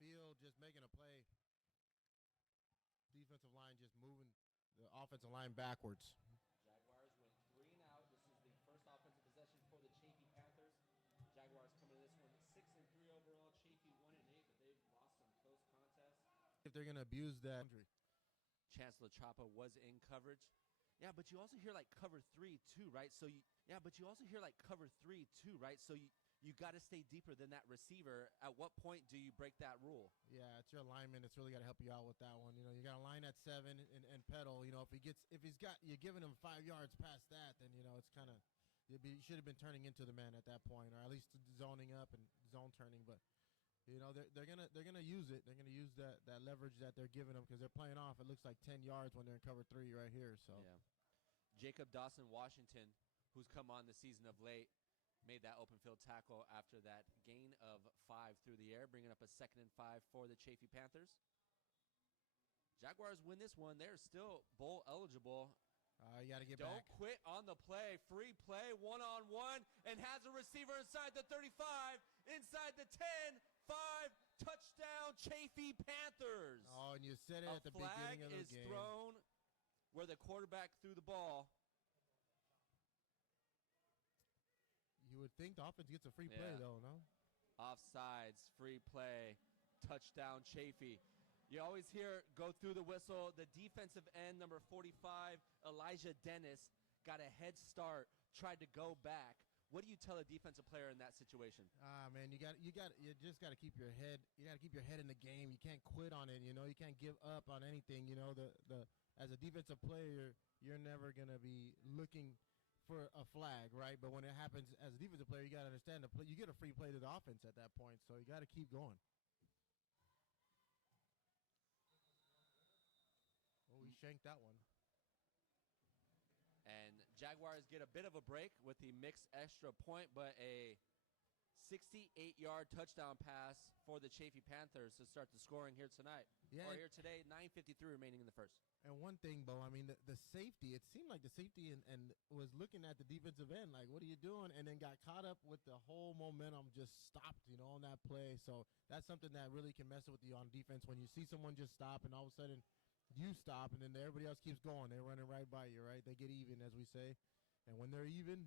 field, just making a play. Defensive line just moving the offensive line backwards. Jaguars went 3 and out. This is the first offensive possession for the Chaffey Panthers. Jaguars coming to this one 6 and 3 overall. Chaffey 1 and 8, but they've lost some close contests. If they're gonna abuse that injury. Chancellor Chapa was in coverage. Yeah, but you also hear like cover 3 too, right? So you got to stay deeper than that receiver. At what point do you break that rule? Yeah, it's your alignment. It's really got to help you out with that one. You got to line at 7 and pedal. You're giving him 5 yards past that, then it's kind of you should have been turning into the man at that point, or at least zoning up and zone turning. But they're gonna use it. They're gonna use that leverage that they're giving them because they're playing off. It looks like 10 yards when they're in cover 3 right here. So yeah, Jacob Dawson Washington, who's come on the season of late, made that open field tackle after that gain of 5 through the air, bringing up a 2nd and 5 for the Chaffey Panthers. Jaguars win this one. They're still bowl eligible. You got to get Don't back. quit on the play. Free play, one-on-one, and has a receiver inside the 35, inside the 10, 5, touchdown, Chaffey Panthers. Oh, and you said it at the beginning of the game. A flag is thrown where the quarterback threw the ball. You would think the offense gets a free play, though, no? Offsides, free play, touchdown, Chaffey. You always hear go through the whistle. The defensive end, number 45, Elijah Dennis, got a head start, tried to go back. What do you tell a defensive player in that situation? Man, you just got to keep your head. You got to keep your head in the game. You can't quit on it. You can't give up on anything. As a defensive player, you're never gonna be looking for a flag, right? But when it happens as a defensive player, you got to understand you get a free play to the offense at that point, so you got to keep going. Oh, he shanked that one. And Jaguars get a bit of a break with the mixed extra point, but a 68-yard touchdown pass for the Chaffey Panthers to start the scoring here tonight. Yeah. Or here today, 9:53 remaining in the first. And one thing, Bo, I mean, the safety, it seemed like the safety and was looking at the defensive end, like, what are you doing? And then got caught up with the whole momentum, just stopped, on that play. So that's something that really can mess with you on defense when you see someone just stop and all of a sudden you stop and then everybody else keeps going. They're running right by you, right? They get even, as we say. And when they're even,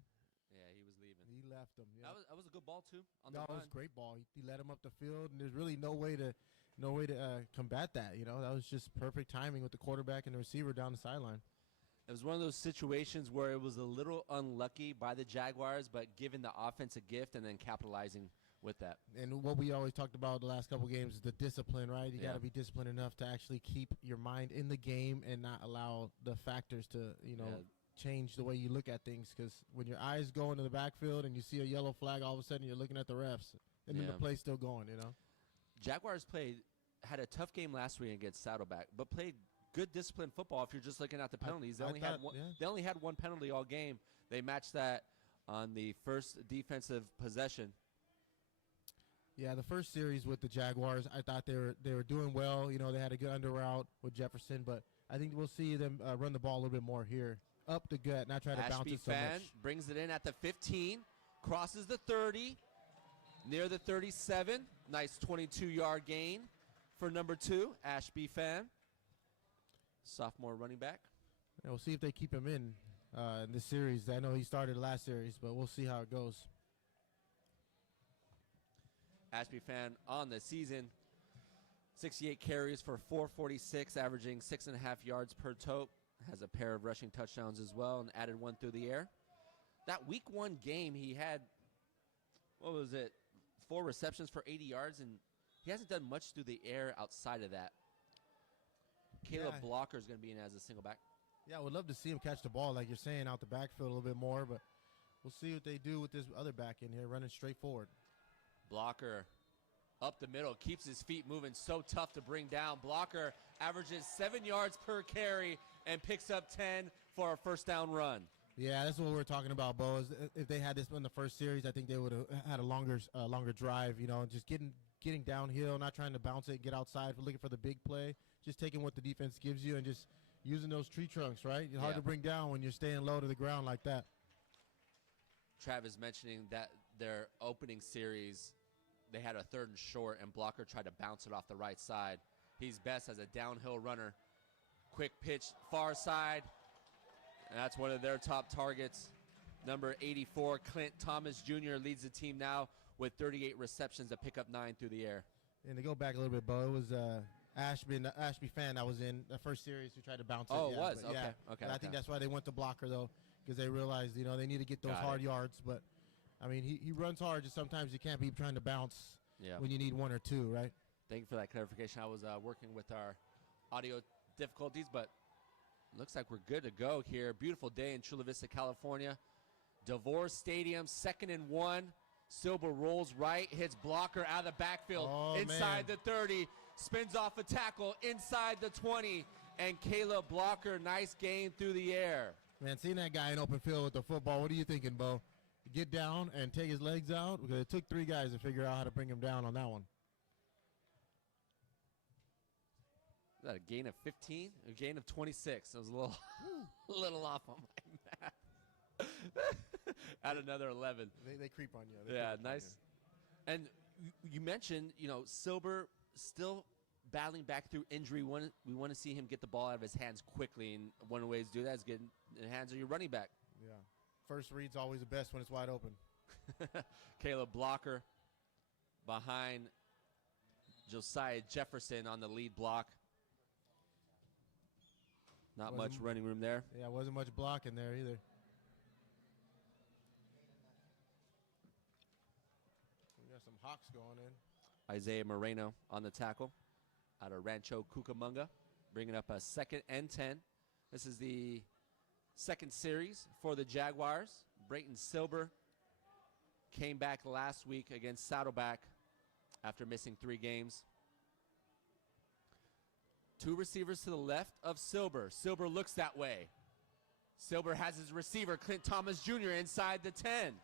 yeah, he was leaving. He left them. Yeah. That was a good ball too. On the run. It was a great ball. He led him up the field, and there's really no way to combat that. That was just perfect timing with the quarterback and the receiver down the sideline. It was one of those situations where it was a little unlucky by the Jaguars, but given the offense a gift and then capitalizing with that. And what we always talked about the last couple games is the discipline, right? You got to be disciplined enough to actually keep your mind in the game and not allow the factors to, change the way you look at things, because when your eyes go into the backfield and you see a yellow flag, all of a sudden you're looking at the refs, and then the play's still going, Jaguars had a tough game last week against Saddleback, but played good disciplined football if you're just looking at the penalties. They only had one penalty all game. They matched that on the first defensive possession. Yeah, the first series with the Jaguars, I thought they were doing well. They had a good under route with Jefferson, but I think we'll see them run the ball a little bit more here. Up the gut, not try to bounce it so much. Brings it in at the 15, crosses the 30, near the 37. Nice 22-yard gain for number 2, Ashby Fan, sophomore running back. Yeah, we'll see if they keep him in this series. I know he started last series, but we'll see how it goes. Ashby Fan on the season, 68 carries for 446, averaging 6.5 yards per tote. Has a pair of rushing touchdowns as well and added one through the air. That week 1 game, he had, 4 receptions for 80 yards, and he hasn't done much through the air outside of that. Caleb Blocker is going to be in as a single back. Yeah, I would love to see him catch the ball, like you're saying, out the backfield a little bit more, but we'll see what they do with this other back in here, running straight forward. Blocker up the middle, keeps his feet moving, so tough to bring down. Blocker averages 7 yards per carry and picks up 10 for a first down run. Yeah, that's what we're talking about, Bo. Is if they had this in the first series, I think they would have had a longer drive, just getting downhill, not trying to bounce it, get outside, looking for the big play, just taking what the defense gives you and just using those tree trunks, right? It's hard to bring down when you're staying low to the ground like that. Travis mentioning that their opening series they had a 3rd and short, and blocker tried to bounce it off the right side. He's best as a downhill runner. Quick pitch, far side. And that's one of their top targets. Number 84, Clint Thomas Jr. leads the team now with 38 receptions to pick up 9 through the air. And to go back a little bit, Bo, it was Ashby fan I was in the first series who tried to bounce it. Oh, it yeah, was? Okay. Okay. I think that's why they went to blocker, though, because they realized, they need to get those hard yards. But, I mean, he runs hard, just sometimes you can't be trying to bounce when you need 1 or 2, right? Thank you for that clarification. I was working with our audio difficulties, but looks like we're good to go here. Beautiful day in Chula Vista, California. Devore Stadium, 2nd and 1. Silber rolls right, hits blocker out of the backfield, inside the 30, spins off a tackle, inside the 20, and Caleb Blocker, nice gain through the air. Man, seeing that guy in open field with the football, what are you thinking, Bo? Get down and take his legs out? Because it took 3 guys to figure out how to bring him down on that one. Is that a gain of 15? A gain of 26. I was a little off on my math. At another 11. They creep on you. Yeah, nice. And you mentioned, Silber still battling back through injury. We want to see him get the ball out of his hands quickly, and one of the ways to do that is get in the hands of your running back. Yeah. First read's always the best when it's wide open. Caleb Blocker behind Josiah Jefferson on the lead block. Not much running room there. Yeah, wasn't much blocking there either. We got some Hawks going in. Isaiah Moreno on the tackle out of Rancho Cucamonga, bringing up a 2nd and 10. This is the 2nd series for the Jaguars. Brayton Silber came back last week against Saddleback after missing 3 games. 2 receivers to the left of Silber. Silber looks that way. Silber has his receiver, Clint Thomas Jr., inside the 10.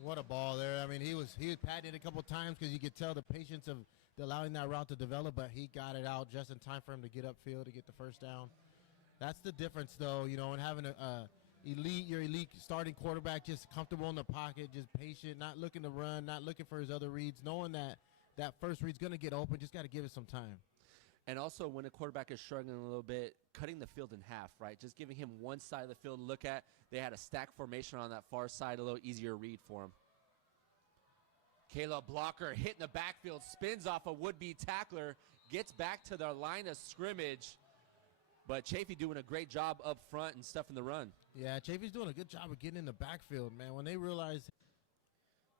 What a ball there. I mean, he was patting it a couple times because you could tell the patience of allowing that route to develop, but he got it out just in time for him to get upfield to get the first down. That's the difference, though, and having your elite starting quarterback just comfortable in the pocket, just patient, not looking to run, not looking for his other reads, knowing that first read's going to get open, just got to give it some time. And also, when a quarterback is struggling a little bit, cutting the field in half, right? Just giving him one side of the field to look at. They had a stack formation on that far side, a little easier read for him. Caleb Blocker hitting the backfield, spins off a would-be tackler, gets back to the line of scrimmage. But Chaffey doing a great job up front and stuffing the run. Yeah, Chaffey's doing a good job of getting in the backfield, man. When they realize.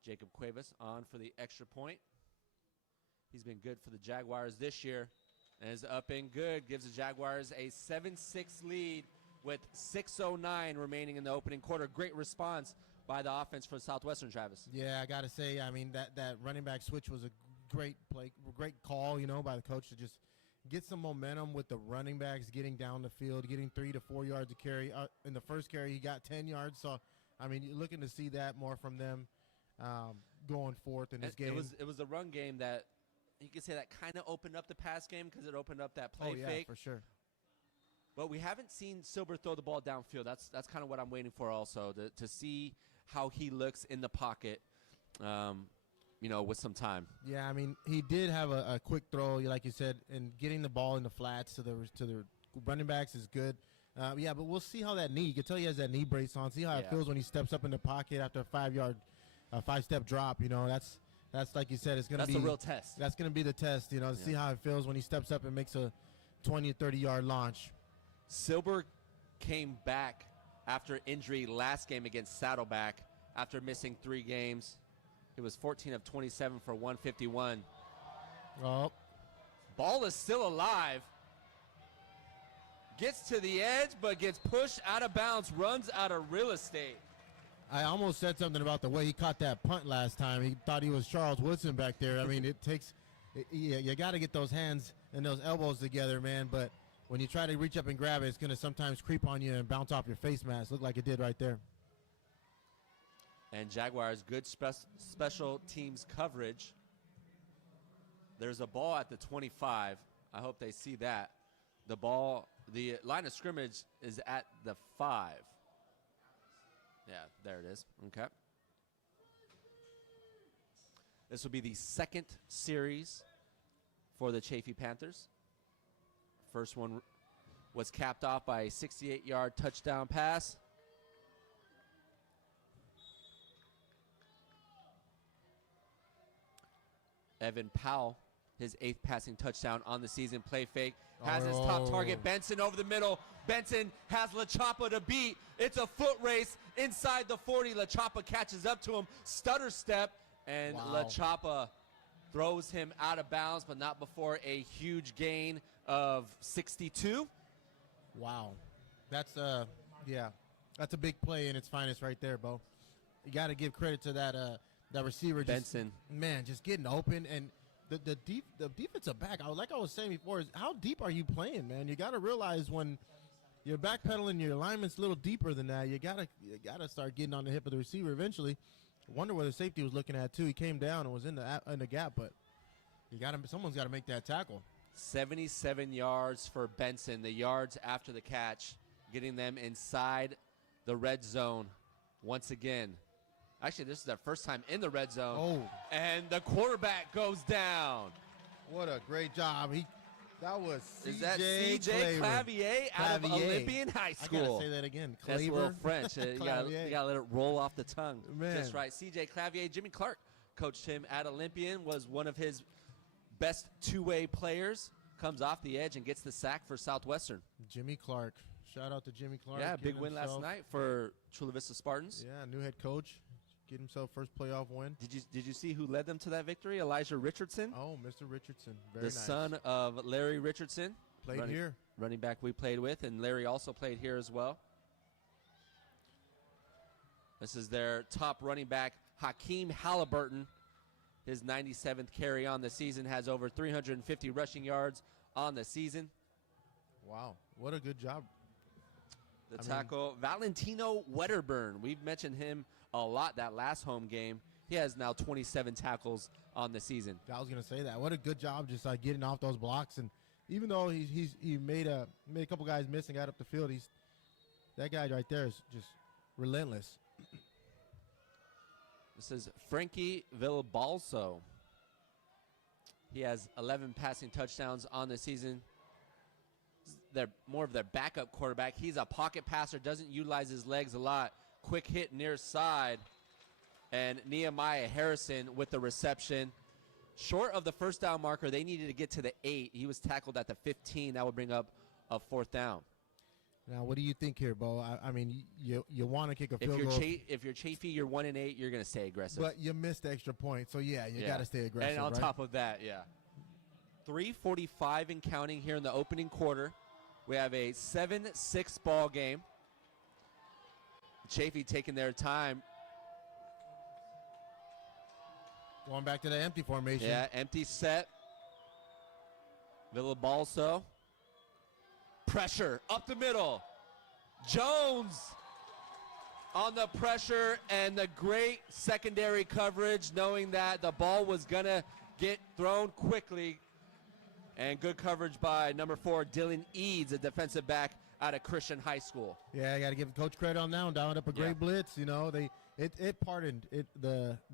Jacob Cuevas on for the extra point. He's been good for the Jaguars this year. And is up and good. Gives the Jaguars a 7-6 lead with 6:09 remaining in the opening quarter. Great response by the offense for Southwestern, Travis. Yeah, I got to say, I mean, that running back switch was a great play, great call, by the coach to just get some momentum with the running backs getting down the field, getting 3 to 4 yards to carry. In the first carry, he got 10 yards. So, I mean, you're looking to see that more from them going forth in this game. It was a run game that you could say that kind of opened up the pass game because it opened up that play fake. For sure. But we haven't seen Silber throw the ball downfield. That's kind of what I'm waiting for also, to see how he looks in the pocket, with some time. Yeah, I mean, he did have a quick throw, like you said, and getting the ball in the flats to the running backs is good. But we'll see how that knee. You can tell he has that knee brace on. See how it feels when he steps up in the pocket after a 5-step drop. That's like you said, it's going to be. That's the real test. That's going to be the test, to see how it feels when he steps up and makes a 20 or 30-yard launch. Silber came back after injury last game against Saddleback after missing 3 games. He was 14 of 27 for 151. Oh. Ball is still alive. Gets to the edge, but gets pushed out of bounds, runs out of real estate. I almost said something about the way he caught that punt last time. He thought he was Charles Woodson back there. I mean, you got to get those hands and those elbows together, man. But when you try to reach up and grab it, it's going to sometimes creep on you and bounce off your face mask. Looked like it did right there. And Jaguars, good special teams coverage. There's a ball at the 25. I hope they see that. The line of scrimmage is at the 5. Yeah, there it is. Okay. This will be the second series for the Chaffey Panthers. First one was capped off by a 68-yard touchdown pass. Evan Powell, his 8th passing touchdown on the season. Play fake, has his top target, Benson over the middle. Benson has La Chapa to beat. It's a foot race inside the 40. La Chapa catches up to him, stutter step, and La Chapa throws him out of bounds, but not before a huge gain of 62. Wow. That's a big play in its finest right there, Bo. You got to give credit to that receiver. Benson. Just getting open. And the defensive back, like I was saying before, is how deep are you playing, man? You got to realize when you're backpedaling, your alignment's a little deeper than that. You gotta start getting on the hip of the receiver eventually. Wonder where the safety was looking at too. He came down and was in the gap, but someone's got to make that tackle. 77 yards for Benson. The yards after the catch, getting them inside the red zone once again. Actually, this is their first time in the red zone. Oh, and the quarterback goes down. What a great job! That was C.J. Clavier out of Olympian High School. I gotta say that again. That's a little French. You gotta let it roll off the tongue. Man. Just right. C.J. Clavier, Jimmy Clark coached him at Olympian, was one of his best two-way players. Comes off the edge and gets the sack for Southwestern. Jimmy Clark. Shout out to Jimmy Clark. Yeah, big win last night for Chula Vista Spartans. Yeah, new head coach. Get himself first playoff win. Did you see who led them to that victory? Elijah Richardson. Oh, Mr. Richardson. Very nice. The son of Larry Richardson. Played here. Running back we played with, and Larry also played here as well. This is their top running back, Hakeem Halliburton. His 97th carry on the season, has over 350 rushing yards on the season. Wow, what a good job. The tackle, Valentino Wedderburn. We've mentioned him a lot that last home game. He has now 27 tackles on the season. I was going to say that. What a good job just getting off those blocks. And even though he made a couple guys miss and got up the field, that guy right there is just relentless. This is Frankie Villabalso. He has 11 passing touchdowns on the season. They're more of their backup quarterback. He's a pocket passer, doesn't utilize his legs a lot. Quick hit near side. And Nehemiah Harrison with the reception. Short of the first down marker, they needed to get to the 8. He was tackled at the 15. That would bring up a 4th down. Now, what do you think here, Bo? I mean, you want to kick a field goal. If you're Chaffey, you're 1-8. You're going to stay aggressive. But you missed the extra point, so you got to stay aggressive. And on top of that, 3:45 and counting here in the opening quarter. We have a 7-6 ball game. Chaffey taking their time. Going back to the empty formation. Yeah, empty set. Villabalso. Pressure up the middle. Jones on the pressure, and the great secondary coverage, knowing that the ball was going to get thrown quickly. And good coverage by number 4, Dylan Eads, a defensive back out of Christian High School. Yeah, I got to give Coach credit on that one. Down up a great blitz. You know, the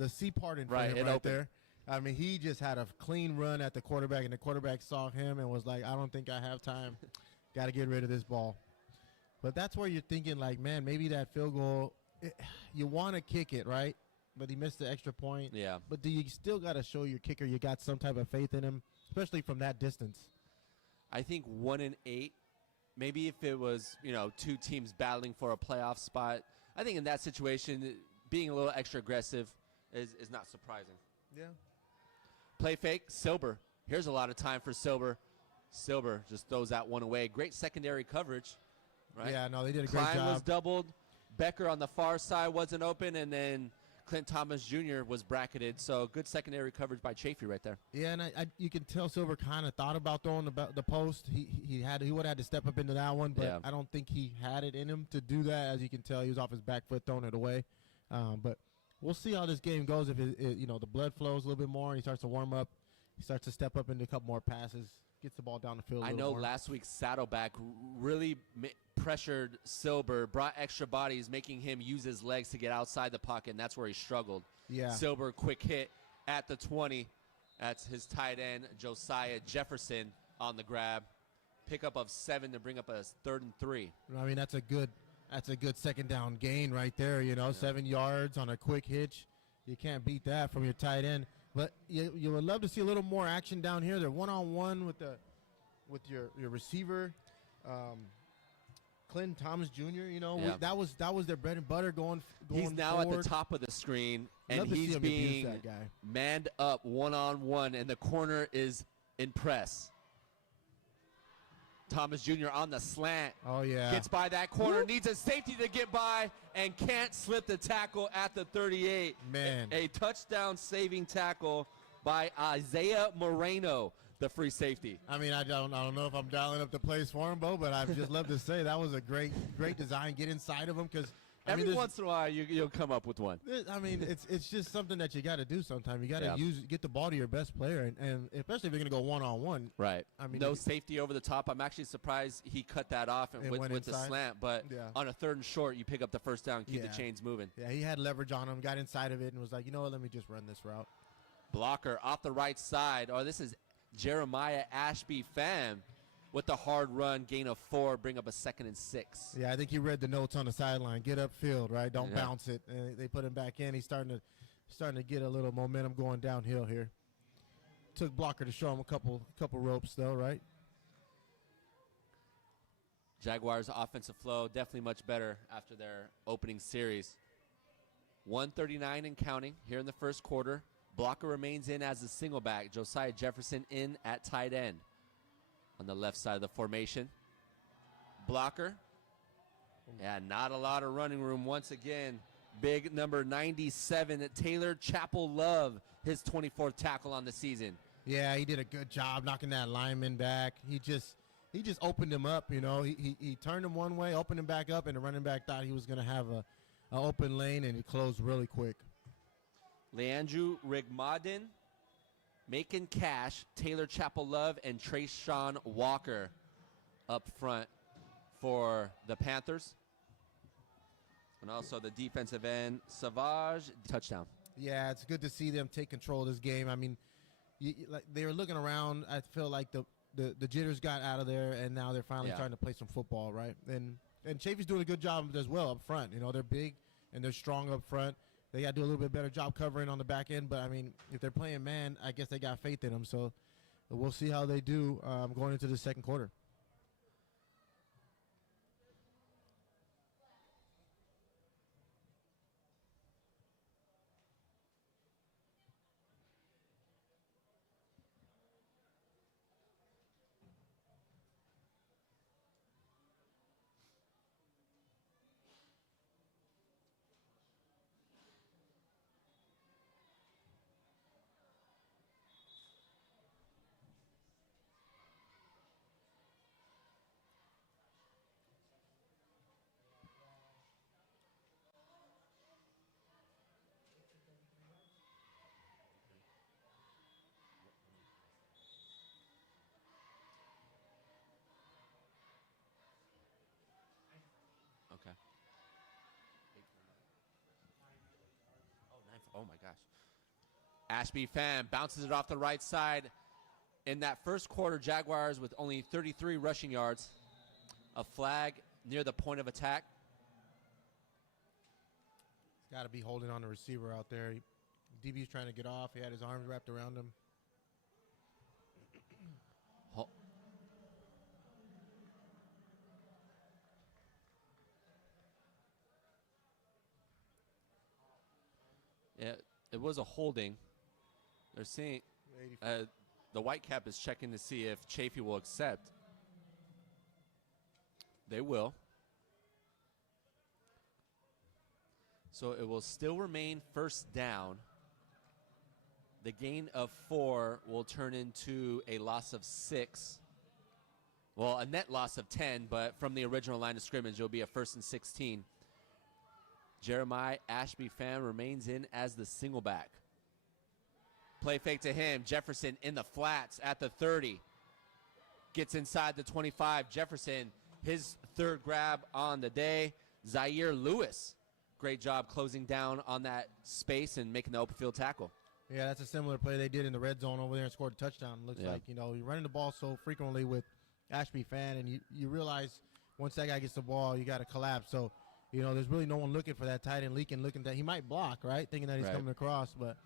C parted for him right there. I mean, he just had a clean run at the quarterback, and the quarterback saw him and was like, I don't think I have time. Got to get rid of this ball. But that's where you're thinking, like, man, maybe that field goal, you want to kick it, right? But he missed the extra point. Yeah. But do you still got to show your kicker you got some type of faith in him, especially from that distance? I think 1-8, maybe if it was, two teams battling for a playoff spot, I think in that situation, being a little extra aggressive is not surprising. Yeah. Play fake, Silber. Here's a lot of time for Silber. Silber just throws that one away. Great secondary coverage, right? Yeah, no, they did a great job. Klein was doubled. Becker on the far side wasn't open, and then Clint Thomas Jr. was bracketed. So good secondary coverage by Chaffey right there. Yeah, and you can tell Silver kind of thought about throwing the post. He would have had to step up into that one, but I don't think he had it in him to do that. As you can tell, he was off his back foot throwing it away. But we'll see how this game goes. If the blood flows a little bit more and he starts to warm up, he starts to step up into a couple more passes, gets the ball down the field. I know last week's Saddleback really pressured Silber, brought extra bodies, making him use his legs to get outside the pocket, and that's where he struggled. Yeah. Silber, quick hit, at the 20. That's his tight end, Josiah Jefferson, on the grab. Pickup of 7 to bring up a 3rd and 3. I mean, that's a good second down gain right there. 7 yards on a quick hitch. You can't beat that from your tight end. But you would love to see a little more action down here. They're one-on-one with your receiver, Clinton Thomas Jr. That was their bread and butter going He's now forward. at the top of the screen, and Love to see he's him abuse being that guy. manned up one-on-one, and the corner is in press. Thomas Jr. on the slant. Oh, yeah. Gets by that corner, needs a safety to get by, and can't slip the tackle at the 38. Man. A touchdown-saving tackle by Isaiah Moreno, the free safety. I mean, I don't know if I'm dialing up the plays for him, Bo, but I'd just love to say that was a great design. Get inside of him because Every once in a while, you'll come up with one. I mean, it's just something that you got to do sometimes. You got to get the ball to your best player, and especially if you're going to go one-on-one. Right. I mean, no safety over the top. I'm actually surprised he cut that off and with the slant. But on a 3rd and short, you pick up the first down, keep the chains moving. Yeah, he had leverage on him, got inside of it, and was like, you know what, let me just run this route. Blocker off the right side. Oh, this is Jeremiah Ashby Pham with the hard run, gain of 4, bring up a 2nd and 6. Yeah, I think he read the notes on the sideline. Get upfield, right? Don't bounce it. And they put him back in. He's starting to get a little momentum going downhill here. Took Blocker to show him a couple ropes, though, right? Jaguars' offensive flow definitely much better after their opening series. 1:39 and counting here in the first quarter. Blocker remains in as a single back. Josiah Jefferson in at tight end. On the left side of the formation. Blocker. Yeah, not a lot of running room once again. Big number 97, Taylor Chappell-Love, his 24th tackle on the season. Yeah, he did a good job knocking that lineman back. He just opened him up, He turned him one way, opened him back up, and the running back thought he was going to have an open lane, and he closed really quick. Leandrew Rigmadin, Macon Cash, Taylor Chappell-Love, and Trayshawn Walker up front for the Panthers. And also the defensive end, Savage, touchdown. Yeah, it's good to see them take control of this game. I mean, they were looking around. I feel like the jitters got out of there, and now they're finally starting to play some football, right? And Chaffey's doing a good job as well up front. They're big and they're strong up front. They got to do a little bit better job covering on the back end. But, I mean, if they're playing man, I guess they got faith in them. So we'll see how they do going into the second quarter. Okay. Oh, my gosh. Ashby Pham bounces it off the right side. In that first quarter, Jaguars with only 33 rushing yards. A flag near the point of attack. He's got to be holding on the receiver out there. DB's trying to get off. He had his arms wrapped around him. Yeah, it was a holding. They're seeing the Whitecap is checking to see if Chaffey will accept. They will. So it will still remain first down. The gain of 4 will turn into a loss of 6. Well, a net loss of 10, but from the original line of scrimmage, it'll be a 1st and 16. Jeremiah Ashby Pham remains in as the single back. Play fake to him. Jefferson in the flats at the 30. Gets inside the 25. Jefferson, his 3rd grab on the day. Zaire Lewis, great job closing down on that space and making the open field tackle. Yeah, that's a similar play they did in the red zone over there and scored a touchdown. Looks like, you're running the ball so frequently with Ashby Fan, and you realize once that guy gets the ball, you got to collapse. So, there's really no one looking for that tight end looking that he might block, right, thinking that he's coming across, but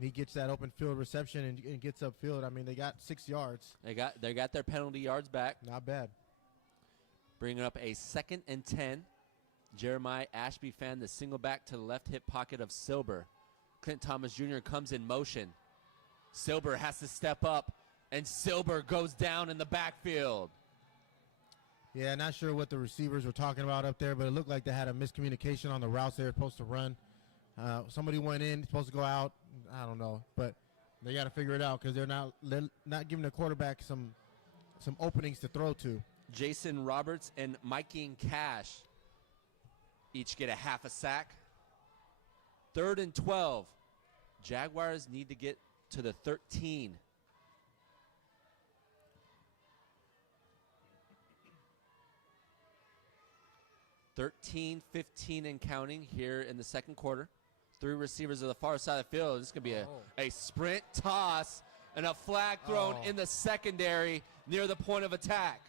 he gets that open field reception and gets upfield. I mean, they got 6 yards. They got their penalty yards back. Not bad. Bringing up a 2nd and 10. Jeremiah Ashby Fan, the single back to the left hip pocket of Silber. Clint Thomas Jr. comes in motion. Silber has to step up, and Silber goes down in the backfield. Yeah, not sure what the receivers were talking about up there, but it looked like they had a miscommunication on the routes they were supposed to run. Somebody went in, supposed to go out. I don't know, but they got to figure it out because they're not giving the quarterback some openings to throw to. Jason Roberts and Mikey Cash each get a half a sack. 3rd and 12. Jaguars need to get to the 13. (13, 15 and counting here in the second quarter. 3 receivers to the far side of the field. This is going to be a sprint toss and a flag thrown in the secondary near the point of attack.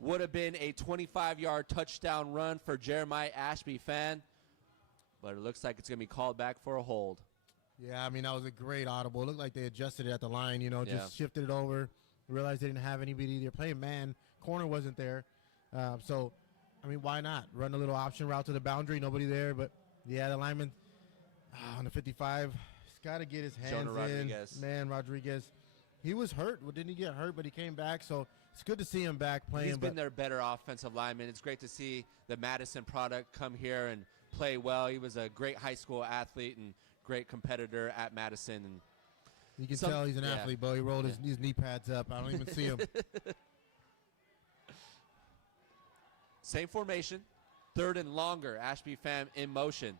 Would have been a 25-yard touchdown run for Jeremiah Ashby Fan, but it looks like it's going to be called back for a hold. Yeah, I mean, that was a great audible. It looked like they adjusted it at the line, just shifted it over, realized they didn't have anybody. They're playing man. Corner wasn't there. So, I mean, why not? Run a little option route to the boundary, nobody there. But, yeah, the lineman on the 55, he's got to get his hands in. Man, Rodriguez. He was hurt. Well, didn't he get hurt? But he came back, so it's good to see him back playing. He's been their better offensive lineman. It's great to see the Madison product come here and play well. He was a great high school athlete and great competitor at Madison. And you can tell he's an athlete, Bo. He rolled his knee pads up. I don't even see him. Same formation, 3rd and longer. Ashby Fan in motion.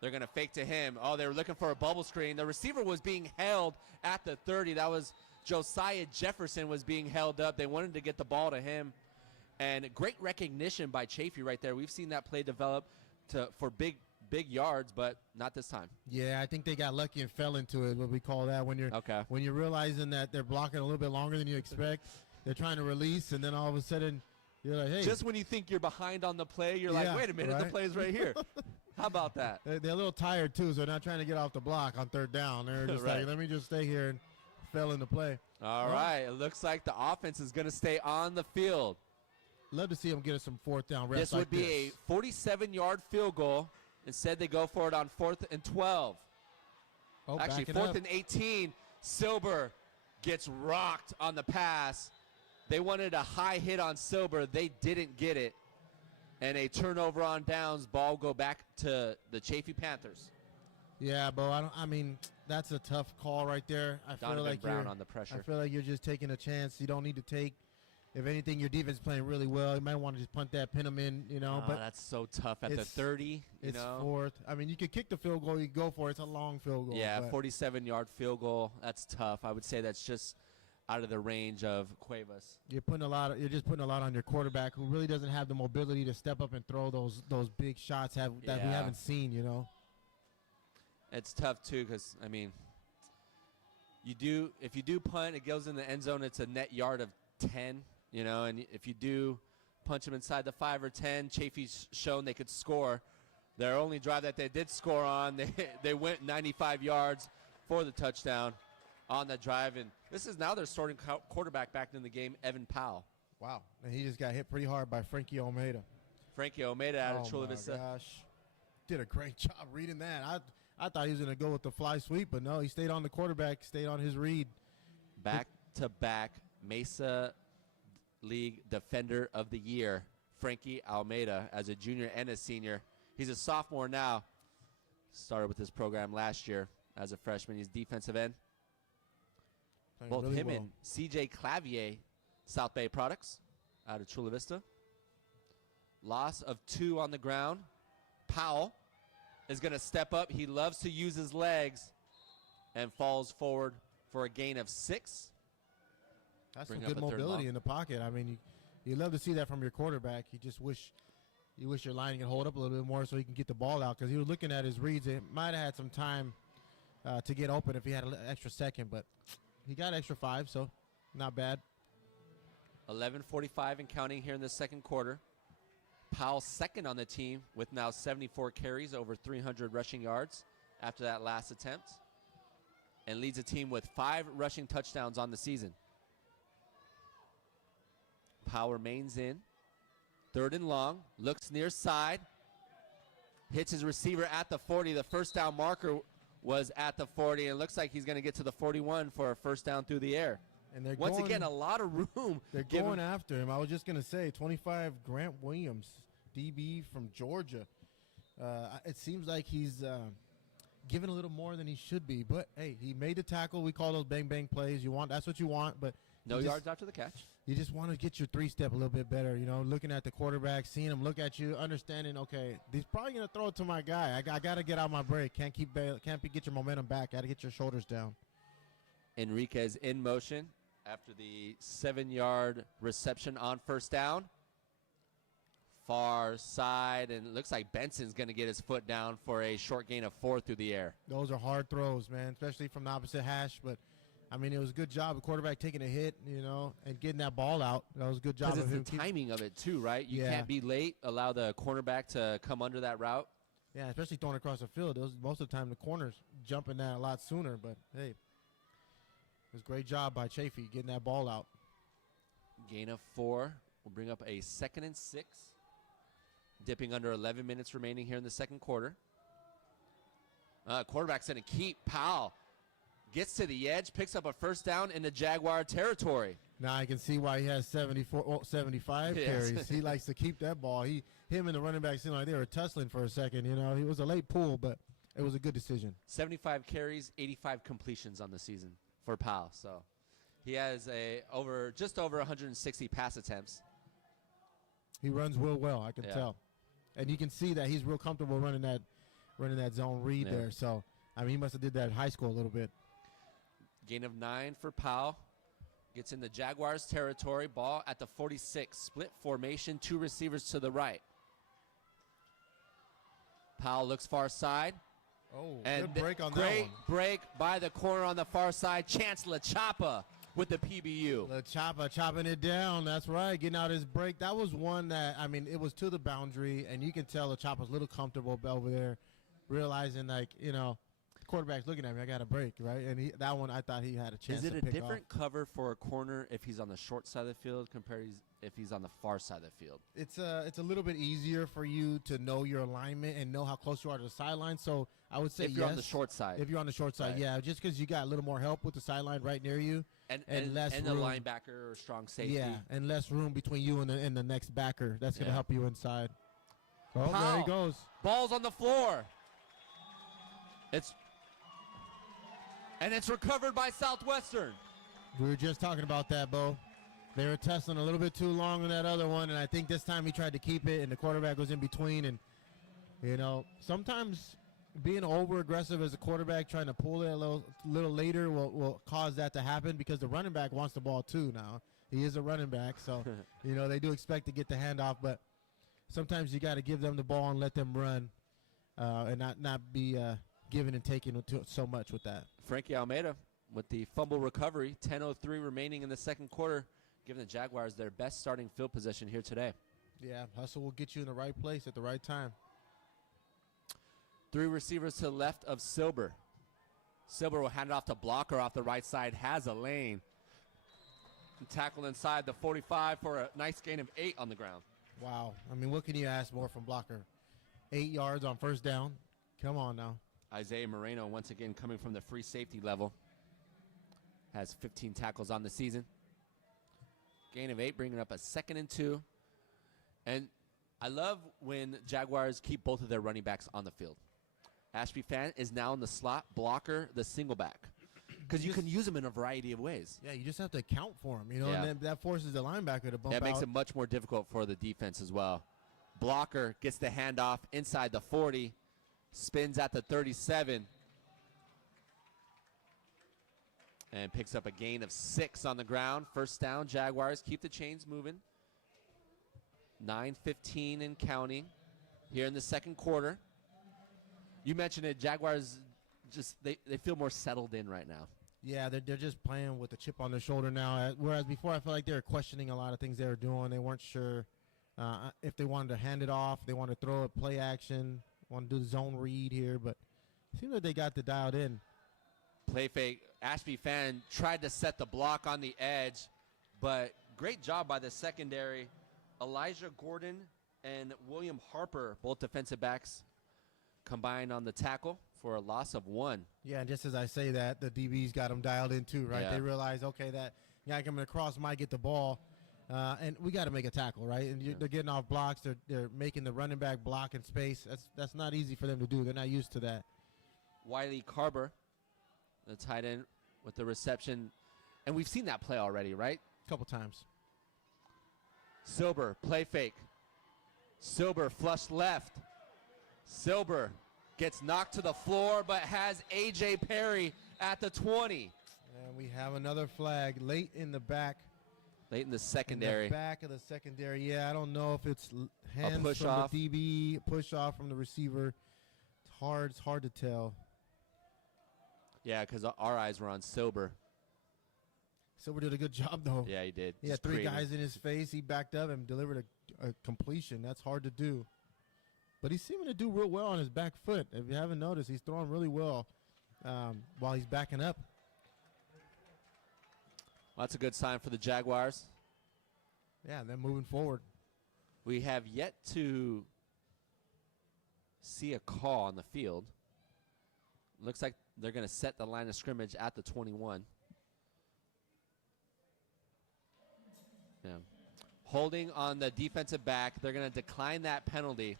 They're going to fake to him. Oh, they were looking for a bubble screen. The receiver was being held at the 30. That was Josiah Jefferson was being held up. They wanted to get the ball to him. And great recognition by Chaffey right there. We've seen that play develop for big yards, but not this time. Yeah, I think they got lucky and fell into it, what we call that. When you're realizing that they're blocking a little bit longer than you expect, they're trying to release, and then all of a sudden you're like, hey. Just when you think you're behind on the play, you're like, wait a minute, the play's right here. How about that? They're a little tired, too, so they're not trying to get off the block on 3rd down. They're just like, let me just stay here and fell into play. All right. It looks like the offense is going to stay on the field. Love to see them get some 4th down reps. This would be a 47-yard field goal. Instead, they go for it on 4th and 12. Actually, 4th and 18. Silber gets rocked on the pass. They wanted a high hit on Silber. They didn't get it. And a turnover on downs. Ball go back to the Chaffey Panthers. Yeah, Bo. I mean, that's a tough call right there. I feel like Brown on the pressure. I feel like you're just taking a chance. You don't need to take. If anything, your defense is playing really well. You might want to just punt that, pin them in, but that's so tough at the 30. It's 4th. I mean, you could kick the field goal. You go for it. It's a long field goal. Yeah, 47-yard field goal. That's tough. I would say that's just out of the range of Cuevas. You're just putting a lot on your quarterback, who really doesn't have the mobility to step up and throw those big shots that we haven't seen. It's tough too, because I mean, if you do punt, it goes in the end zone. It's a net yard of 10. And if you do punch them inside the 5 or 10, Chaffey's shown they could score. Their only drive that they did score on, they went 95 yards for the touchdown on that drive. And this is now their starting quarterback back in the game, Evan Powell. Wow. And he just got hit pretty hard by Frankie Almeida. Frankie Almeida out of Chula Vista. Oh, my gosh. Did a great job reading that. I thought he was going to go with the fly sweep, but no, he stayed on the quarterback, stayed on his read. Back-to-back Mesa League Defender of the Year, Frankie Almeida, as a junior and a senior. He's a sophomore now. Started with this program last year as a freshman. He's defensive end. Both really him well. and CJ Clavier, South Bay products, out of Chula Vista. Loss of 2 on the ground. Powell is going to step up. He loves to use his legs and falls forward for a gain of 6. That's some good mobility in the pocket. I mean, you love to see that from your quarterback. You wish your line can hold up a little bit more so he can get the ball out, because he was looking at his reads. It might have had some time to get open if he had an extra second, but he got extra 5, so not bad. 11:45 and counting here in the second quarter. Powell second on the team with now 74 carries, over 300 rushing yards after that last attempt, and leads the team with 5 rushing touchdowns on the season. Powell remains in. 3rd and long, looks near side, hits his receiver at the 40. The first down marker was at the 40, and it looks like he's going to get to the 41 for a first down through the air. And they're once again, a lot of room. They're going after him. I was just going to say, 25, Grant Williams, DB from Georgia. It seems like he's giving a little more than he should be. But, hey, he made the tackle. We call those bang-bang plays. That's what you want. But no yards after the catch. You just want to get your 3-step a little bit better, looking at the quarterback, seeing him look at you, understanding, okay, he's probably going to throw it to my guy. I got to get out my break. Can't get your momentum back. Got to get your shoulders down. Enriquez in motion after the 7-yard reception on first down. Far side, and it looks like Benson's going to get his foot down for a short gain of 4 through the air. Those are hard throws, man, especially from the opposite hash, but I mean, it was a good job. The quarterback taking a hit, and getting that ball out. That was a good job of him. Because it's the timing of it, too, right? You can't be late, allow the cornerback to come under that route. Yeah, especially throwing across the field. Most of the time, the corners jumping that a lot sooner. But, hey, it was a great job by Chaffey getting that ball out. Gain of 4 will bring up a 2nd and 6. Dipping under 11 minutes remaining here in the second quarter. Quarterback's going to keep. Powell gets to the edge, picks up a first down in the Jaguar territory. Now I can see why he has 75 carries. He likes to keep that ball. Him and the running back seemed like they were tussling for a second. He was a late pull, but it was a good decision. 75 carries, 85 completions on the season for Powell. So he has just over 160 pass attempts. He runs real well, I can tell. And you can see that he's real comfortable running that zone read there. So, I mean, he must have did that in high school a little bit. Gain of 9 for Powell. Gets in the Jaguars territory. Ball at the 46. Split formation. 2 receivers to the right. Powell looks far side. Oh, and good break on that one. Great break by the corner on the far side. Chance LaChapa with the PBU. LaChapa chopping it down. That's right. Getting out his break. That was one that, I mean, it was to the boundary, and you can tell LaChapa's a little comfortable over there, realizing, like, the quarterback's looking at me. I got a break, right? And that one, I thought he had a chance to pick off. Is it a different cover for a corner if he's on the short side of the field compared if he's on the far side of the field? It's a little bit easier for you to know your alignment and know how close you are to the sideline. So I would say if you're on the short side. If you're on the short side, yeah, just because you got a little more help with the sideline right near you, and less and room. the linebacker or strong safety. Yeah, and less room between you and the next backer. That's going to help you inside. Oh, there he goes. Ball's on the floor. It's recovered by Southwestern. We were just talking about that, Bo. They were testing a little bit too long on that other one, and I think this time he tried to keep it, and the quarterback was in between. And, sometimes being over-aggressive as a quarterback, trying to pull it a little later will cause that to happen because the running back wants the ball too now. He is a running back, so, they do expect to get the handoff. But sometimes you got to give them the ball and let them run and not be giving and taking so much with that. Frankie Almeida with the fumble recovery. 10:03 remaining in the second quarter, giving the Jaguars their best starting field position here today. Yeah, hustle will get you in the right place at the right time. 3 receivers to the left of Silber. Silber will hand it off to Blocker off the right side. Has a lane. Tackle inside the 45 for a nice gain of 8 on the ground. Wow. I mean, what can you ask more from Blocker? 8 yards on first down. Come on now. Isaiah Moreno, once again, coming from the free safety level. Has 15 tackles on the season. Gain of 8, bringing up a 2nd and 2. And I love when Jaguars keep both of their running backs on the field. Ashby Fan is now in the slot. Blocker, the single back. Because you can use him in a variety of ways. Yeah, you just have to account for him, and then that forces the linebacker to bump out. That makes it much more difficult for the defense as well. Blocker gets the handoff inside the 40. Spins at the 37. And picks up a gain of 6 on the ground. First down, Jaguars keep the chains moving. 9:15 and counting here in the second quarter. You mentioned it, Jaguars just they feel more settled in right now. Yeah, they're just playing with a chip on their shoulder now. Whereas before, I felt like they were questioning a lot of things they were doing. They weren't sure if they wanted to hand it off, they wanted to throw it play action, want to do the zone read here, but it seems like they got the dialed in. Play fake. Ashby fan tried to set the block on the edge, but great job by the secondary. Elijah Gordon and William Harper, both defensive backs, combined on the tackle for a loss of 1. Yeah, and just as I say that, the DBs got them dialed in too, right? Yeah. They realize, okay, that guy coming across might get the ball, and we got to make a tackle, right? And they're getting off blocks. They're making the running back block in space. That's not easy for them to do. They're not used to that. Wiley Carver, the tight end, with the reception. And we've seen that play already, right? A couple times. Silber, play fake. Silber, flush left. Silber gets knocked to the floor, but has A.J. Perry at the 20. And we have another flag late in the back. Late in the secondary. In the back of the secondary. Yeah, I don't know if it's hands push from off. the DB, push off from the receiver. It's hard to tell. Yeah, because our eyes were on Silber. Silver did a good job, though. Yeah, he did. He had 3 guys in his face. He backed up and delivered a completion. That's hard to do. But he's seeming to do real well on his back foot. If you haven't noticed, he's throwing really well while he's backing up. Well, that's a good sign for the Jaguars. Yeah, and then moving forward. We have yet to see a call on the field. Looks like they're going to set the line of scrimmage at the 21. Yeah. Holding on the defensive back. They're going to decline that penalty.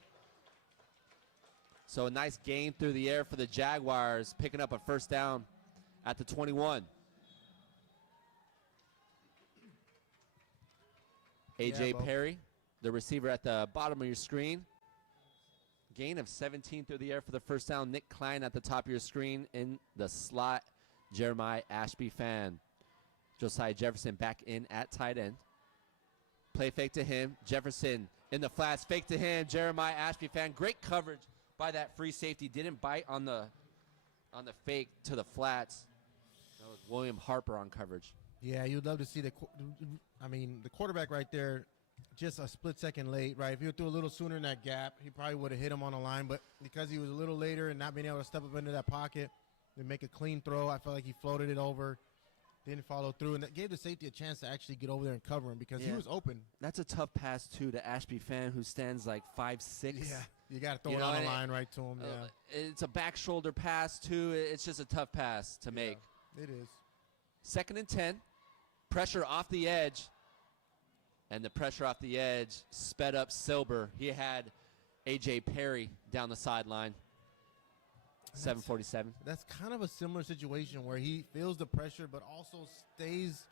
So a nice gain through the air for the Jaguars, picking up a first down at the 21. A.J. Perry, the receiver at the bottom of your screen. Gain of 17 through the air for the first down. Nick Klein at the top of your screen in the slot. Jeremiah Ashby fan. Josiah Jefferson back in at tight end. Play fake to him. Jefferson in the flats. Fake to him. Jeremiah Ashby fan. Great coverage by that free safety. Didn't bite on the fake to the flats. That was William Harper on coverage. Yeah, you'd love to see the quarterback right there, just a split second late, right? If he would threw a little sooner in that gap, he probably would have hit him on the line. But because he was a little later and not being able to step up into that pocket and make a clean throw, I felt like he floated it over, didn't follow through. And that gave the safety a chance to actually get over there and cover him because he was open. That's a tough pass, too, to Ashby fan, who stands like 5'6". Yeah, you got to throw it on the line right to him, It's a back shoulder pass, too. It's just a tough pass to make. It is. 2nd and 10. Pressure off the edge. And the pressure off the edge sped up Silber. He had A.J. Perry down the sideline. 7:47. That's kind of a similar situation where he feels the pressure but also stays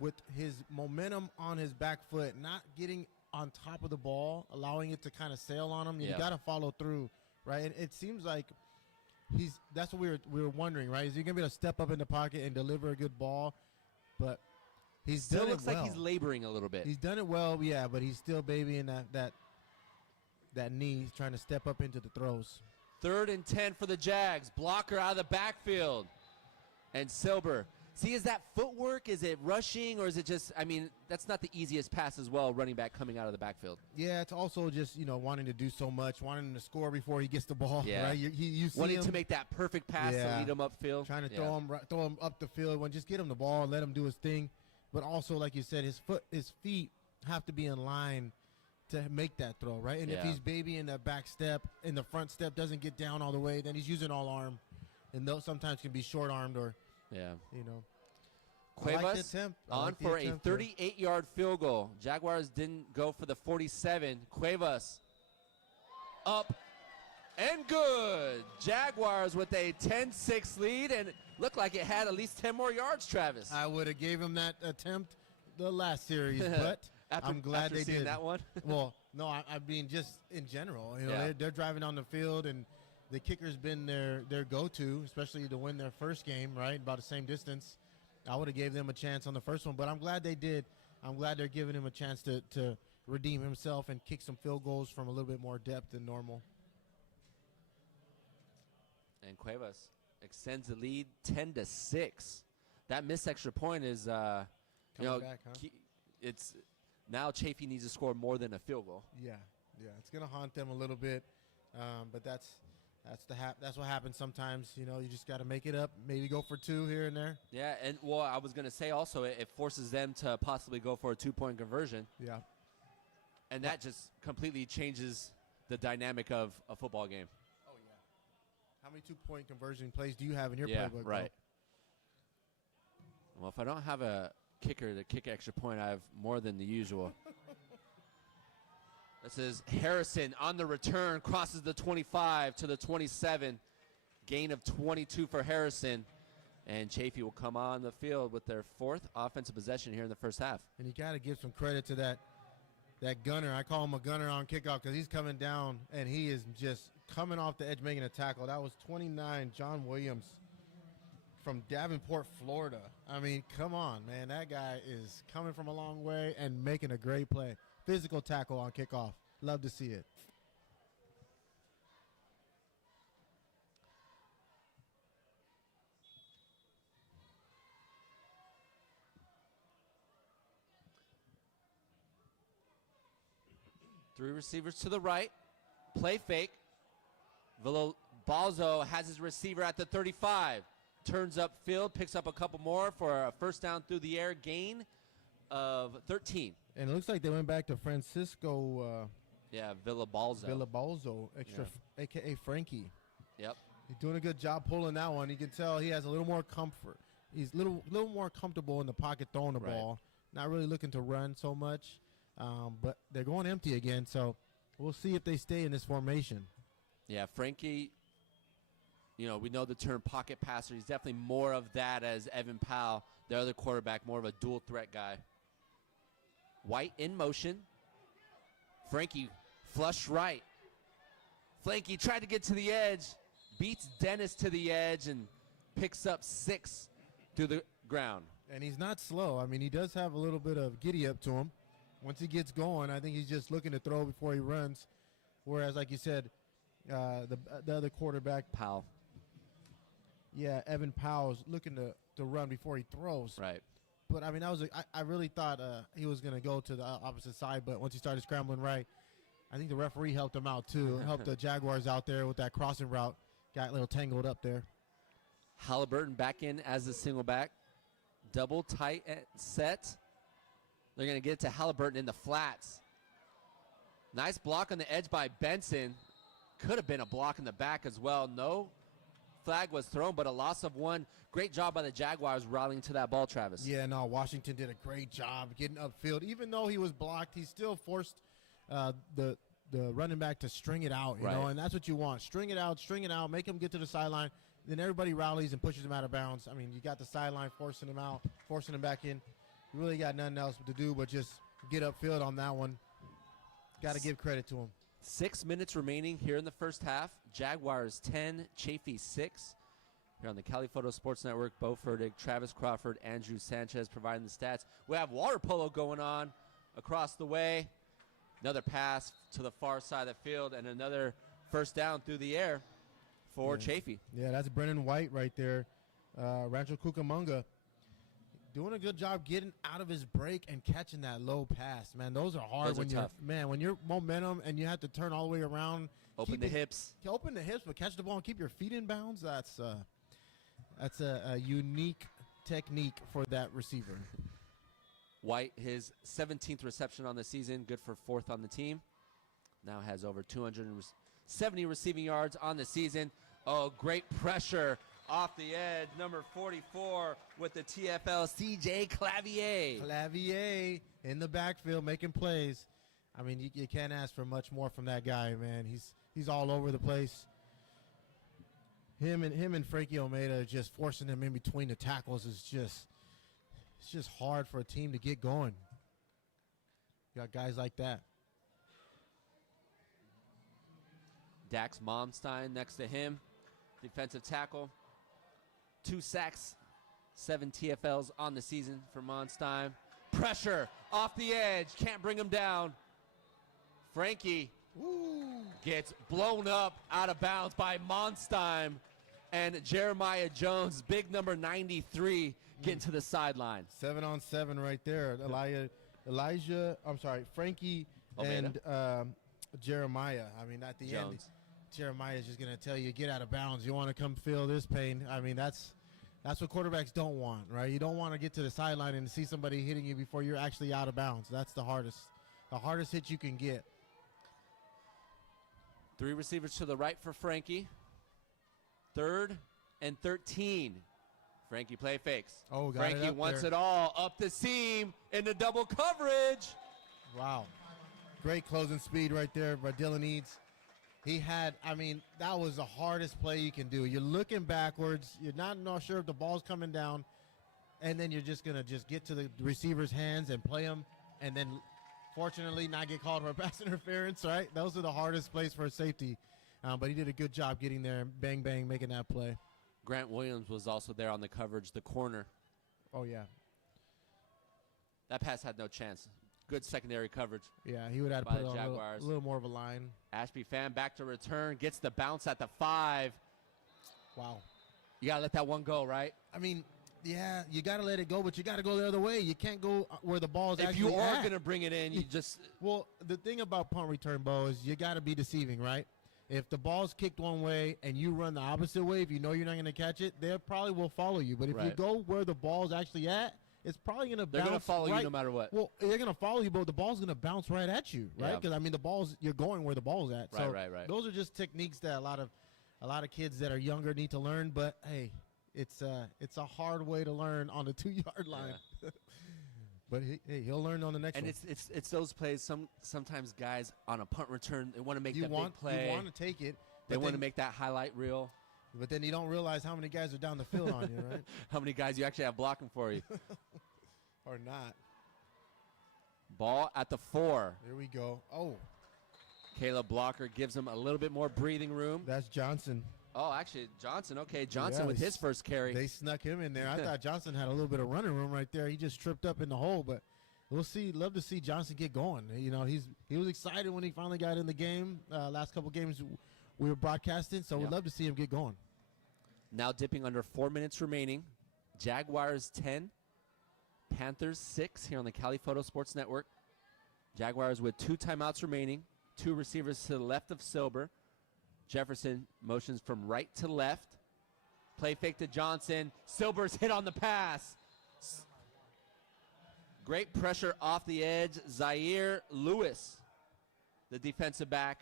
with his momentum on his back foot, not getting on top of the ball, allowing it to kind of sail on him. You got to follow through, right? And it seems like that's what we were wondering, right? Is he going to be able to step up in the pocket and deliver a good ball? But he's still done looks it well. like he's laboring a little bit. He's done it well, yeah, but he's still babying that knee, trying to step up into the throws. 3rd and 10 for the Jags. Blocker out of the backfield. And Silber. See, is that footwork? Is it rushing? Or is it just, that's not the easiest pass as well, running back coming out of the backfield. Yeah, it's also just, wanting to do so much, wanting him to score before he gets the ball. Yeah. Right? You see wanting him to make that perfect pass to lead him upfield. Trying to throw him up the field. Just get him the ball and let him do his thing. But also, like you said, his feet have to be in line to make that throw, right? And if he's babying the back step and the front step doesn't get down all the way, then he's using all arm. And those sometimes can be short-armed or, Cuevas on for a 38-yard field goal. Jaguars didn't go for the 47. Cuevas up and good. Jaguars with a 10-6 lead, and looked like it had at least 10 more yards, Travis. I would have gave him that attempt the last series, but I'm glad they did that one. Well, no, I mean just in general. They're driving on the field, and the kicker's been their go-to, especially to win their first game, right? About the same distance. I would have gave them a chance on the first one, but I'm glad they did. I'm glad they're giving him a chance to redeem himself and kick some field goals from a little bit more depth than normal. And Cuevas extends the lead 10-6. That missed extra point is, Coming back, huh? it's now Chaffey needs to score more than a field goal. Yeah, it's going to haunt them a little bit, but that's what happens sometimes. You just got to make it up, maybe go for 2 here and there. Yeah, and well, I was going to say also it forces them to possibly go for a 2-point conversion. Yeah. And that just completely changes the dynamic of a football game. Oh, yeah. How many 2-point conversion plays do you have in your Yeah, playbook? right. Well, if I don't have a kicker to kick extra point, I have more than the usual. This is Harrison on the return, crosses the 25 to the 27. Gain of 22 for Harrison. And Chaffey will come on the field with their 4th offensive possession here in the first half. And you got to give some credit to that gunner. I call him a gunner on kickoff because he's coming down, and he is just coming off the edge making a tackle. That was 29, John Williams from Davenport, Florida. I mean, come on, man. That guy is coming from a long way and making a great play. Physical tackle on kickoff. Love to see it. Three receivers to the right. Play fake. Villalbalzo has his receiver at the 35. Turns upfield, picks up a couple more for a first down through the air, gain of 13. And it looks like they went back to Francisco. Villalbalzo. A.K.A. Frankie. Yep. He's doing a good job pulling that one. You can tell he has a little more comfort. He's a little more comfortable in the pocket throwing the ball. Not really looking to run so much. But they're going empty again, so we'll see if they stay in this formation. Yeah, Frankie, we know the term pocket passer. He's definitely more of that as Evan Powell, the other quarterback, more of a dual threat guy. White in motion. Frankie flush right. Frankie tried to get to the edge, beats Dennis to the edge, and picks up 6 through the ground. And he's not slow. I mean, he does have a little bit of giddy up to him. Once he gets going, I think he's just looking to throw before he runs. Whereas, like you said, the other quarterback, Powell. Yeah, Evan Powell's looking to run before he throws. Right. But, I mean, I really thought he was going to go to the opposite side. But once he started scrambling right, I think the referee helped him out, too. Helped the Jaguars out there with that crossing route. Got a little tangled up there. Halliburton back in as the single back. Double tight set. They're going to get it to Halliburton in the flats. Nice block on the edge by Benson. Could have been a block in the back as well. No flag was thrown, but a loss of 1. Great job by the Jaguars rallying to that ball, Travis. Yeah, no, Washington did a great job getting upfield. Even though he was blocked, he still forced the running back to string it out, you know, and that's what you want. String it out, make him get to the sideline. Then everybody rallies and pushes him out of bounds. I mean, you got the sideline forcing him out, forcing him back in. You really got nothing else to do but just get upfield on that one. Got to give credit to him. 6 minutes remaining here in the first half. Jaguars 10, Chaffey 6. Here on the Cali Photo Sports Network, Bo Furtick, Travis Crawford, Andrew Sanchez providing the stats. We have water polo going on across the way. Another pass to the far side of the field and another first down through the air for Chaffey. Yeah, that's Brennan White right there. Rancho Cucamonga doing a good job getting out of his break and catching that low pass. Man, those are hard. Those are tough. When you're momentum and you have to turn all the way around. Open the hips, but catch the ball and keep your feet in bounds. That's a unique technique for that receiver. White, his 17th reception on the season, good for 4th on the team. Now has over 270 receiving yards on the season. Oh, great pressure off the edge. Number 44 with the TFL, CJ Clavier. Clavier in the backfield making plays. I mean, you can't ask for much more from that guy, man. He's all over the place. Him and Frankie Almeida just forcing him in between the tackles is just hard for a team to get going. You got guys like that. Dax Momstein next to him, defensive tackle. 2 sacks, 7 TFLs on the season for Momstein. Pressure off the edge, can't bring him down. Frankie gets blown up out of bounds by Momstein. and Jeremiah Jones, big number 93, getting to the sideline. 7-on-7 right there. Frankie Almeida. and Jeremiah. I mean, at the end, Jones. Jeremiah is just going to tell you, get out of bounds. You want to come feel this pain. I mean, that's what quarterbacks don't want, right? You don't want to get to the sideline and see somebody hitting you before you're actually out of bounds. That's the hardest hit you can get. 3 receivers to the right for Frankie. 3rd and 13. Frankie play fakes. Oh, got Frankie it up wants there. it all up the seam in the double coverage. Wow. Great closing speed right there by Dylan Eads. That was the hardest play you can do. You're looking backwards. You're not sure if the ball's coming down. And then you're just going to get to the receiver's hands and play them. And then, fortunately, not get called for pass interference, right? Those are the hardest plays for a safety. But he did a good job getting there and bang, bang, making that play. Grant Williams was also there on the coverage, the corner. Oh, yeah. That pass had no chance. Good secondary coverage. Yeah, he would have to by put the on a Jaguars. little more of a line. Ashby Fan back to return, gets the bounce at the 5. Wow. You got to let that one go, right? I mean, yeah, you got to let it go, but you got to go the other way. You can't go where the ball's If actually you are at. going to bring it in, you just... Well, the thing about punt return, Bo, is you got to be deceiving, right? If the ball's kicked one way and you run the opposite way, if you know you're not going to catch it, they probably will follow you. But if you go where the ball's actually at, it's probably going to bounce. They're going to follow right. you no matter what. Well, they're going to follow you, but the ball's going to bounce right at you, right? Because, you're going where the ball's at. So Right. those are just techniques that a lot of kids that are younger need to learn. But, hey, it's a hard way to learn on the 2-yard line. Yeah. But he'll learn on the next one. And it's those plays. Sometimes guys on a punt return, they want to make that big play. You want to take it. They want to make that highlight reel. But then you don't realize how many guys are down the field on you, right? How many guys you actually have blocking for you. Or not. Ball at the 4. Here we go. Oh. Caleb Blocker gives him a little bit more breathing room. That's Johnson. Oh, actually, Johnson. Okay, Johnson with his first carry. They snuck him in there. I thought Johnson had a little bit of running room right there. He just tripped up in the hole, but we'll see. Love to see Johnson get going. You know, he was excited when he finally got in the game. Last couple games we were broadcasting, so we'd love to see him get going. Now dipping under 4 minutes remaining. Jaguars 10, Panthers 6 here on the Cali Photo Sports Network. Jaguars with 2 timeouts remaining. 2 receivers to the left of Silber. Jefferson motions from right to left. Play fake to Johnson. Silber's hit on the pass. Great pressure off the edge. Zaire Lewis, the defensive back.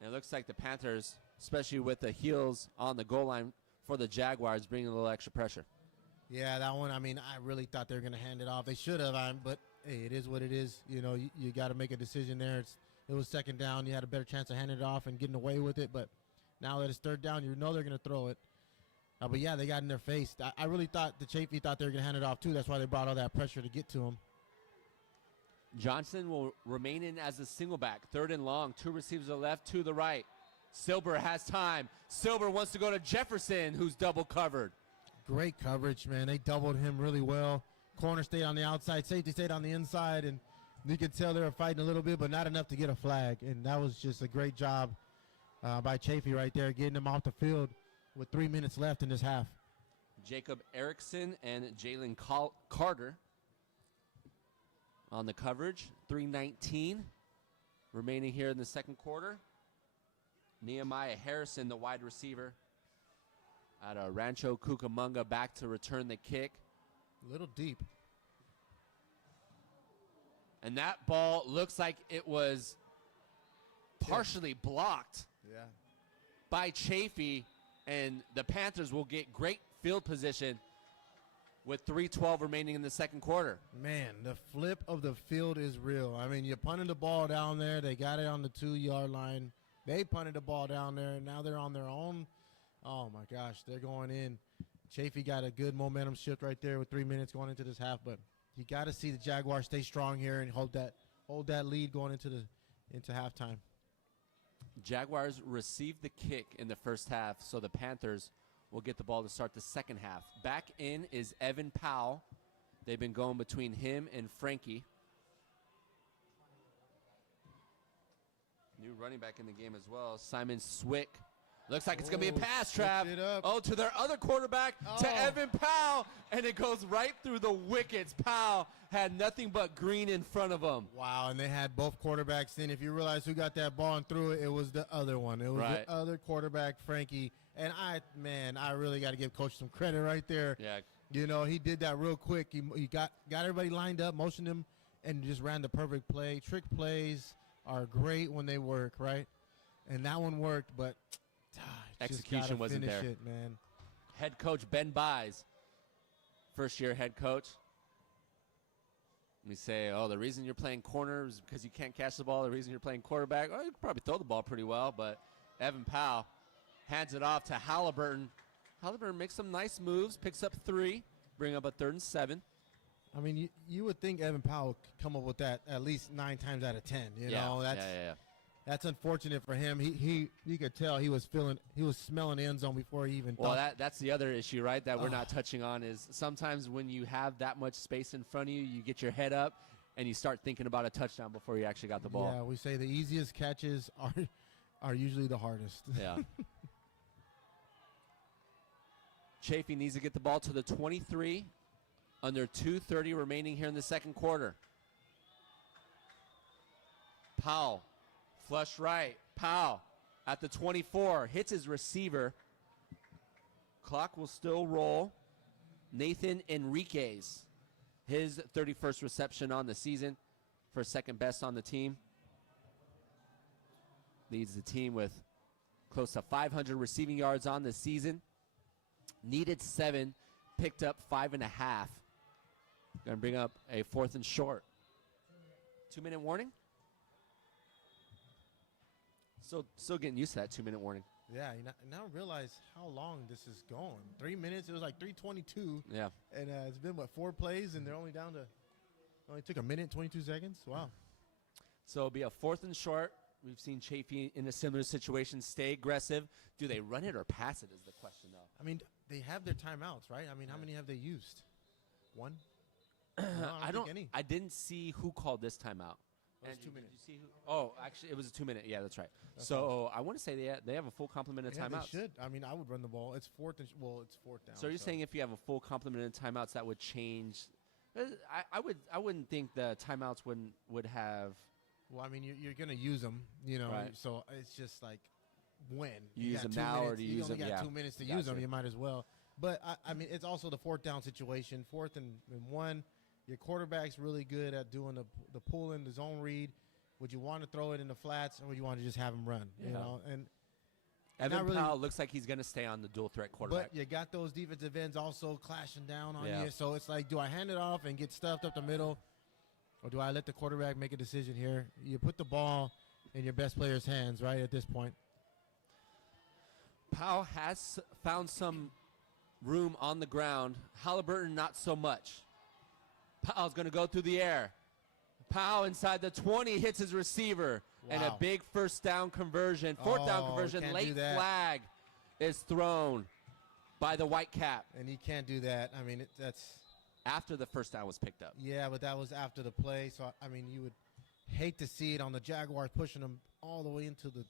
And it looks like the Panthers, especially with the heels on the goal line for the Jaguars, bringing a little extra pressure. Yeah, that one, I really thought they were going to hand it off. They should have, but hey, it is what it is. You know, you got to make a decision there. It was second down. You had a better chance of handing it off and getting away with it. But now that it's third down, you know they're going to throw it. But, yeah, they got in their face. I really thought the Chaffey thought they were going to hand it off, too. That's why they brought all that pressure to get to him. Johnson will remain in as a single back. 3rd and long. 2 receivers to the left, 2 to the right. Silber has time. Silber wants to go to Jefferson, who's double covered. Great coverage, man. They doubled him really well. Corner stayed on the outside. Safety stayed on the inside. And you could tell they were fighting a little bit, but not enough to get a flag. And that was just a great job by Chaffey right there, getting him off the field with 3 minutes left in this half. Jacob Erickson and Jalen Carter on the coverage. 3:19 remaining here in the second quarter. Nehemiah Harrison, the wide receiver, out of Rancho Cucamonga, back to return the kick. A little deep. And that ball looks like it was partially blocked by Chaffey, and the Panthers will get great field position with 3:12 remaining in the second quarter. Man, the flip of the field is real. You punted the ball down there. They got it on the 2-yard line. They punted the ball down there, and now they're on their own. Oh, my gosh, they're going in. Chaffey got a good momentum shift right there with 3 minutes going into this half, but you got to see the Jaguars stay strong here and hold that lead going into halftime. Jaguars received the kick in the first half, so the Panthers will get the ball to start the second half. Back in is Evan Powell. They've been going between him and Frankie. New running back in the game as well, Simon Swick Looks like it's going to be a pass switch trap. it up. Oh, to their other quarterback, to Evan Powell, and it goes right through the wickets. Powell had nothing but green in front of him. Wow, and they had both quarterbacks in. If you realize who got that ball and threw it, it was the other one. It was the other quarterback, Frankie. And I really got to give Coach some credit right there. Yeah. You know, he did that real quick. He got everybody lined up, motioned them, and just ran the perfect play. Trick plays are great when they work, right? And that one worked, but execution wasn't there. It, man. Head coach Ben Buys, first-year head coach. We say, the reason you're playing corner is because you can't catch the ball. The reason you're playing quarterback, you can probably throw the ball pretty well. But Evan Powell hands it off to Halliburton. Halliburton makes some nice moves, picks up 3, bring up a 3rd and 7. I mean, you would think Evan Powell could come up with that at least 9 times out of 10. You know, that's unfortunate for him. You could tell he was smelling the end zone before he even. Well, that's the other issue, right? That we're not touching on is sometimes when you have that much space in front of you, you get your head up and you start thinking about a touchdown before you actually got the ball. Yeah, we say the easiest catches are usually the hardest. Yeah. Chaffey needs to get the ball to the 23. Under 2:30 remaining here in the second quarter. Powell, flush right. Powell at the 24, hits his receiver. Clock will still roll. Nathan Enriquez, his 31st reception on the season for second best on the team. Leads the team with close to 500 receiving yards on the season. Needed 7, picked up 5.5. Going to bring up a 4th and short. 2-minute warning? Still getting used to that 2-minute warning. Yeah, you now realize how long this is going. 3 minutes. It was like 3:22. Yeah. And it's been, 4 plays, and they're only down to only took a minute, 22 seconds. Wow. So it'll be a 4th and short. We've seen Chaffey in a similar situation stay aggressive. Do they run it or pass it is the question, though. I mean, they have their timeouts, right? I mean, how many have they used? 1? No, I don't think any. I didn't see who called this timeout. It was 2 minutes. Did you see who? Actually, it was a 2-minute. Yeah, that's right. So I want to say they have a full complement of timeouts. They should. I mean, I would run the ball. It's 4th and it's 4th down. So you're saying if you have a full complement of timeouts, that would change? I wouldn't think the timeouts would have. Well, I mean, you're going to use them, you know. Right. So it's just like when you use them now or do you use them? You only got 2 minutes to use them. You might as well. But I mean, it's also the 4th down situation. 4th and 1. Your quarterback's really good at doing the pull-in, the zone read. Would you want to throw it in the flats, or would you want to just have him run? You know, and Evan Powell looks like he's going to stay on the dual threat quarterback. But you got those defensive ends also clashing down on you. So it's like, do I hand it off and get stuffed up the middle, or do I let the quarterback make a decision here? You put the ball in your best player's hands, right, at this point. Powell has found some room on the ground. Halliburton, not so much. Powell's going to go through the air. Powell inside the 20 hits his receiver. Wow. And a big 4th down conversion. 4th down conversion. Late flag is thrown by the Whitecap. And he can't do that. I mean, that's after the 1st down was picked up. Yeah, but that was after the play. So, I mean, you would hate to see it on the Jaguars pushing them all the way into the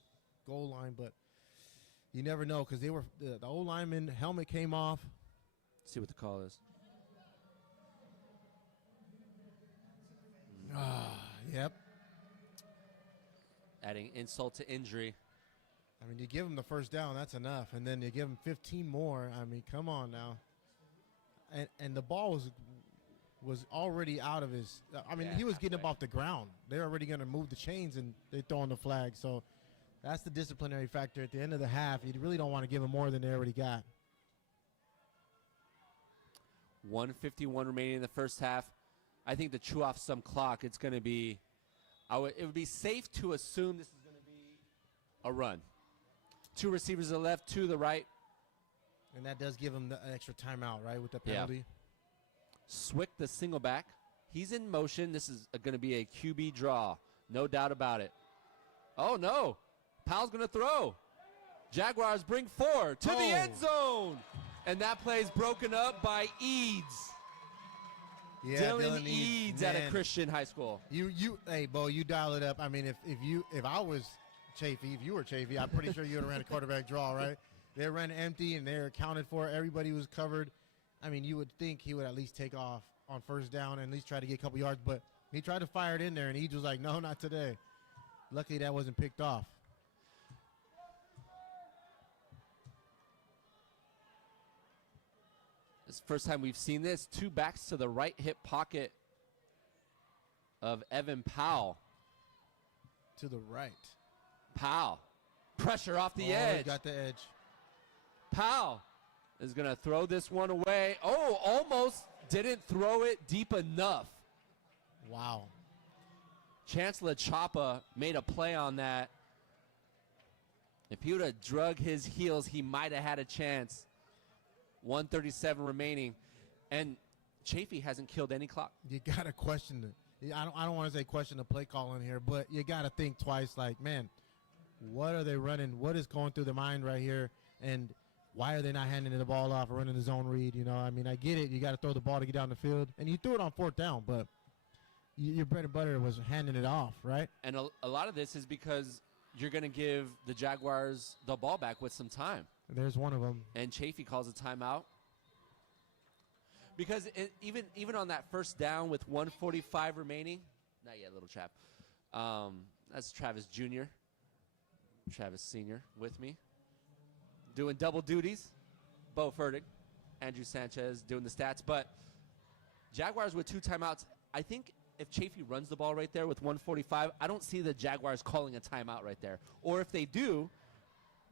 goal line. But you never know because they were the old lineman helmet came off. Let's see what the call is. Yep. Adding insult to injury. I mean, you give him the 1st down, that's enough. And then you give him 15 more. I mean, come on now. And the ball was already out of his – I mean, he was getting up off the ground. They're already going to move the chains, and they're throwing the flag. So that's the disciplinary factor at the end of the half. You really don't want to give them more than they already got. 1:51 remaining in the first half. I think to chew off some clock, it's going to be it would be safe to assume this is going to be a run. 2 receivers to the left, 2 to the right. And that does give him the extra timeout, right, with the penalty. Yeah. Swick, the single back. He's in motion. This is going to be a QB draw. No doubt about it. Oh, no. Powell's going to throw. Jaguars bring 4 to the end zone. And that play is broken up by Eads. Yeah, Dylan Eads at a Christian high school. Hey, Bo, you dial it up. I mean, if I was Chaffey, if you were Chaffey, I'm pretty sure you would have ran a quarterback draw, right? They ran empty and they're accounted for. Everybody was covered. I mean, you would think he would at least take off on first down and at least try to get a couple yards, but he tried to fire it in there, and he was like, no, not today. Luckily, that wasn't picked off. It's the first time we've seen this. 2 backs to the right hip pocket of Evan Powell. To the right. Powell. Pressure off the edge. He got the edge. Powell is going to throw this one away. Oh, almost didn't throw it deep enough. Wow. Chancellor Chapa made a play on that. If he would have drug his heels, he might have had a chance. 1:37 remaining. And Chaffey hasn't killed any clock. You got to question it. I don't want to say question the play call in here, but you got to think twice like, man, what are they running? What is going through their mind right here? And why are they not handing the ball off or running the zone read? You know, I mean, I get it. You got to throw the ball to get down the field. And you threw it on 4th down, but your bread and butter was handing it off, right? And a lot of this is because you're going to give the Jaguars the ball back with some time. There's one of them. And Chaffey calls a timeout. Because even on that first down with 1:45 remaining, not yet, little chap. That's Travis Jr., Travis Sr. with me. Doing double duties. Bo Furtick, Andrew Sanchez doing the stats. But Jaguars with 2 timeouts. I think if Chaffey runs the ball right there with 1:45, I don't see the Jaguars calling a timeout right there. Or if they do,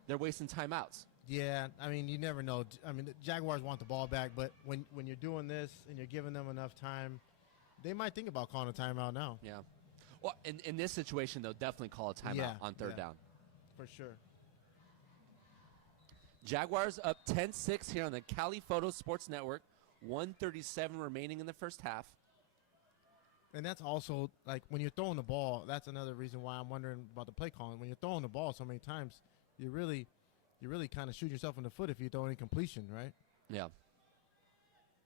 they're wasting timeouts. Yeah, I mean, you never know. I mean, the Jaguars want the ball back, but when you're doing this and you're giving them enough time, they might think about calling a timeout now. Yeah. Well, in this situation, they'll definitely call a timeout on 3rd down. For sure. Jaguars up 10-6 here on the Cali Photo Sports Network. 1:37 remaining in the first half. And that's also, like, when you're throwing the ball, that's another reason why I'm wondering about the play calling. When you're throwing the ball so many times, you really kind of shoot yourself in the foot if you throw any completion, right? Yeah.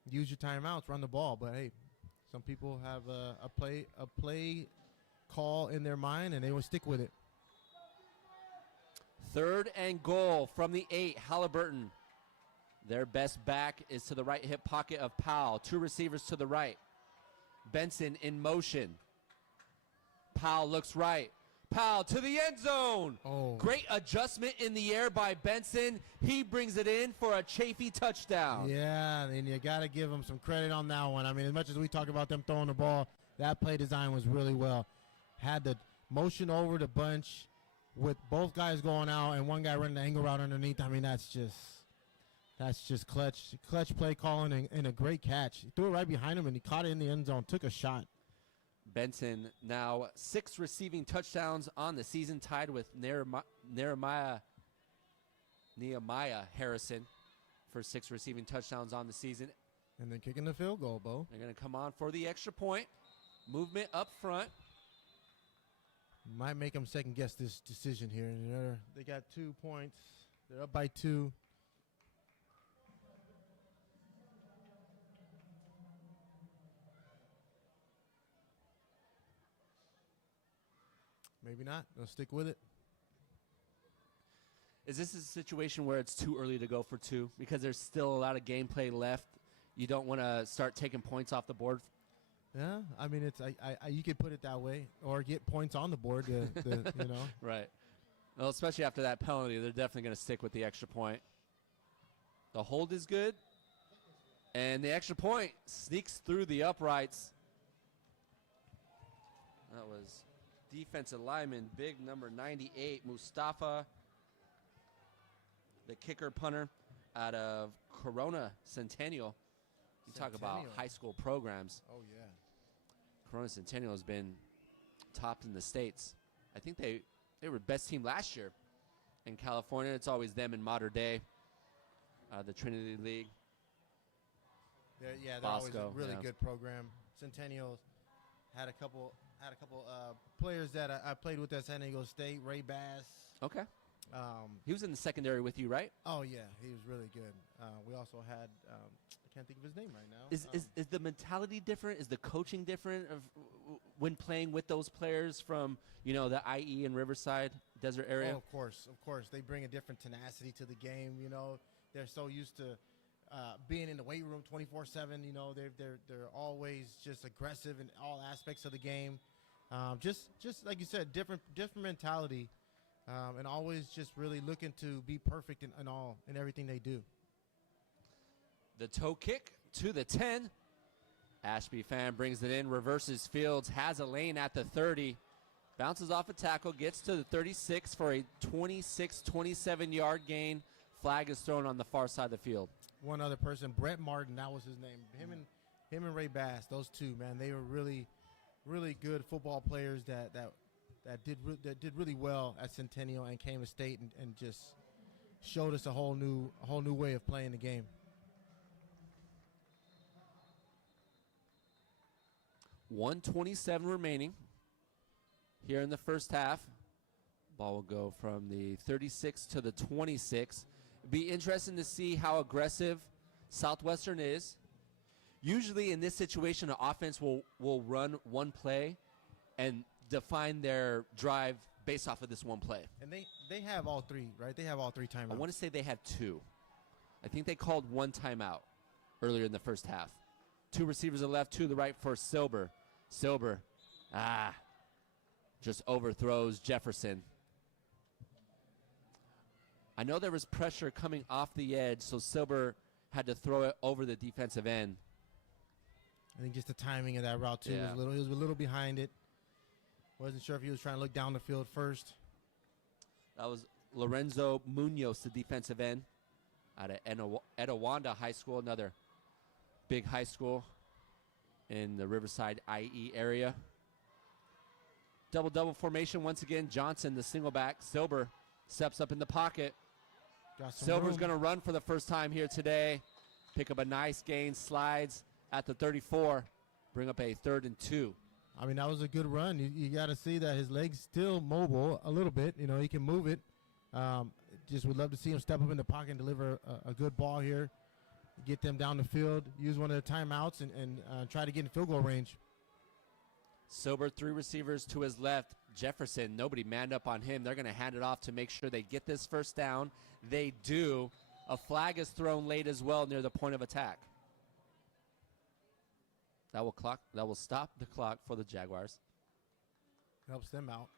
Use your timeouts, run the ball. But, hey, some people have a play call in their mind, and they will stick with it. 3rd and goal from the 8, Halliburton. Their best back is to the right hip pocket of Powell. 2 receivers to the right. Benson in motion. Powell looks right. Powell to the end zone. Oh. Great adjustment in the air by Benson. He brings it in for a Chaffey touchdown. Yeah, and you got to give them some credit on that one. I mean, as much as we talk about them throwing the ball, that play design was really well. Had the motion over the bunch with both guys going out and one guy running the angle route underneath. I mean, that's just clutch play calling and a great catch. He threw it right behind him, and he caught it in the end zone, took a shot. Benson now 6 receiving touchdowns on the season, tied with Nehemiah Harrison for 6 receiving touchdowns on the season. And then kicking the field goal, Bo. They're going to come on for the extra point. Movement up front. Might make them second-guess this decision here. They got 2 points. They're up by 2. Maybe not. They'll stick with it. Is this a situation where it's too early to go for 2? Because there's still a lot of gameplay left. You don't want to start taking points off the board? Yeah, I mean, it's you could put it that way, or get points on the board. You know, right. Well, especially after that penalty, they're definitely going to stick with the extra point. The hold is good, and the extra point sneaks through the uprights. That was defensive lineman, big number 98, Mustafa, the kicker punter out of Corona Centennial. You talk about high school programs. Oh, yeah. Corona Centennial has been topped in the States. I think they were best team last year in California. It's always them in Mater Dei, the Trinity League. They're Bosco, always a really good program. Centennial had a couple players that I played with at San Diego State. Ray Bass. Okay. He was in the secondary with you, right? Oh, yeah. He was really good. We also had, I can't think of his name right now. Is the mentality different? Is the coaching different when playing with those players from the IE and Riverside Desert area? Oh, of course. They bring a different tenacity to the game. They're so used to being in the weight room 24/7. They're always just aggressive in all aspects of the game. Just like you said, different mentality, and always just really looking to be perfect in everything they do. The toe kick to the 10. Ashby fan brings it in, reverses Fields, has a lane at the 30, bounces off a tackle, gets to the 36 for a 26-27-yard gain. Flag is thrown on the far side of the field. One other person, Brett Martin, that was his name. Him and Ray Bass, those two, man, they were really, really good football players that did really well at Centennial and came to state and just showed us a whole new way of playing the game. 1:27 remaining here in the first half. Ball will go from the 36 to the 26. It'd be interesting to see how aggressive Southwestern is. Usually in this situation, an offense will run one play and define their drive based off of this one play. And they have all three, right? They have all three timeouts. I want to say they have two. I think they called one timeout earlier in the first half. Two receivers to the left, two to the right for Silber. Just overthrows Jefferson. I know there was pressure coming off the edge, so Silber had to throw it over the defensive end. I think just the timing of that route, too, he was a little behind it. Wasn't sure if he was trying to look down the field first. That was Lorenzo Munoz, the defensive end, out of Etowanda High School, another big high school in the Riverside IE area. Double formation once again. Johnson, the single back. Silber steps up in the pocket. Silber's going to run for the first time here today. Pick up a nice gain, slides at the 34. Bring up a 3rd and 2. I mean, that was a good run. You got to see that his leg's still mobile a little bit. He can move it. Just would love to see him step up in the pocket and deliver a good ball here. Get them down the field, use one of their timeouts, and try to get in field goal range. Silber, 3 receivers to his left. Jefferson, nobody manned up on him. They're going to hand it off to make sure they get this first down. They do. A flag is thrown late as well near the point of attack. That will stop the clock for the Jaguars. Helps them out.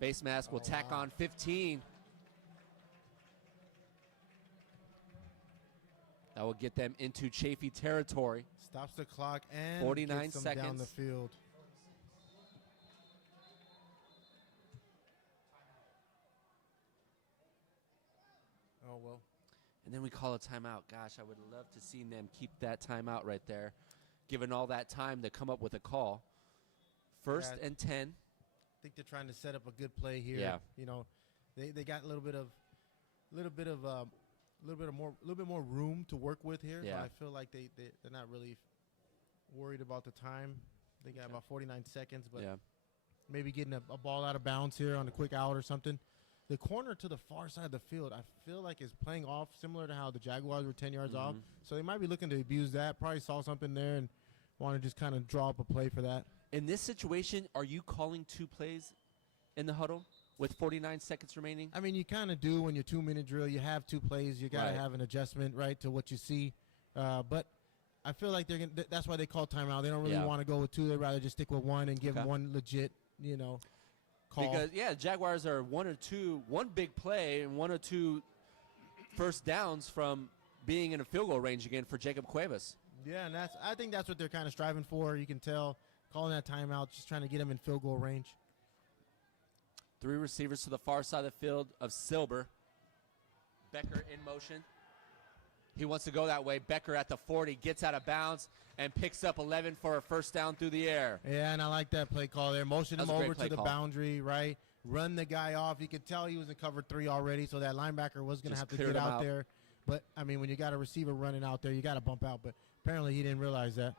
Face mask will tack on 15. That will get them into Chaffey territory. Stops the clock and 49 gets them seconds down the field. Oh, well. And then we call a timeout. Gosh, I would love to see them keep that timeout right there, given all that time to come up with a call. 1st and 10. I think they're trying to set up a good play here. Yeah. They got a little bit more room to work with here. Yeah. So I feel like they're not really worried about the time. They got about 49 seconds, but maybe getting a ball out of bounds here on a quick out or something. The corner to the far side of the field, I feel like is playing off similar to how the Jaguars were 10 yards off. So they might be looking to abuse that. Probably saw something there and want to just kind of draw up a play for that. In this situation, are you calling 2 plays in the huddle with 49 seconds remaining? I mean, you kind of do when you're 2-minute drill. You have 2 plays. You got to have an adjustment, right, to what you see. But I feel like that's why they call timeout. They don't really want to go with 2. They'd rather just stick with 1 and give them one legit, call. Because, Jaguars are one big play and 1 or 2 first downs from being in a field goal range again for Jacob Cuevas. Yeah, and I think that's what they're kind of striving for. You can tell, calling that timeout, just trying to get them in field goal range. 3 receivers to the far side of the field of Silber. Becker in motion. He wants to go that way. Becker at the 40 gets out of bounds and picks up 11 for a first down through the air. Yeah, and I like that play call there. Motion him over to the boundary, right? Run the guy off. You could tell he was in cover 3 already, so that linebacker was going to have to get out there. But, I mean, when you got a receiver running out there, you got to bump out. But apparently he didn't realize that.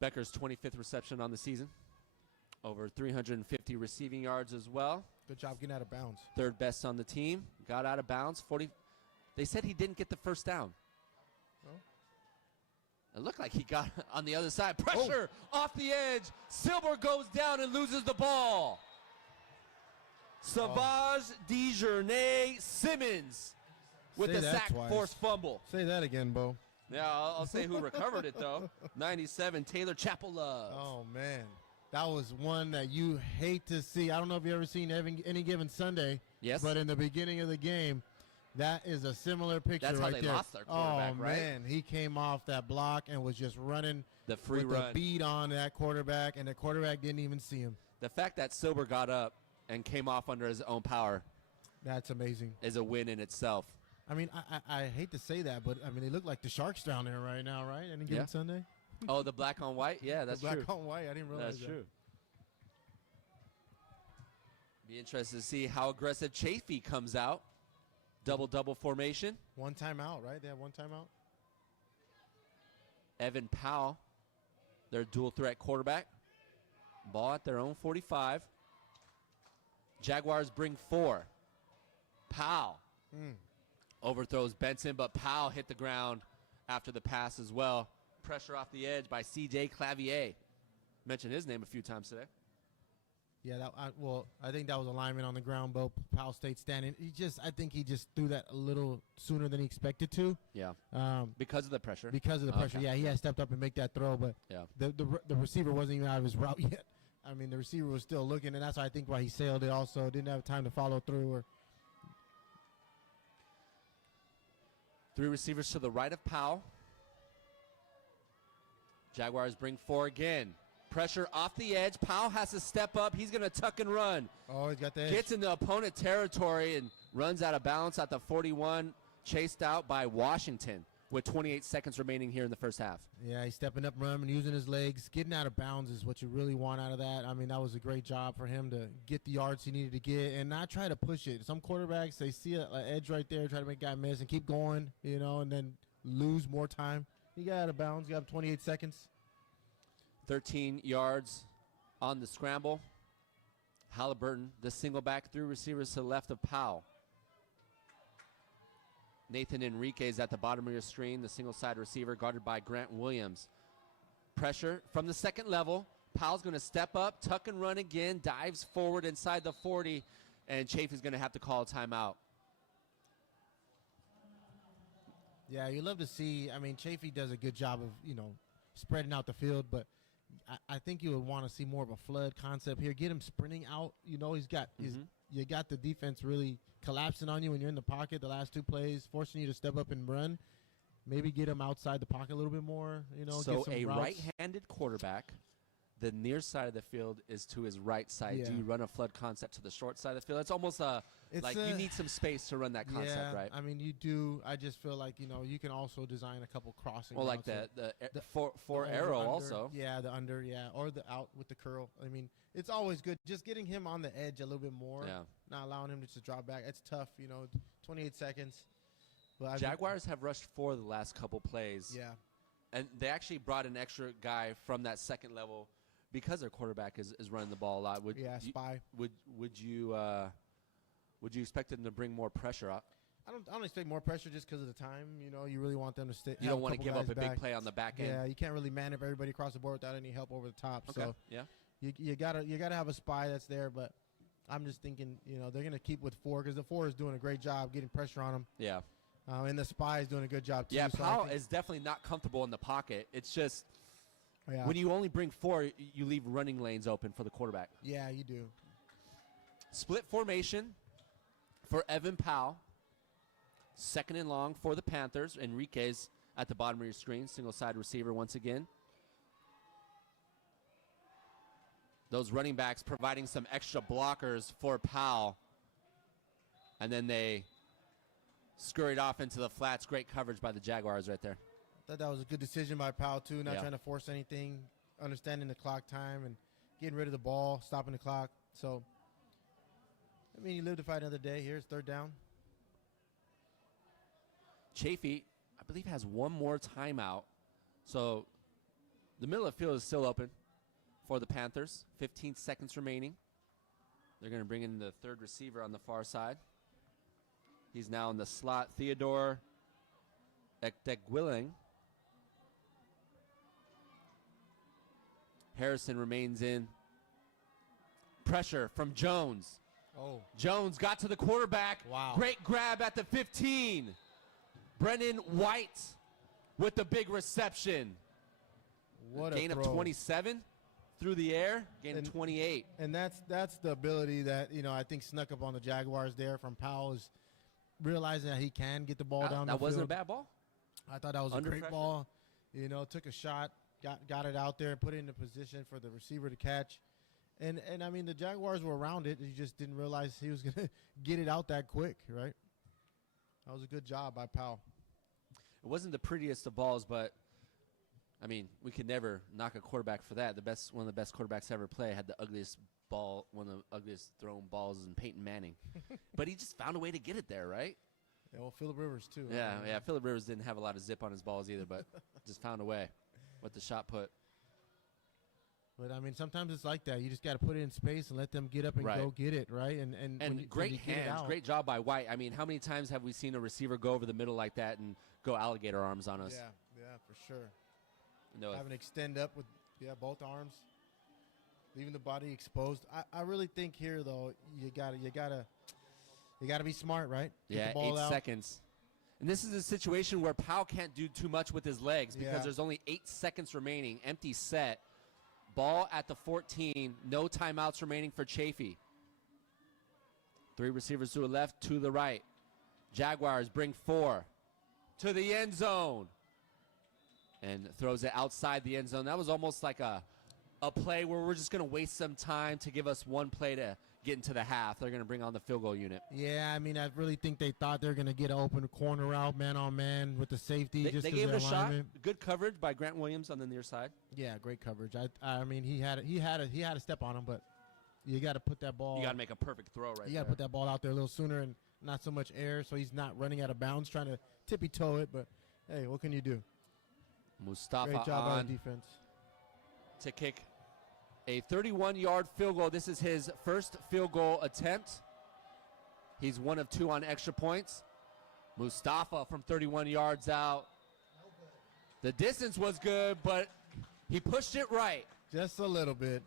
Becker's 25th reception on the season. Over 350 receiving yards as well. Good job getting out of bounds. Third best on the team. Got out of bounds. 40. They said he didn't get the first down. Oh. It looked like he got on the other side. Pressure off the edge. Silver goes down and loses the ball. Savage DeJournay Simmons with the sack forced fumble. Say that again, Bo. Yeah, I'll say who recovered it, though. 97, Taylor Chapel-Love. Oh, man. That was one that you hate to see. I don't know if you've ever seen Any Given Sunday. Yes. But in the beginning of the game, that is a similar picture right there. That's how they lost their quarterback, right? Oh, man. He came off that block and was just running the free with run. the beat on that quarterback, and the quarterback didn't even see him. The fact that Silver got up and came off under his own power. That's amazing. Is a win in itself. I mean, I hate to say that, but, I mean, they look like the Sharks down there right now, right? Any Given Sunday? Oh, the black on white? Yeah, that's black true. Black on white. I didn't realize That's true. Be interested to see how aggressive Chaffey comes out. Double formation. One timeout, right? They have one timeout. Evan Powell, their dual threat quarterback. Ball at their own 45. Jaguars bring 4. Powell overthrows Benson, but Powell hit the ground after the pass as well. Pressure off the edge by C.J. Clavier. Mentioned his name a few times today. Yeah, I think that was a lineman on the ground, Bo. Powell State standing. I think he just threw that a little sooner than he expected to. Yeah. Because of the pressure. Because of the pressure. Okay. Yeah, he had stepped up and make that throw, but the receiver wasn't even out of his route yet. I mean, the receiver was still looking, and that's why I think why he sailed it. Also, didn't have time to follow through. 3 receivers to the right of Powell. Jaguars bring 4 again. Pressure off the edge. Powell has to step up. He's going to tuck and run. Oh, he's got the edge. Gets into opponent territory and runs out of bounds at the 41, chased out by Washington with 28 seconds remaining here in the first half. Yeah, he's stepping up, running, using his legs. Getting out of bounds is what you really want out of that. I mean, that was a great job for him to get the yards he needed to get and not try to push it. Some quarterbacks, they see an edge right there, try to make a guy miss and keep going, and then lose more time. He got out of bounds. Got 28 seconds. 13 yards on the scramble. Halliburton, the single back, 3 receivers to the left of Powell. Nathan Enriquez at the bottom of your screen, the single side receiver guarded by Grant Williams. Pressure from the second level. Powell's going to step up, tuck and run again, dives forward inside the 40, and Chaffey's going to have to call a timeout. Yeah, you love to see. I mean, Chaffey does a good job of, spreading out the field, but I think you would want to see more of a flood concept here. Get him sprinting out. He's got you got the defense really collapsing on you when you're in the pocket the last 2 plays, forcing you to step up and run. Maybe get him outside the pocket a little bit more. So get some a routes. right-handed quarterback, the near side of the field is to his right side. Yeah. Do you run a flood concept to the short side of the field? It's almost you need some space to run that concept, right? I mean, you do. I just feel like, you can also design a couple crossing Well, like routes. the four arrow under, also. Yeah, the under, or the out with the curl. I mean, it's always good. Just getting him on the edge a little bit more. Yeah. Not allowing him to just drop back. It's tough, 28 seconds. But Jaguars have rushed 4 the last couple plays. Yeah. And they actually brought an extra guy from that second level because their quarterback is running the ball a lot. Spy. Would you expect them to bring more pressure up? I don't expect more pressure just because of the time. You really want them to stay. You don't want to give up a big play on the back end. Yeah, you can't really man up everybody across the board without any help over the top. Okay. So yeah, you gotta have a spy that's there. But I'm just thinking, they're gonna keep with 4 because the 4 is doing a great job getting pressure on them. Yeah. And the spy is doing a good job too. Yeah, so Powell is definitely not comfortable in the pocket. It's just when you only bring 4, you leave running lanes open for the quarterback. Yeah, you do. Split formation for Evan Powell. Second and long for the Panthers. Enriquez at the bottom of your screen. Single side receiver once again. Those running backs providing some extra blockers for Powell. And then they scurried off into the flats. Great coverage by the Jaguars right there. I thought that was a good decision by Powell, too. Not Yeah. trying to force anything, understanding the clock time and getting rid of the ball, stopping the clock. So, you live to fight another day. Here's 3rd down. Chaffey, I believe, has one more timeout. So the middle of the field is still open for the Panthers. 15 seconds remaining. They're going to bring in the third receiver on the far side. He's now in the slot. Theodore Ekdegwilling. Harrison remains in. Pressure from Jones. Oh. Jones got to the quarterback. Wow. Great grab at the 15. Brendan White with the big reception. What a gain throw. of 27 through the air, gain of 28. And that's the ability that, I think snuck up on the Jaguars there from Powell, is realizing that he can get the ball down the That field. wasn't a bad ball. I thought that was Under a great pressure. ball. Took a shot, got it out there, put it into position for the receiver to catch. And I mean, the Jaguars were around it. He just didn't realize he was going to get it out that quick, right? That was a good job by Powell. It wasn't the prettiest of balls, but I mean, we could never knock a quarterback for that. One of the best quarterbacks to ever play had the ugliest ball, one of the ugliest thrown balls in Peyton Manning. But he just found a way to get it there, right? Yeah, well, Phillip Rivers too. Yeah. Phillip Rivers didn't have a lot of zip on his balls either, but just found a way with the shot put. But I mean, sometimes it's like that. You just got to put it in space and let them get up and Right. go get it, right? And Great hands, great job by White. I mean, how many times have we seen a receiver go over the middle like that and go alligator arms on us? Yeah, for sure. No, Having to extend up with both arms, leaving the body exposed. I really think here though, you gotta be smart, right? Get the ball 8 out. seconds. And this is a situation where Powell can't do too much with his legs because Yeah. there's only 8 seconds remaining. Empty set. Ball at the 14. No timeouts remaining for Chaffey. 3 receivers to the left, to the right. Jaguars bring 4 to the end zone. And throws it outside the end zone. That was almost like a play where we're just going to waste some time to give us one play to get into the half. They're going to bring on the field goal unit. Yeah, I mean, I really think they thought they were going to get an open corner route, man on man with the safety. They gave it a shot. Good coverage by Grant Williams on the near side. Yeah, great coverage. I mean, he had a step on him, but you got to put that ball. You got to make a perfect throw right there. You got to put that ball out there a little sooner and not so much air, so he's not running out of bounds trying to tippy toe it. But hey, what can you do? Mustafa Great job by on the defense. to kick a 31-yard field goal. This is his first field goal attempt. He's 1 of 2 on extra points. Mustafa from 31 yards out. The distance was good, but he pushed it right. Just a little bit.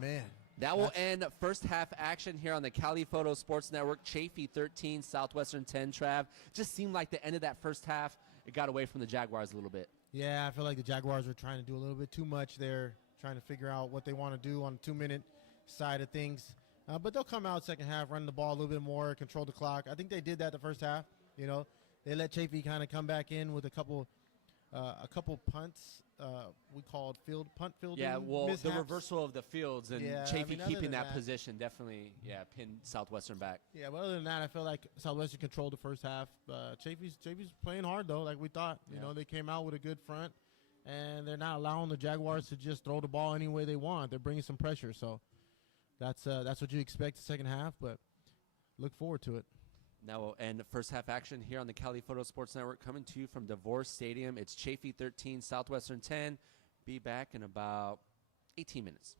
Man. That will end first half action here on the Cali Photo Sports Network. Chaffey 13, Southwestern 10, Trav. Just seemed like the end of that first half, it got away from the Jaguars a little bit. Yeah, I feel like the Jaguars were trying to do a little bit too much there, trying to figure out what they want to do on the 2-minute side of things. But they'll come out second half, running the ball a little bit more, control the clock. I think they did that the first half. They let Chaffey kind of come back in with a couple punts. We called punt fielding. Yeah, well, mishaps. the reversal of the fields and Yeah, Chaffey I mean, other keeping than that that- position definitely, pinned Southwestern back. Yeah, but other than that, I feel like Southwestern controlled the first half. Chaffey's playing hard, though, like we thought. You know, they came out with a good front, and they're not allowing the Jaguars to just throw the ball any way they want. They're bringing some pressure, so that's what you expect the second half, but look forward to it. Now we'll end first half action here on the Cali Photo Sports Network, coming to you from Devore Stadium. It's Chaffey 13, Southwestern 10. Be back in about 18 minutes.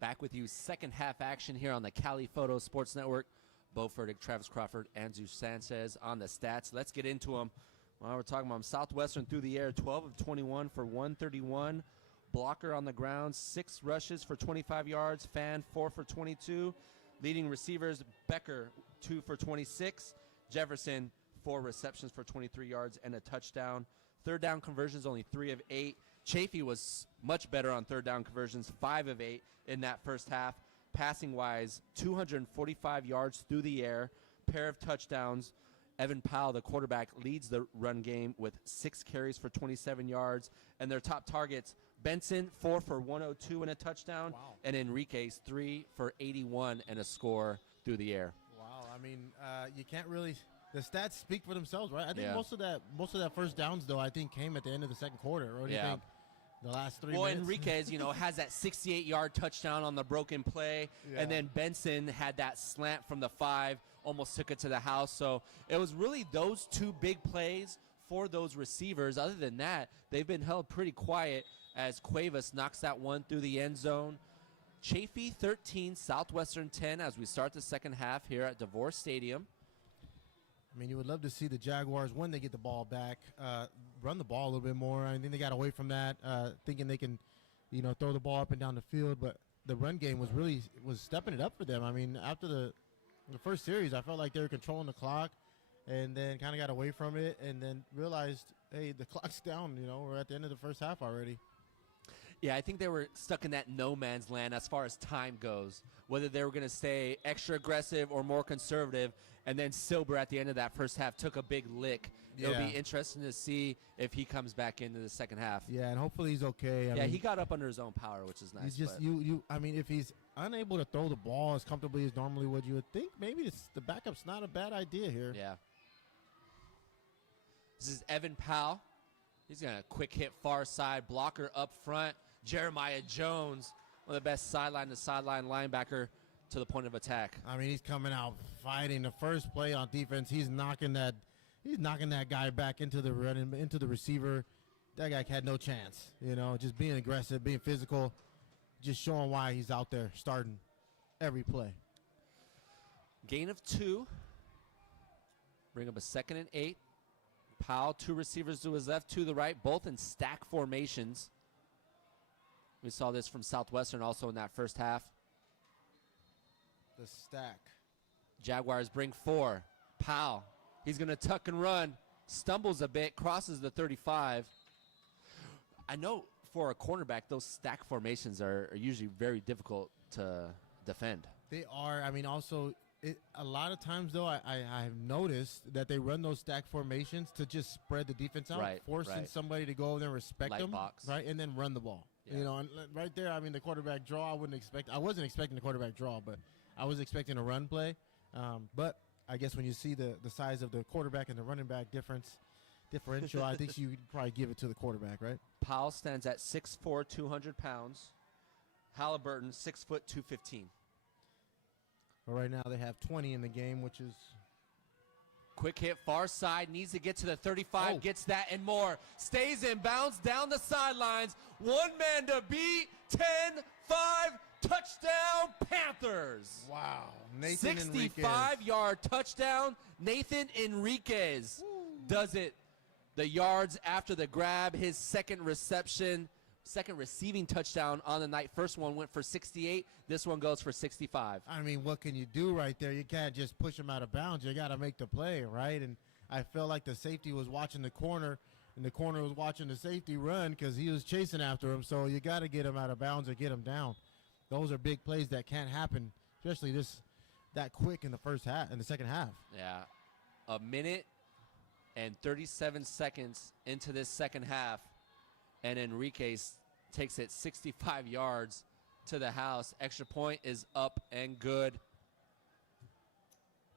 Back with you, second half action here on the Cali Photo Sports Network. Bo Furtick, Travis Crawford, Andrew Sanchez on the stats. Let's get into them. Well, we're talking about Southwestern through the air, 12 of 21 for 131. Blocker on the ground, 6 rushes for 25 yards. Fan, 4 for 22. Leading receivers, Becker, 2 for 26. Jefferson, 4 receptions for 23 yards and a touchdown. Third down conversions, only 3 of 8. Chaffey was much better on third down conversions, 5 of 8 in that first half. Passing-wise, 245 yards through the air, pair of touchdowns. Evan Powell, the quarterback, leads the run game with 6 carries for 27 yards. And their top targets, Benson, 4 for 102 and a touchdown. Wow. And Enriquez, 3 for 81 and a score through the air. Wow. I mean, you can't really – the stats speak for themselves, right? I think Yeah. most of that first downs, though, I think came at the end of the second quarter. Or do you think the last 3 minutes? Well, Enriquez, has that 68-yard touchdown on the broken play. Yeah. And then Benson had that slant from the 5, almost took it to the house. So it was really those 2 big plays for those receivers. Other than that, they've been held pretty quiet as Cuevas knocks that one through the end zone. Chaffey 13, Southwestern 10 as we start the second half here at Devore Stadium. I mean, you would love to see the Jaguars, when they get the ball back, run the ball a little bit more. I think they got away from that, thinking they can, throw the ball up and down the field. But the run game was stepping it up for them. I mean, after the first series, I felt like they were controlling the clock and then kind of got away from it and then realized, hey, the clock's down. We're at the end of the first half already. Yeah, I think they were stuck in that no man's land as far as time goes, whether they were going to stay extra aggressive or more conservative. And then Silber at the end of that first half took a big lick. Yeah. It'll be interesting to see if he comes back into the second half. Yeah, and hopefully he's okay. I mean, he got up under his own power, which is nice. I mean, if he's unable to throw the ball as comfortably as normally what you would think, maybe the backup's not a bad idea here. Yeah. This is Evan Powell. He's going to quick hit far side, blocker up front. Jeremiah Jones, one of the best sideline-to-sideline linebacker to the point of attack. I mean, he's coming out fighting. The first play on defense, he's knocking that guy back into the receiver. That guy had no chance. Just being aggressive, being physical, just showing why he's out there starting every play. Gain of 2. Bring up a 2nd and 8. Powell, 2 receivers to his left, 2 to the right, both in stack formations. We saw this from Southwestern also in that first half. The stack. Jaguars bring 4. Powell, he's going to tuck and run, stumbles a bit, crosses the 35. I know for a cornerback, those stack formations are usually very difficult to defend. They are. I mean, also, a lot of times, though, I have noticed that they run those stack formations to just spread the defense out, forcing somebody to go over there and respect Light them, box. right, and then run the ball. Yeah. And right there, I mean, the quarterback draw, I wasn't expecting the quarterback draw, but I was expecting a run play. But I guess when you see the size of the quarterback and the running back differential, I think you probably give it to the quarterback, right? Powell stands at 6'4", 200 pounds. Halliburton, 6 foot, 215. But right now they have 20 in the game, which is... Quick hit, far side, needs to get to the 35, gets that and more. Stays in bounds, down the sidelines. 1 man to beat, 10-5, touchdown, Panthers. Wow. Nathan 65-yard touchdown. Nathan Enriquez does it. The yards after the grab, his second receiving touchdown on the night. First one went for 68. This one goes for 65. I mean, what can you do right there? You can't just push him out of bounds. You got to make the play, right? And I felt like the safety was watching the corner, and the corner was watching the safety run because he was chasing after him. So you got to get him out of bounds or get him down. Those are big plays that can't happen, especially that quick in the second half. Yeah, a minute and 37 seconds into this second half, and Enriquez takes it 65 yards to the house. Extra point is up and good.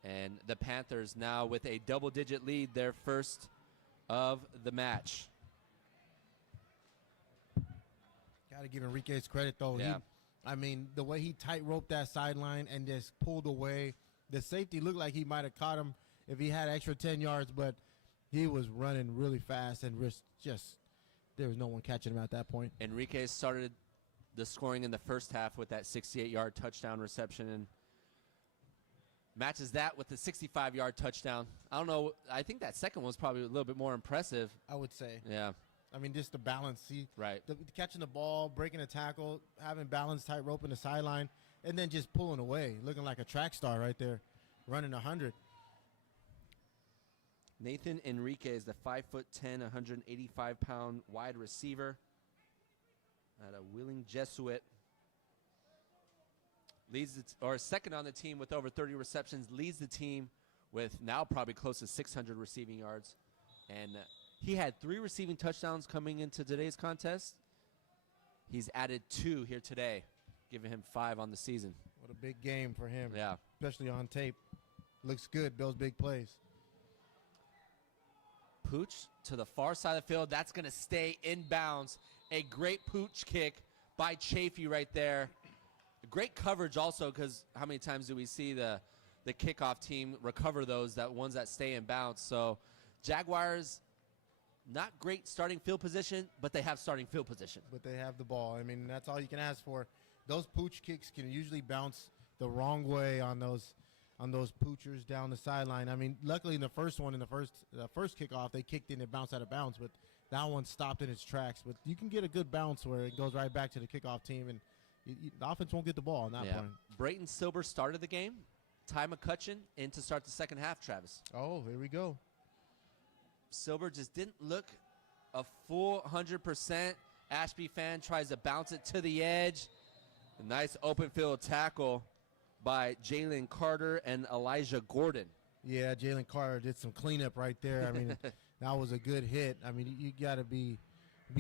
And the Panthers now with a double-digit lead, their first of the match. Got to give Enriquez credit, though. Yeah. The way he tight-roped that sideline and just pulled away, the safety looked like he might have caught him if he had extra 10 yards, but he was running really fast and there was no one catching him at that point. Enriquez started the scoring in the first half with that 68-yard touchdown reception, and matches that with the 65-yard touchdown. I don't know. I think that second one was probably a little bit more impressive. I would say. Yeah. I mean, just the balance. See, right. Catching the ball, breaking a tackle, having balance, tight rope in the sideline, and then just pulling away, looking like a track star right there, running 100. Nathan Enriquez, the 5'10", 185-pound wide receiver out of Wheeling Jesuit. Second on the team with over 30 receptions, leads the team with now probably close to 600 receiving yards. And he had 3 receiving touchdowns coming into today's contest. He's added 2 here today, giving him 5 on the season. What a big game for him. Yeah. Especially on tape. Looks good, Bill's big plays. Pooch to the far side of the field. That's going to stay in bounds. A great pooch kick by Chaffey right there. Great coverage also, because how many times do we see the kickoff team recover those, ones that stay in bounds? So Jaguars, not great starting field position, but they have starting field position. But they have the ball. I mean, that's all you can ask for. Those pooch kicks can usually bounce the wrong way on those poochers down the sideline. I mean, luckily in the first kickoff, they kicked in and bounced out of bounds, but that one stopped in its tracks. But you can get a good bounce where it goes right back to the kickoff team, and the offense won't get the ball on that point. Brayton Silber started the game. Ty McCutcheon in to start the second half, Travis. Oh, here we go. Silber just didn't look a full 100%. Ashby fan tries to bounce it to the edge. A nice open field tackle by Jalen Carter and Elijah Gordon. Yeah, Jalen Carter did some cleanup right there. I mean, that was a good hit. I mean, you got to be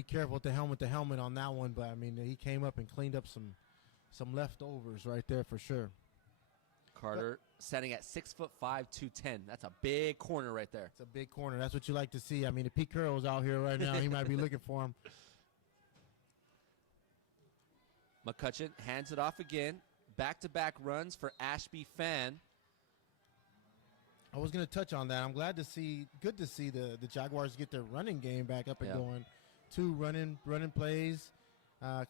careful with the helmet on that one. But, I mean, he came up and cleaned up some leftovers right there for sure. Carter standing at 6'5", 210. That's a big corner right there. It's a big corner. That's what you like to see. I mean, if Pete Carroll's out here right now, he might be looking for him. McCutcheon hands it off again. Back-to-back runs for Ashby Fan. I was going to touch on that. I'm good to see the Jaguars get their running game back up and going. 2 running plays,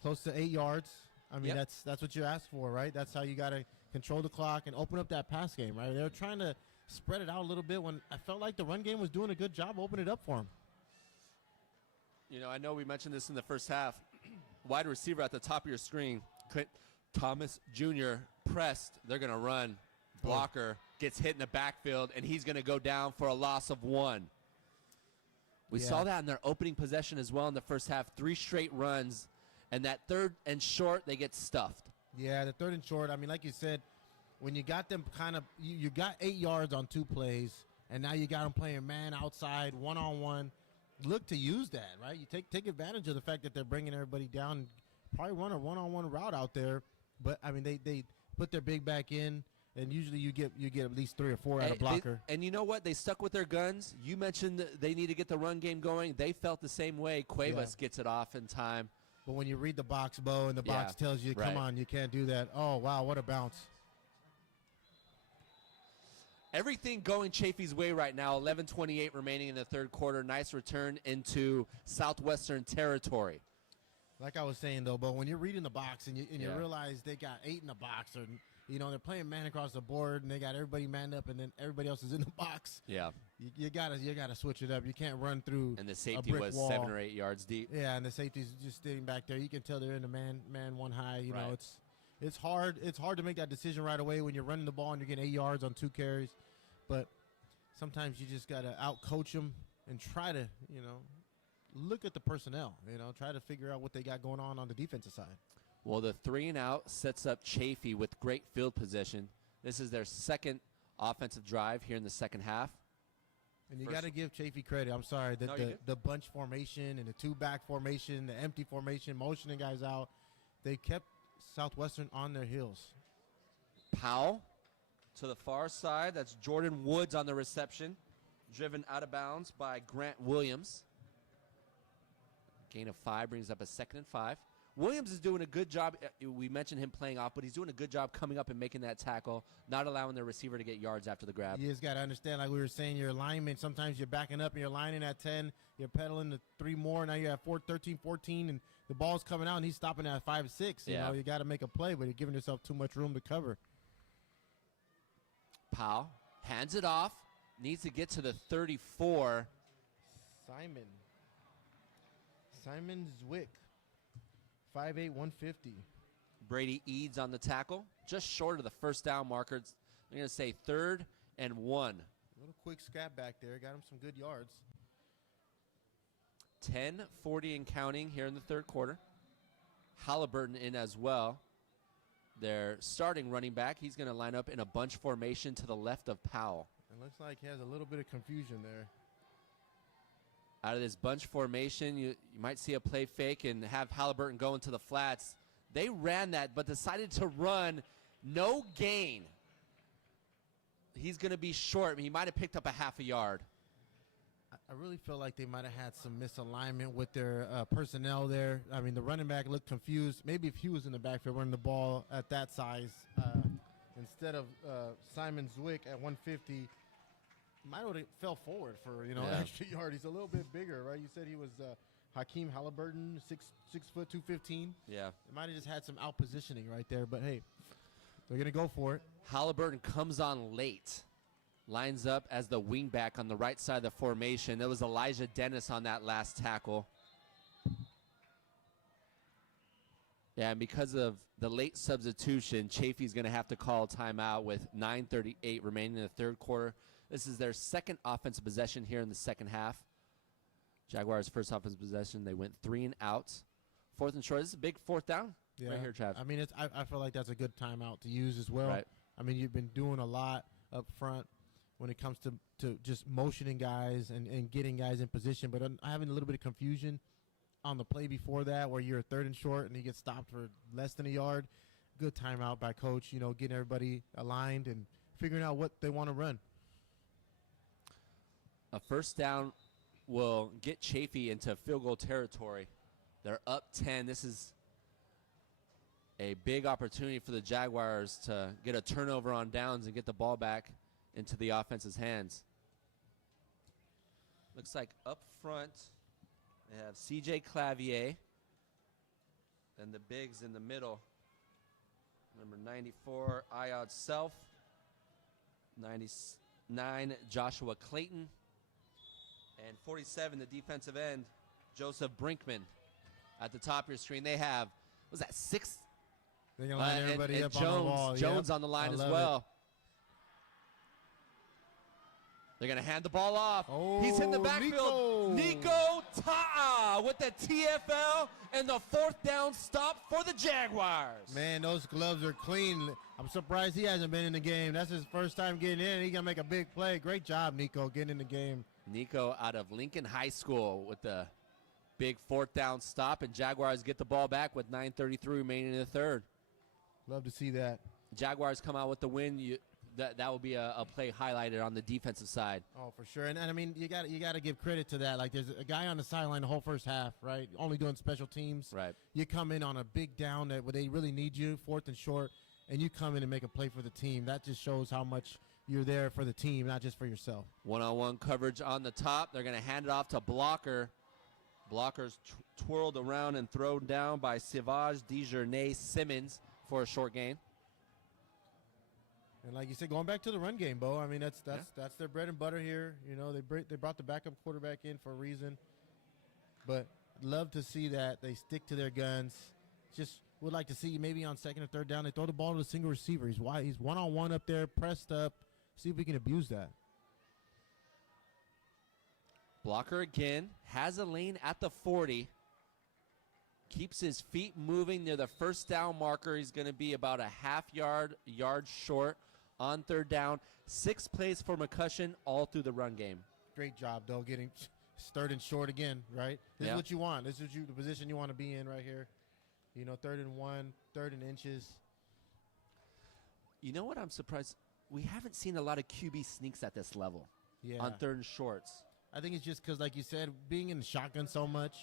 close to 8 yards. I mean, that's what you ask for, right? That's how you got to control the clock and open up that pass game, right? They were trying to spread it out a little bit when I felt like the run game was doing a good job opening it up for them. You know, I know we mentioned this in the first half. Wide receiver at the top of your screen, Clint Thomas Jr. pressed. They're going to run. Blocker gets hit in the backfield, and he's going to go down for a loss of 1. We saw that in their opening possession as well in the first half. 3 straight runs, and that third and short, they get stuffed. Yeah, the third and short, I mean, like you said, when you got them kind of, you got 8 yards on 2 plays, and now you got them playing man outside, one-on-one. Look to use that, right? You take advantage of the fact that they're bringing everybody down, probably run a one-on-one route out there. But, I mean, they put their big back in, and usually you get at least 3 or 4 out of blocker. And you know what? They stuck with their guns. You mentioned they need to get the run game going. They felt the same way. Cuevas gets it off in time. But when you read the box, Bo, and the box tells you, come on, you can't do that. Oh, wow, what a bounce. Everything going Chaffey's way right now. 11:28 remaining in the third quarter. Nice return into Southwestern territory. Like I was saying, though, but when you're reading the box and you realize they got 8 in the box, or they're playing man across the board, and they got everybody manned up, and then everybody else is in the box. Yeah, you gotta switch it up. You can't run through. And the safety was wall. 7 or 8 yards deep. Yeah, and the safety's just sitting back there. You can tell they're in the man one high. You know, it's hard. It's hard to make that decision right away when you're running the ball and you're getting 8 yards on 2 carries. But sometimes you just gotta out-coach them and try to, look at the personnel. Try to figure out what they got going on the defensive side. Well, the 3-and-out sets up Chaffey with great field position. This is their second offensive drive here in the second half. And you got to give Chaffey credit. I'm sorry. The bunch formation and the 2-back formation, the empty formation, motioning guys out, they kept Southwestern on their heels. Powell to the far side. That's Jordan Woods on the reception. Driven out of bounds by Grant Williams. Gain of 5 brings up a 2nd and 5. Williams is doing a good job. We mentioned him playing off, but he's doing a good job coming up and making that tackle, not allowing the receiver to get yards after the grab. You just got to understand, like we were saying, your alignment, sometimes you're backing up and you're lining at 10, you're pedaling to 3 more, now you're at 13, 14, and the ball's coming out, and he's stopping at 5, 6. You know, you got to make a play, but you're giving yourself too much room to cover. Powell hands it off, needs to get to the 34. Simon Zwick. 5'8", 150. Brady Eads on the tackle, just short of the first down marker. They're going to say 3rd and 1. A little quick scrap back there. Got him some good yards. 10:40 and counting here in the third quarter. Halliburton in as well. Their starting running back. He's going to line up in a bunch formation to the left of Powell. It looks like he has a little bit of confusion there. Out of this bunch formation, you might see a play fake and have Halliburton go into the flats. They ran that, but decided to run no gain. He's going to be short. He might have picked up a half a yard. I really feel like they might have had some misalignment with their personnel there. I mean, the running back looked confused. Maybe if he was in the backfield running the ball at that size, instead of Simon Zwick at 150, might have fell forward for, extra yard. He's a little bit bigger, right? You said he was Hakeem Halliburton, 6 foot 215. Yeah. They might have just had some out positioning right there, but hey, they're going to go for it. Halliburton comes on late, lines up as the wingback on the right side of the formation. There was Elijah Dennis on that last tackle. Yeah, and because of the late substitution, Chaffey's going to have to call timeout with 9:38 remaining in the third quarter. This is their second offensive possession here in the second half. Jaguars' first offensive possession, they went 3 and out. 4th and short. This is a big 4th down right here, Trav. I mean, I feel like that's a good timeout to use as well. Right. I mean, you've been doing a lot up front when it comes to just motioning guys and getting guys in position, but I'm having a little bit of confusion on the play before that where you're 3rd and short and you get stopped for less than a yard. Good timeout by coach, getting everybody aligned and figuring out what they want to run. A first down will get Chaffey into field goal territory. They're up 10. This is a big opportunity for the Jaguars to get a turnover on downs and get the ball back into the offense's hands. Looks like up front they have C.J. Clavier. Then the bigs in the middle. Number 94, Ayad Self. 99, Joshua Clayton. And 47, the defensive end, Joseph Brinkman. At the top of your screen, they have, was that 6? They're going to line everybody and up Jones, on the wall. Jones on the line as well. They're going to hand the ball off. Oh, he's in the backfield. Nico Ta'a with the TFL and the 4th down stop for the Jaguars. Man, those gloves are clean. I'm surprised he hasn't been in the game. That's his first time getting in. He's going to make a big play. Great job, Nico, getting in the game. Nico out of Lincoln High School with the big 4th down stop, and Jaguars get the ball back with 9:33 remaining in the third. Love to see that. Jaguars come out with the win. That will be a play highlighted on the defensive side. Oh, for sure. And I mean, you got to give credit to that. Like, there's a guy on the sideline the whole first half, right? Only doing special teams. Right. You come in on a big down where they really need you, 4th and short, and you come in and make a play for the team. That just shows how much you're there for the team, not just for yourself. One-on-one coverage on the top. They're going to hand it off to Blocker. Blocker's twirled around and thrown down by Savage Dejournay Simmons for a short gain. And like you said, going back to the run game, Bo. I mean, that's their bread and butter here. They brought the backup quarterback in for a reason. But love to see that they stick to their guns. Just would like to see maybe on 2nd or 3rd down they throw the ball to the single receiver. He's one-on-one up there, pressed up. See if we can abuse that. Blocker again has a lane at the 40. Keeps his feet moving near the first down marker. He's going to be about a half yard short on 3rd down. 6 plays for McCutcheon all through the run game. Great job, though, getting 3rd and short again, right? This is what you want. This is the position you want to be in right here. 3rd and 1, 3rd and inches. You know what I'm surprised? We haven't seen a lot of QB sneaks at this level on 3rd and shorts. I think it's just because, like you said, being in the shotgun so much.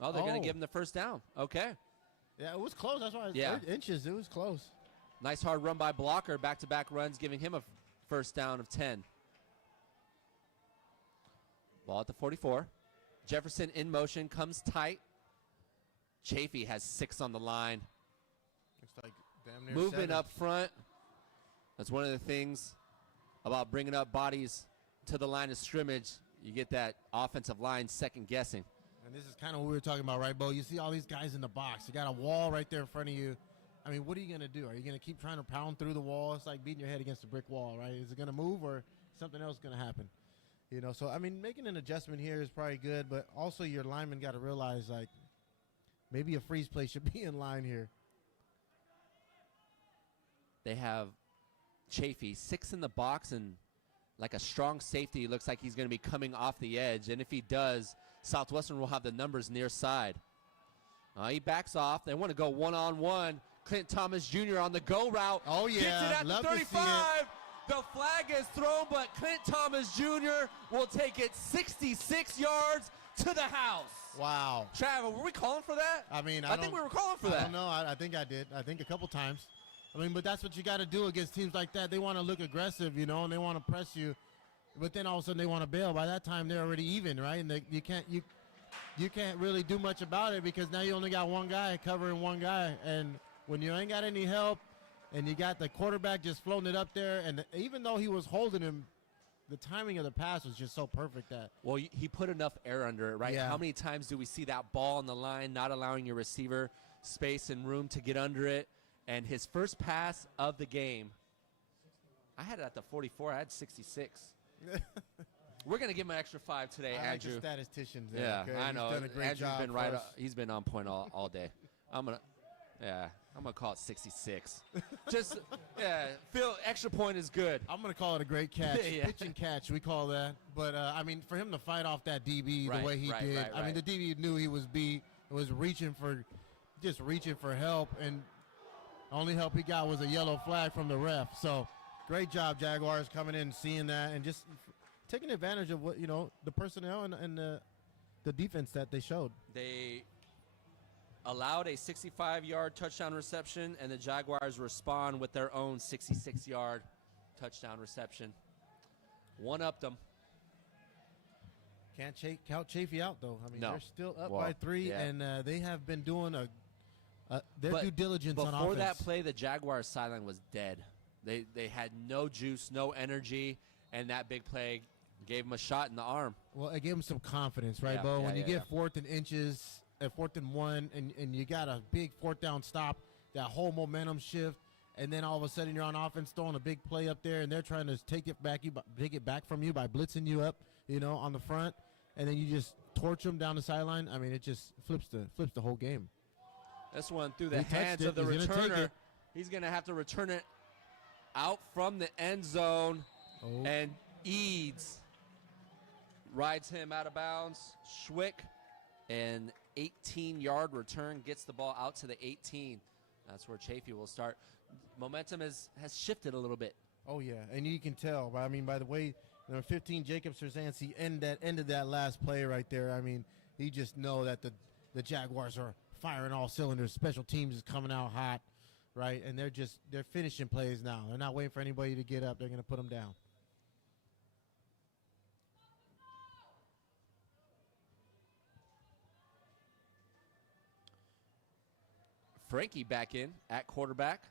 Oh, they're going to give him the first down. Okay. Yeah, it was close. That's why Yeah. 3 inches. It was close. Nice hard run by Blocker. Back-to-back runs, giving him a first down of 10. Ball at the 44. Jefferson in motion, comes tight. Chaffey has 6 on the line. Looks like damn near Movement 7. up front. That's one of the things about bringing up bodies to the line of scrimmage. You get that offensive line second guessing. And this is kind of what we were talking about, right, Bo? You see all these guys in the box. You got a wall right there in front of you. I mean, what are you going to do? Are you going to keep trying to pound through the wall? It's like beating your head against a brick wall, right? Is it going to move or something else going to happen? You know, so, I mean, making an adjustment here is probably good, but also your lineman got to realize, like, maybe a freeze play should be in line here. They have Chaffey 6 in the box, and like a strong safety, looks like he's going to be coming off the edge. And if he does, Southwestern will have the numbers near side. He backs off. They want to go one-on-one. Clint Thomas Jr. on the go route. Oh, yeah. Gets it at Love the to see 35. it. The flag is thrown, but Clint Thomas Jr. will take it 66 yards to the house. Wow. Travis, were we calling for that? I mean, I think we were calling for that. I don't know. I think I did. I think a couple times. I mean, but that's what you got to do against teams like that. They want to look aggressive, you know, and they want to press you. But then all of a sudden they want to bail. By that time, they're already even, right? And you can't really do much about it because now you only got one guy covering one guy. And when you ain't got any help and you got the quarterback just floating it up there, and even though he was holding him, the timing of the pass was just so perfect that. Well, he put enough air under it, right? Yeah. How many times do we see that ball on the line, not allowing your receiver space and room to get under it? And his first pass of the game, I had it at the 44. I had 66. We're going to give him an extra 5 today, I like Andrew. the statisticians there, Yeah, okay? I know. He's done a great Andrew's job been for right. us. He's been on point all day. I'm gonna call it 66. Just Phil, extra point is good. I'm going to call it a great catch. Yeah. Pitch and catch, we call that. But, I mean, for him to fight off that DB the way he did, I mean, the DB knew he was beat, was reaching for help, and the only help he got was a yellow flag from the ref. So, great job, Jaguars, coming in, seeing that, and just taking advantage of what, you know, the personnel and the defense that they showed. They allowed a 65-yard touchdown reception, and the Jaguars respond with their own 66-yard touchdown reception. One-upped them. Can't count Chaffey out, though. I mean, No. they're still up by 3, yeah. and they have been doing their due diligence on offense. Before that play, the Jaguars' sideline was dead. They had no juice, no energy, and that big play gave them a shot in the arm. Well, it gave them some confidence, right, Yeah, Bo? yeah, When you yeah, get 4th and inches, 4th and 1, and you got a big 4th down stop, that whole momentum shift, and then all of a sudden you're on offense throwing a big play up there, and they're trying to take it back from you by blitzing you up, you know, on the front, and then you just torch them down the sideline. I mean, it just flips the whole game. This one through the He touched hands it. of the He's gonna take returner. it. He's going to have to return it out from the end zone, and Eads rides him out of bounds. Schwick, an 18-yard return, gets the ball out to the 18. That's where Chaffey will start. Momentum has shifted a little bit. Oh, yeah, and you can tell. I mean, by the way, number 15, Jacob Serzansi, ended that last play right there. I mean, you just know that the Jaguars are firing all cylinders. Special teams is coming out hot, right? And they're finishing plays now. They're not waiting for anybody to get up. They're going to put them down. Frankie back in at quarterback.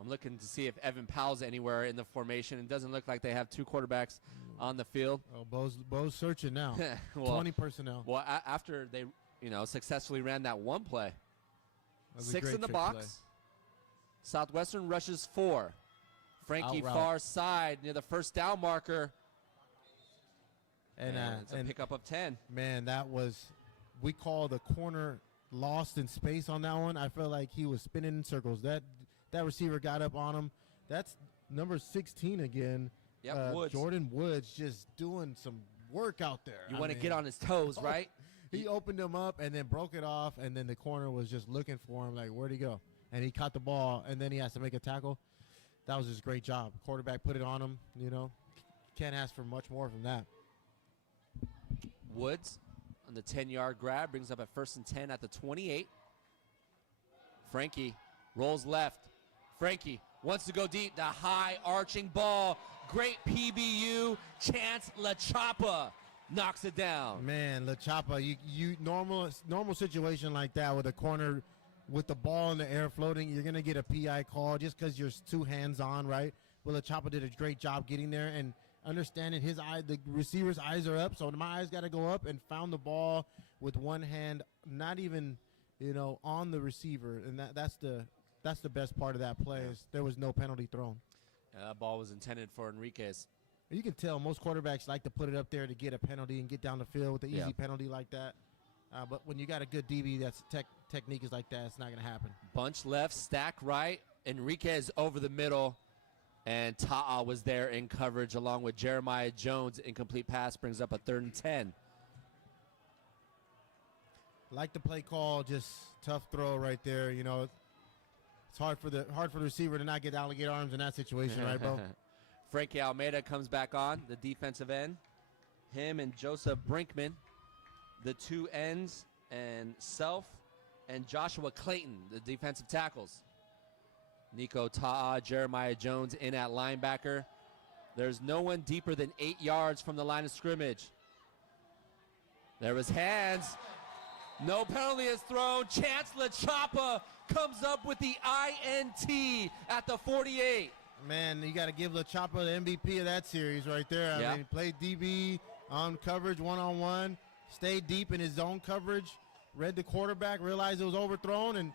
I'm looking to see if Evan Powell's anywhere in the formation. It doesn't look like they have 2 quarterbacks on the field. Oh, Bo's searching now. Well, 20 personnel. Well, after they, successfully ran that one play. That was a 6 great in the trick box. play. Southwestern rushes 4. Frankie Out route. far side near the first down marker. And it's a pickup of 10. Man, we call the corner lost in space on that one. I felt like he was spinning in circles. That receiver got up on him. That's number 16 again. Yep, Woods. Jordan Woods just doing some work out there. You want to get on his toes, right? He opened him up and then broke it off, and then the corner was just looking for him like, where'd he go? And he caught the ball, and then he has to make a tackle. That was just a great job. Quarterback put it on him, Can't ask for much more from that. Woods on the 10-yard grab brings up a 1st and 10 at the 28. Frankie rolls left. Frankie wants to go deep. The high arching ball. Great PBU. Chance La Chapa knocks it down. Man, La Chapa, you normal situation like that with a corner with the ball in the air floating, you're going to get a PI call just because you're too hands-on, right? Well, La Chapa did a great job getting there and understanding the receiver's eyes are up, so my eyes got to go up, and found the ball with one hand, not even, on the receiver, and that's the best part of that play. Is there was no penalty thrown. That ball was intended for Enriquez. You can tell most quarterbacks like to put it up there to get a penalty and get down the field with an easy penalty like that. But when you got a good DB that's technique is like that, it's not going to happen. Bunch left, stack right. Enriquez over the middle. And Ta'a was there in coverage along with Jeremiah Jones. Incomplete pass brings up a 3rd and 10. Like the play call, just tough throw right there. It's hard for the receiver to not get alligator arms in that situation, right, bro? Frankie Almeida comes back on, the defensive end. Him and Joseph Brinkman, the two ends, and Self and Joshua Clayton, the defensive tackles. Nico Ta'a, Jeremiah Jones in at linebacker. There's no one deeper than 8 yards from the line of scrimmage. There was hands. No penalty is thrown. Chance La Chapa comes up with the INT at the 48. Man, you got to give La Chapa the MVP of that series right there. I mean, played DB on coverage one-on-one, stayed deep in his zone coverage, read the quarterback, realized it was overthrown, and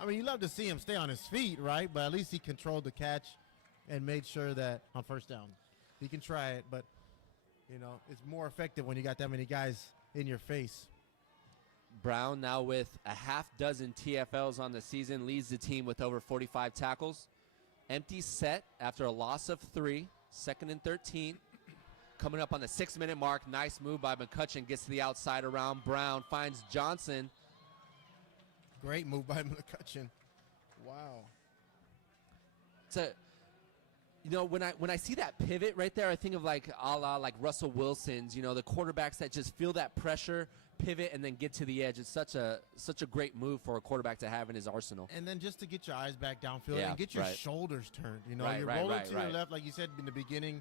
I mean, you love to see him stay on his feet, right? But at least he controlled the catch and made sure that on first down. He can try it, but, it's more effective when you got that many guys in your face. Brown now with a half dozen TFLs on the season, leads the team with over 45 tackles. Empty set after a loss of 3, 2nd and 13. Coming up on the 6-minute mark, nice move by McCutcheon, gets to the outside around Brown, finds Johnson. Great move by McCutcheon. Wow. When I see that pivot right there, I think of like a la like Russell Wilson's, the quarterbacks that just feel that pressure, pivot, and then get to the edge. It's such a great move for a quarterback to have in his arsenal. And then just to get your eyes back downfield and get your shoulders turned. You're rolling to your left, like you said in the beginning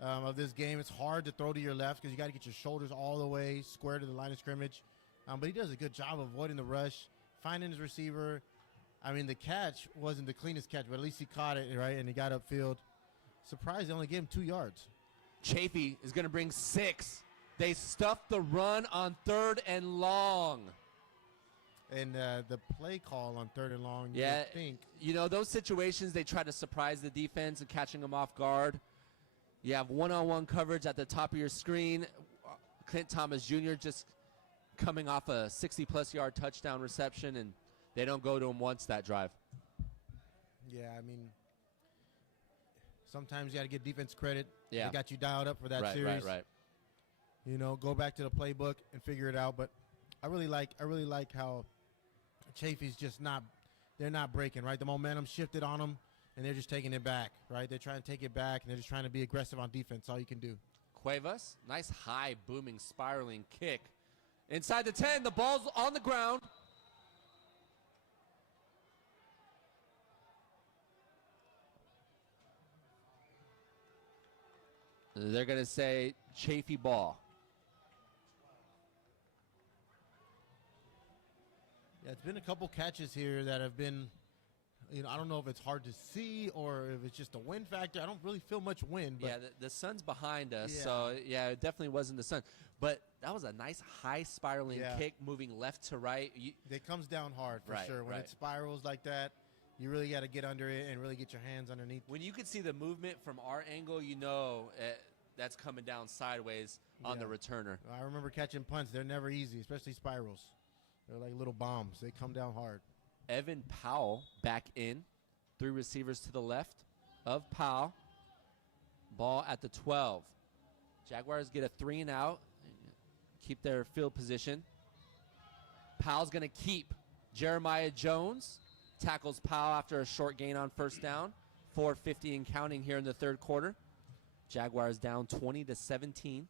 of this game. It's hard to throw to your left because you got to get your shoulders all the way square to the line of scrimmage. But he does a good job of avoiding the rush, finding his receiver. I mean, the catch wasn't the cleanest catch, but at least he caught it, right, and he got upfield. Surprised they only gave him 2 yards. Chaffey is going to bring 6. They stuffed the run on 3rd and long. And the play call on 3rd and long, yeah, you think. Those situations, they try to surprise the defense and catching them off guard. You have one-on-one coverage at the top of your screen. Clint Thomas Jr. just coming off a 60-plus yard touchdown reception, and they don't go to him once that drive. Yeah, I mean, sometimes you got to give defense credit. Yeah. They got you dialed up for that series. Right. Go back to the playbook and figure it out. But I really like how Chaffey's they're not breaking, right? The momentum shifted on them, and they're just taking it back, right? They're trying to take it back, and they're just trying to be aggressive on defense. All you can do. Cuevas, nice high, booming, spiraling kick. Inside the 10, the ball's on the ground. They're going to say Chaffey ball. Yeah, it's been a couple catches here that have been, I don't know if it's hard to see or if it's just a wind factor. I don't really feel much wind. But yeah, the sun's behind us, so yeah, it definitely wasn't the sun. But that was a nice high spiraling kick moving left to right. It comes down hard for sure. When it spirals like that, you really got to get under it and really get your hands underneath. When you can see the movement from our angle, that's coming down sideways on the returner. I remember catching punts. They're never easy, especially spirals. They're like little bombs. They come down hard. Evan Powell back in. 3 receivers to the left of Powell. Ball at the 12. Jaguars get a 3 and out. Keep their field position. Powell's going to keep Jeremiah Jones. Tackles Powell after a short gain on first down. 4:50 and counting here in the 3rd quarter. Jaguars down 20-17.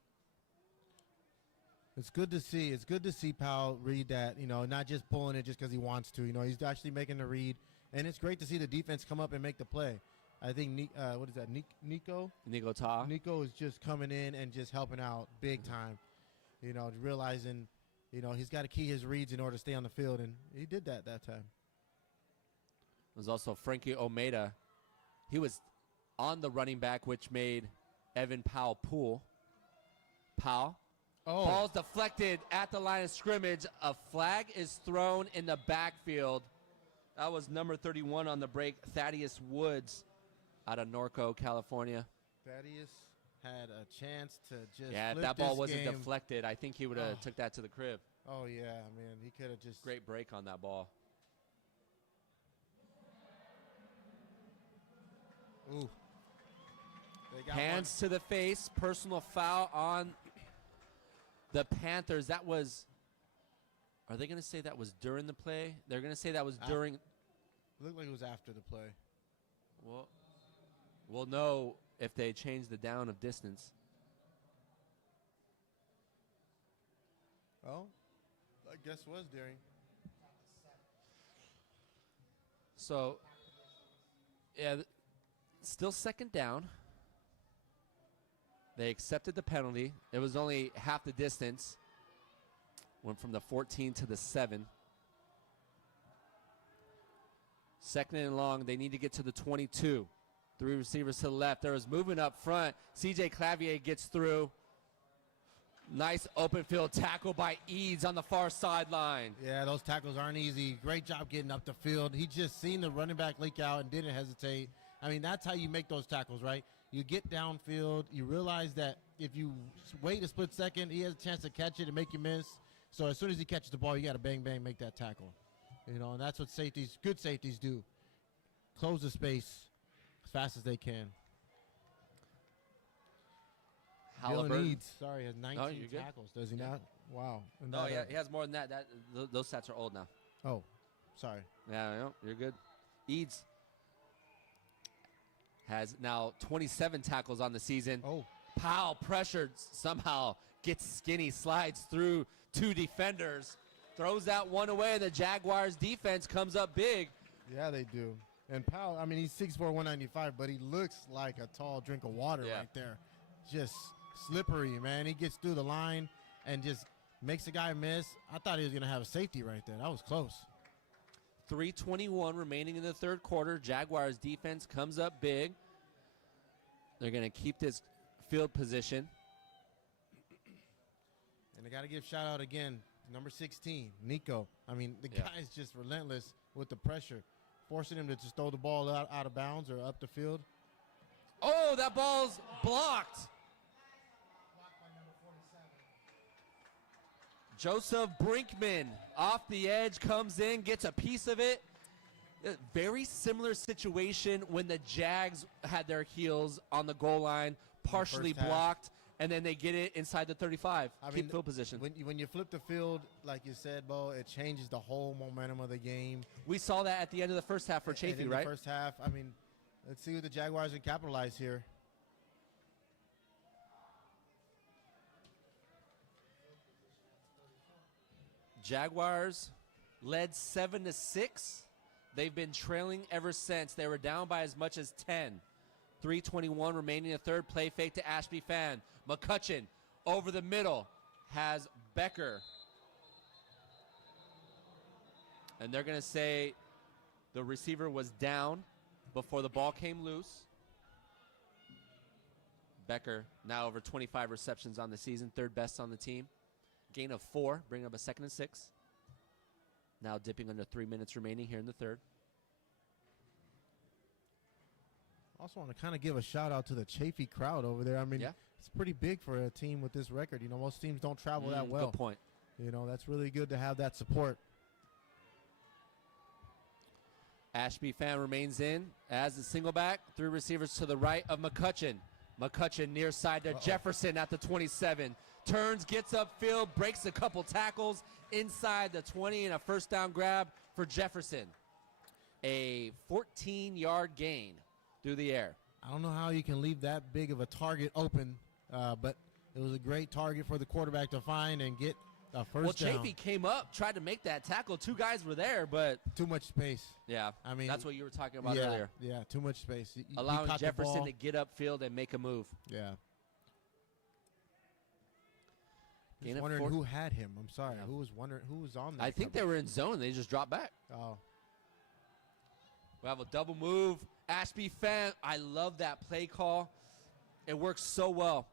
It's good to see. It's good to see Powell read that, not just pulling it just because he wants to. He's actually making the read. And it's great to see the defense come up and make the play. I think, what is that, Nico? Nico Ta. Nico is just coming in and just helping out big time. Realizing, he's got to key his reads in order to stay on the field. And he did that time. There's also Frankie Omeda. He was on the running back, which made Evan Powell pull. Powell. Oh. Ball's deflected at the line of scrimmage. A flag is thrown in the backfield. That was number 31 on the break, Thaddeus Woods out of Norco, California. Thaddeus had a chance to just if flip that ball this wasn't game. deflected, I think he would have took that to the crib. Oh, yeah, man. He could have just. Great break on that ball. Ooh. Hands to the face, personal foul on the Panthers. That was, are they going to say that was during the play? They're going to say that was during. It looked like it was after the play. Well, we'll know if they change the down of distance. Oh, I guess it was during. So, yeah, still second down. They accepted the penalty. It was only half the distance. Went from the 14 to the 7. Second and long. They need to get to the 22. 3 receivers to the left. There was movement up front. C.J. Clavier gets through. Nice open field tackle by Eads on the far sideline. Yeah, those tackles aren't easy. Great job getting up the field. He just seen the running back leak out and didn't hesitate. I mean, that's how you make those tackles, right? You get downfield. You realize that if you wait a split second, he has a chance to catch it and make you miss. So as soon as he catches the ball, you got to bang, bang, make that tackle. And that's what good safeties do. Close the space as fast as they can. Halliburton. Eads, sorry, has 19 tackles, does he not? Wow. No, yeah, he has more than that. Those stats are old now. Oh, sorry. Yeah, no, you're good. Eads has now 27 tackles on the season. Oh. Powell pressured somehow, gets skinny, slides through 2 defenders, throws that one away, and the Jaguars defense comes up big. Yeah, they do. And Powell, I mean, he's 6'4", 195, but he looks like a tall drink of water right there. Just slippery, man. He gets through the line and just makes the guy miss. I thought he was going to have a safety right there. That was close. 3:21 remaining in the third quarter. Jaguars defense comes up big. They're going to keep this field position. And they got to give shout out again to number 16, Nico. I mean, the guy is just relentless with the pressure, forcing him to just throw the ball out of bounds or up the field. Oh, that ball's blocked. Joseph Brinkman off the edge, comes in, gets a piece of it. Very similar situation when the Jags had their heels on the goal line, partially blocked, and then they get it inside the 35. Keep field position. When you flip the field, like you said, Bo, it changes the whole momentum of the game. We saw that at the end of the first half for Chaffey, right? The first half, I mean, let's see what the Jaguars can capitalize here. Jaguars led 7-6. They've been trailing ever since. They were down by as much as 10. 3:21 remaining in the third. Play fake to Ashby Fan. McCutcheon over the middle has Becker. And they're going to say the receiver was down before the ball came loose. Becker now over 25 receptions on the season, third best on the team. Gain of 4, bringing up a 2nd and 6. Now dipping under 3 minutes remaining here in the third. Also want to kind of give a shout out to the Chaffey crowd over there. I mean, it's pretty big for a team with this record. Most teams don't travel that well. Good point. That's really good to have that support. Ashby Fan remains in as the single back. 3 receivers to the right of McCutcheon. McCutcheon near side to Jefferson at the 27. Turns, gets upfield, breaks a couple tackles inside the 20, and a first down grab for Jefferson. A 14-yard gain through the air. I don't know how you can leave that big of a target open, but It was a great target for the quarterback to find and get a first down. Well, Chaffey came up, tried to make that tackle. 2 guys were there, but too much space. Yeah, I mean, that's what you were talking about earlier. Yeah, too much space. Allowing Jefferson to get upfield and make a move. Yeah. Just wondering who had him. I'm sorry. Yeah. Who was on that? I think they were in zone. They just dropped back. Oh. We have a double move. Ashby Fan. I love that play call. It works so well.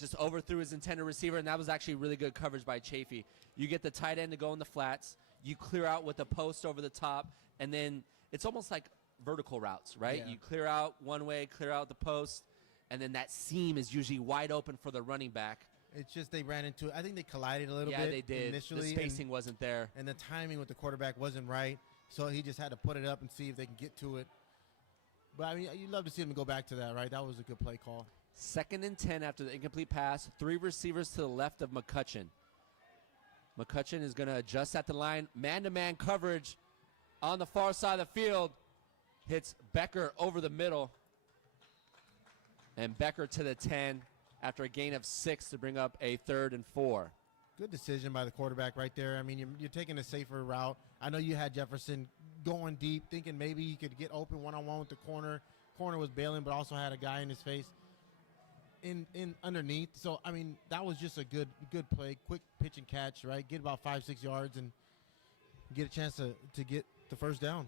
Just overthrew his intended receiver, and that was actually really good coverage by Chaffey. You get the tight end to go in the flats. You clear out with a post over the top, and then it's almost like vertical routes, right? Yeah. You clear out one way, clear out the post, and then that seam is usually wide open for the running back. It's just they ran into it. I think they collided a little bit. Yeah, they did. Initially, the spacing wasn't there. And the timing with the quarterback wasn't right, so he just had to put it up and see if they can get to it. But, I mean, you'd love to see him go back to that, right? That was a good play call. 2nd and 10 after the incomplete pass. 3 receivers to the left of McCutcheon. McCutcheon is going to adjust at the line. Man-to-man coverage on the far side of the field. Hits Becker over the middle. And Becker to the 10 after a gain of 6 to bring up a 3rd and 4. Good decision by the quarterback right there. I mean, you're taking a safer route. I know you had Jefferson going deep, thinking maybe he could get open one-on-one with the corner. Corner was bailing, but also had a guy in his face in underneath. So, I mean, that was just a good play. Quick pitch and catch, right? Get about 5-6 yards and get a chance to get the first down.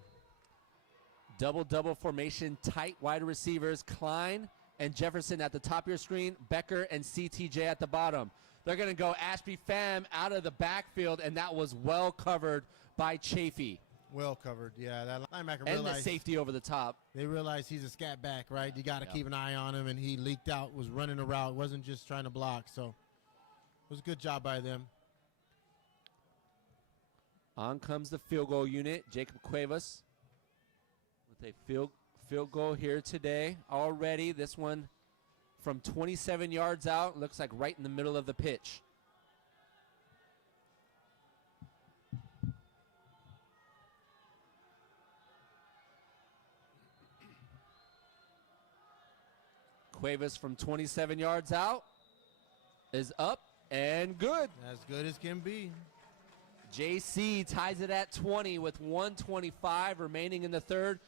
Double formation, tight wide receivers, Klein and Jefferson at the top of your screen, Becker and CTJ at the bottom. They're going to go Ashby Pham out of the backfield, and that was well covered by Chaffey. Well covered, yeah. That linebacker and realized. The safety over the top. They realized he's a scat back, right? You got to keep an eye on him, and he leaked out, was running a route, wasn't just trying to block. So it was a good job by them. On comes the field goal unit, Jacob Cuevas with a field goal here today already. This one from 27 yards out, looks like right in the middle of the pitch. Cuevas from 27 yards out is up and good. As good as can be. JC ties it at 20 with 1:25 remaining in the third.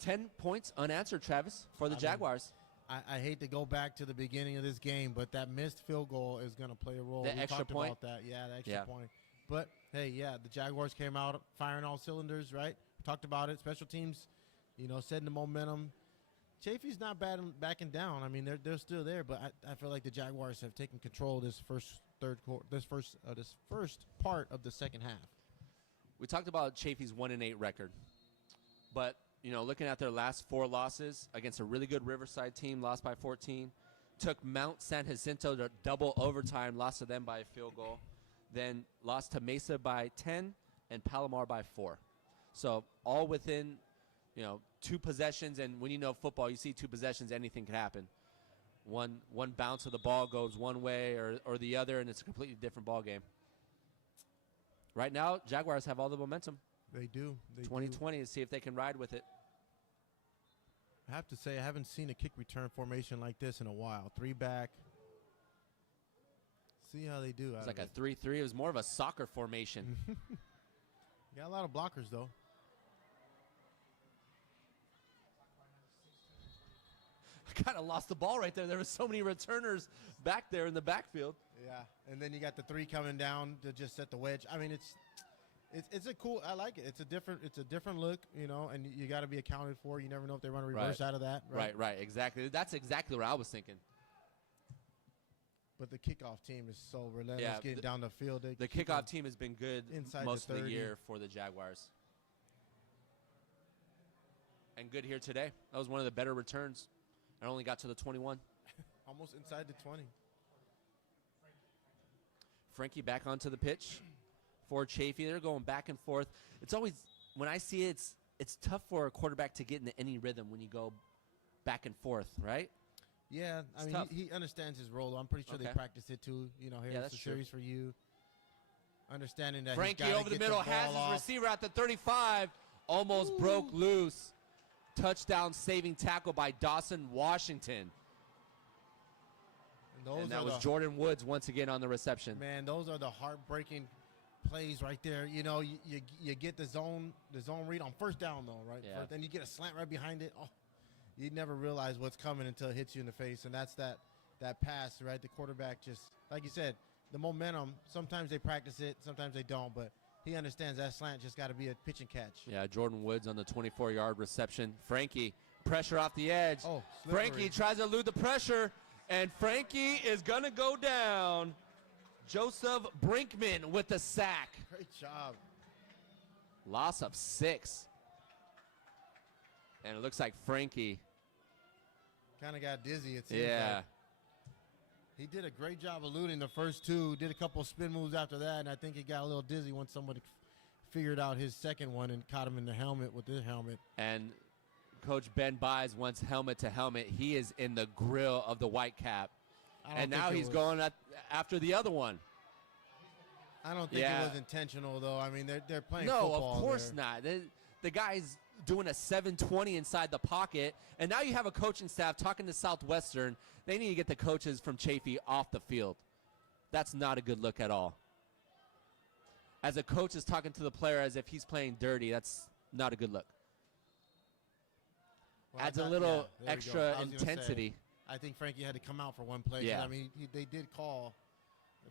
10 points unanswered, Travis, for the Jaguars. I hate to go back to the beginning of this game, but that missed field goal is going to play a role. The extra point? About that. Yeah, the extra point. But, hey, yeah, the Jaguars came out firing all cylinders, right? We talked about it. Special teams, setting the momentum. Chaffey's not backing down. I mean, they're still there, but I feel like the Jaguars have taken control of this first part of the second half. We talked about Chaffey's 1-8 record, but looking at their last 4 losses against a really good Riverside team, lost by 14, took Mount San Jacinto to double overtime, lost to them by a field goal, then lost to Mesa by 10 and Palomar by 4. So all within 2 possessions, and when you know football, you see 2 possessions, anything can happen. One bounce of the ball goes one way or the other, and it's a completely different ball game. Right now, Jaguars have all the momentum. They do. 2020 to see if they can ride with it. I have to say, I haven't seen a kick return formation like this in a while. 3 back. See how they do. It's like a 3-3. It was more of a soccer formation. Got a lot of blockers, though. I kind of lost the ball right there. There were so many returners back there in the backfield. Yeah, and then you got the 3 coming down to just set the wedge. I mean, it's a cool. I like it. It's a different look, and you got to be accounted for. You never know if they run a reverse out of that. Right, exactly. That's exactly what I was thinking. But the kickoff team is so relentless getting down the field. The kickoff team has been good most of the 30. year for the Jaguars. And good here today. That was one of the better returns. I only got to the 21. Almost inside the 20. Frankie back onto the pitch for Chaffey. They're going back and forth. It's always, when I see it, it's tough for a quarterback to get into any rhythm when you go back and forth, right? Yeah, I mean, he understands his role. I'm pretty sure they practice it too. Here's the series for you. Understanding that Frankie over the middle has his receiver at the 35. Almost broke loose. Touchdown saving tackle by Dawson Washington. And And that was Jordan Woods once again on the reception. Man, those are the heartbreaking plays right there. You know, you get the zone read on first down, though, right? Yeah. Then you get a slant right behind it. Oh, you never realize what's coming until it hits you in the face. And that's that pass, right? The quarterback just, like you said, the momentum, sometimes they practice it, sometimes they don't. But he understands that slant just got to be a pitch and catch. Yeah, Jordan Woods on the 24-yard reception. Frankie, pressure off the edge. Oh, Frankie tries to elude the pressure, and Frankie is going to go down. Joseph Brinkman with the sack. Great job. Loss of 6. And it looks like Frankie kind of got dizzy, it seems yeah. like. He did a great job eluding the first two, did a couple of spin moves after that, and I think he got a little dizzy once somebody figured out his second one and caught him in the helmet with his helmet. And Coach Ben Buys wants helmet to helmet. He is in the grill of the white cap. And now he's going after the other one. I don't think it was intentional, though. I mean, they're playing football. No, of course not. The guy's doing a 720 inside the pocket, and now you have a coaching staff talking to Southwestern. They need to get the coaches from Chaffey off the field. That's not a good look at all. As a coach is talking to the player as if he's playing dirty, that's not a good look. Well, adds a little extra intensity. I think Frankie had to come out for one play. Yeah. I mean, they did call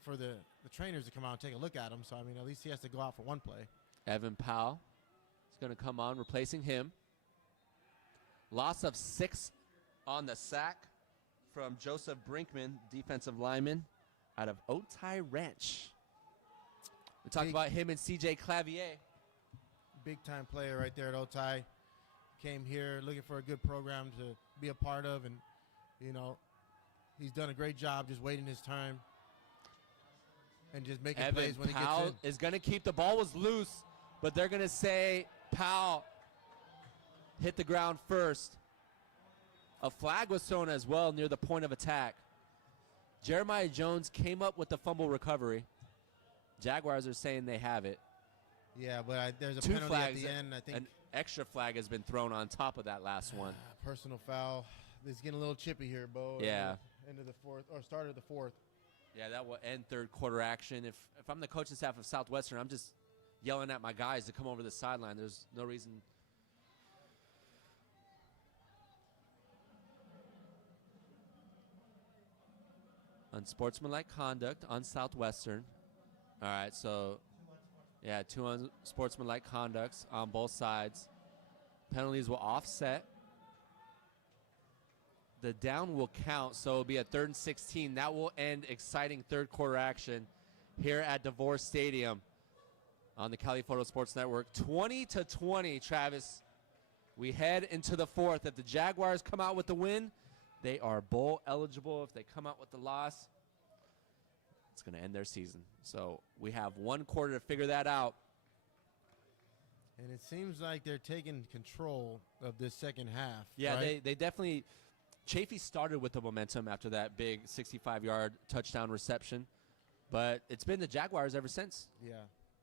for the trainers to come out and take a look at him. So, I mean, at least he has to go out for one play. Evan Powell is going to come on, replacing him. Loss of 6 on the sack from Joseph Brinkman, defensive lineman, out of Otay Ranch. We talked about him and C.J. Clavier. Big-time player right there at Otay. Came here looking for a good program to be a part of, and, you know, he's done a great job just waiting his time and just making plays when he gets in. Powell is going to keep the ball was loose, but they're going to say Powell hit the ground first. A flag was thrown as well near the point of attack. Jeremiah Jones came up with the fumble recovery. Jaguars are saying they have it. Yeah, but there's a 2 penalty flags at the end. I think an extra flag has been thrown on top of that last one. Personal foul. It's getting a little chippy here, Bo. Yeah. End of the fourth, or start of the fourth. Yeah, that will end third quarter action. If I'm the coaching staff of Southwestern, I'm just yelling at my guys to come over the sideline. There's no reason. Unsportsmanlike conduct on Southwestern. All right, so, yeah, 2 unsportsmanlike conducts on both sides. Penalties will offset. The down will count, so it'll be a 3rd and 16. That will end exciting third quarter action here at Devore Stadium on the Cali Photo Sports Network. 20-20, Travis. We head into the fourth. If the Jaguars come out with the win, they are bowl eligible. If they come out with the loss, it's going to end their season. So we have 1 quarter to figure that out. And it seems like they're taking control of this second half. Yeah, right? they definitely – Chaffey started with the momentum after that big 65-yard touchdown reception. But it's been the Jaguars ever since. Yeah.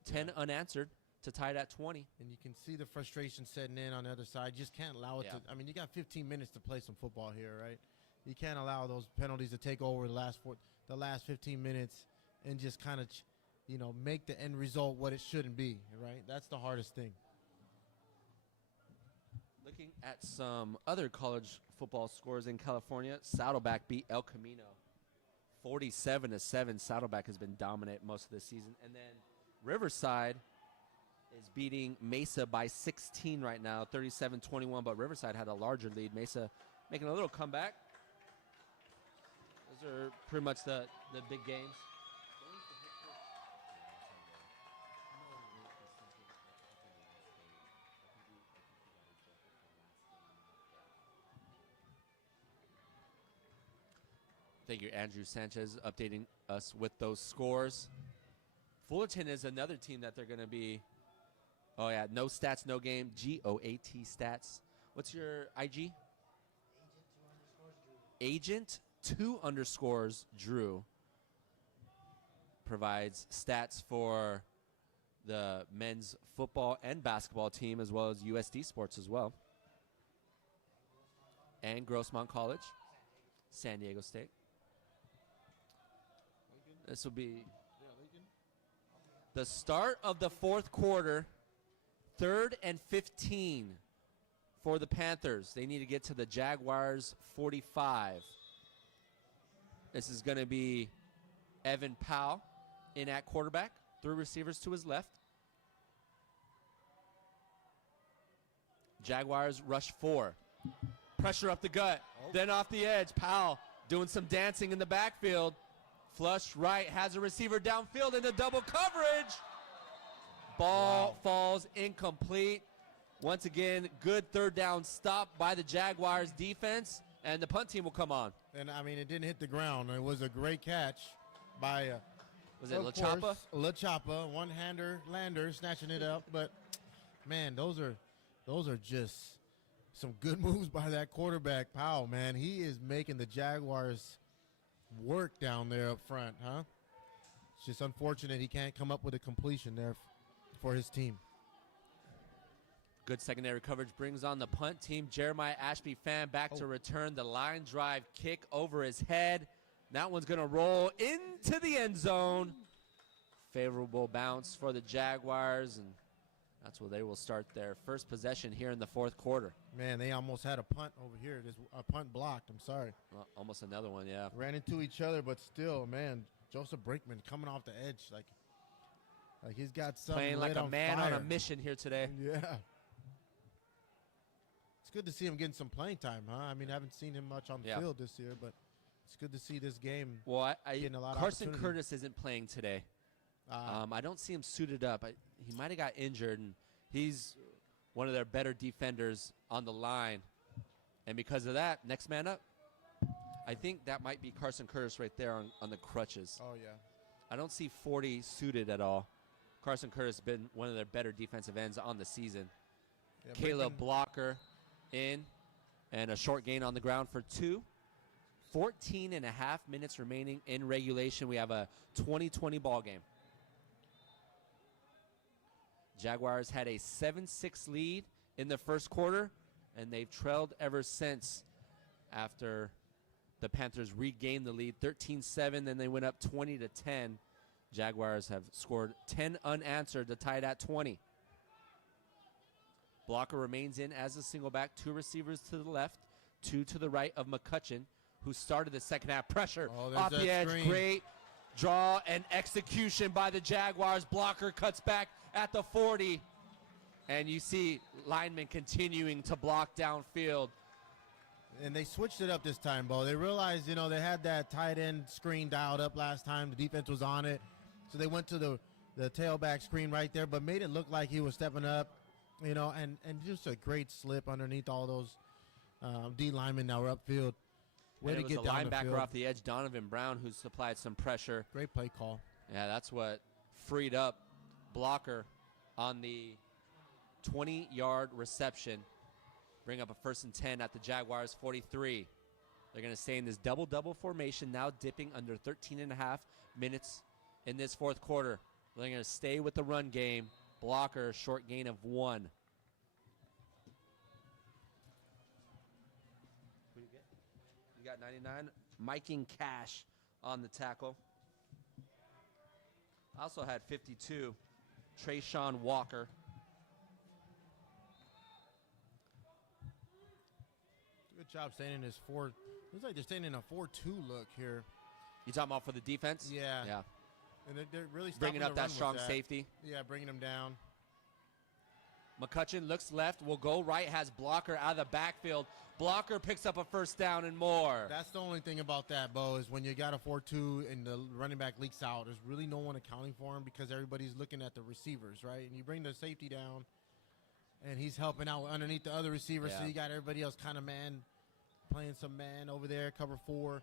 10 unanswered to tie it at 20. And you can see the frustration setting in on the other side. You just can't allow it to – I mean, you got 15 minutes to play some football here, right? You can't allow those penalties to take over the last 15 minutes and just kind of, make the end result what it shouldn't be, right? That's the hardest thing. Looking at some other college football scores in California, Saddleback beat El Camino 47-7. Saddleback has been dominant most of the season. And then Riverside is beating Mesa by 16 right now, 37-21, but Riverside had a larger lead. Mesa making a little comeback. Those are pretty much the big games. Thank you, Andrew Sanchez, updating us with those scores. Fullerton is another team that they're going to be, no stats, no game, GOAT stats. What's your IG? Agent2_Drew provides stats for the men's football and basketball team, as well as USD Sports as well. And Grossmont College, San Diego State. This will be the start of the fourth quarter. 3rd and 15 for the Panthers. They need to get to the Jaguars 45. This is going to be Evan Powell in at quarterback. 3 receivers to his left. Jaguars rush 4. Pressure up the gut. Then off the edge. Powell doing some dancing in the backfield. Flush right. Has a receiver downfield into double coverage. Ball falls incomplete. Once again, good 3rd down stop by the Jaguars defense, and the punt team will come on. And, I mean, it didn't hit the ground. It was a great catch by, was it LaChapa? LaChapa, one-hander, Lander, snatching it up. But, man, those are just some good moves by that quarterback, Powell, man. He is making the Jaguars work down there up front, huh? It's just unfortunate he can't come up with a completion there for his team. Good secondary coverage brings on the punt team. Jeremiah Ashby fan back to return the line drive kick over his head. That one's going to roll into the end zone. Favorable bounce for the Jaguars, and that's where they will start their first possession here in the fourth quarter. Man, they almost had a punt over here. A punt blocked, I'm sorry. Well, almost another one, yeah. Ran into each other, but still, man, Joseph Brinkman coming off the edge like he's got something playing like a man fire. on a mission here today. Yeah. It's good to see him getting some playing time, huh? I mean, I haven't seen him much on the field this year, but it's good to see this game getting a lot of Carson opportunity. Curtis isn't playing today. I don't see him suited up. He might have got injured, and he's one of their better defenders on the line. And because of that, next man up. I think that might be Carson Curtis right there on the crutches. Oh, yeah. I don't see 40 suited at all. Carson Curtis has been one of their better defensive ends on the season. Yeah, Caleb Blocker in, and a short gain on the ground for 2. 14 and a half minutes remaining in regulation. We have a 20-20 ball game. Jaguars had a 7-6 lead in the first quarter, and they've trailed ever since after the Panthers regained the lead 13-7, then they went up 20-10. Jaguars have scored 10 unanswered to tie it at 20. Blocker remains in as a single back, 2 receivers to the left, 2 to the right of McCutcheon, who started the second half. Pressure off the edge, great draw and execution by the Jaguars. Blocker cuts back at the 40, and you see linemen continuing to block downfield. And they switched it up this time, Bo. They realized, they had that tight end screen dialed up last time. The defense was on it. So they went to the tailback screen right there, but made it look like he was stepping up, and just a great slip underneath all those D linemen that were upfield. Way to get down the field. Linebacker off the edge, Donovan Brown, who supplied some pressure. Great play call. Yeah, that's what freed up Blocker on the 20-yard reception. Bring up a 1st and 10 at the Jaguars 43. They're going to stay in this double-double formation, now dipping under 13 and a half minutes in this fourth quarter. They're going to stay with the run game. Blocker, short gain of 1. Who you get? You got 99. Miking Cash on the tackle. Also had 52. Trayshawn Walker. Good job staying in this 4. Looks like they're staying in a 4-2 look here. You talking about for the defense? Yeah. Yeah. And they're really bringing up that strong safety. Yeah, bringing them down. McCutcheon looks left, will go right, has Blocker out of the backfield. Blocker picks up a 1st down and more. That's the only thing about that, Bo, is when you got a 4-2 and the running back leaks out, there's really no one accounting for him because everybody's looking at the receivers, right? And you bring the safety down, and he's helping out underneath the other receivers, so you got everybody else kind of playing some man over there, cover 4.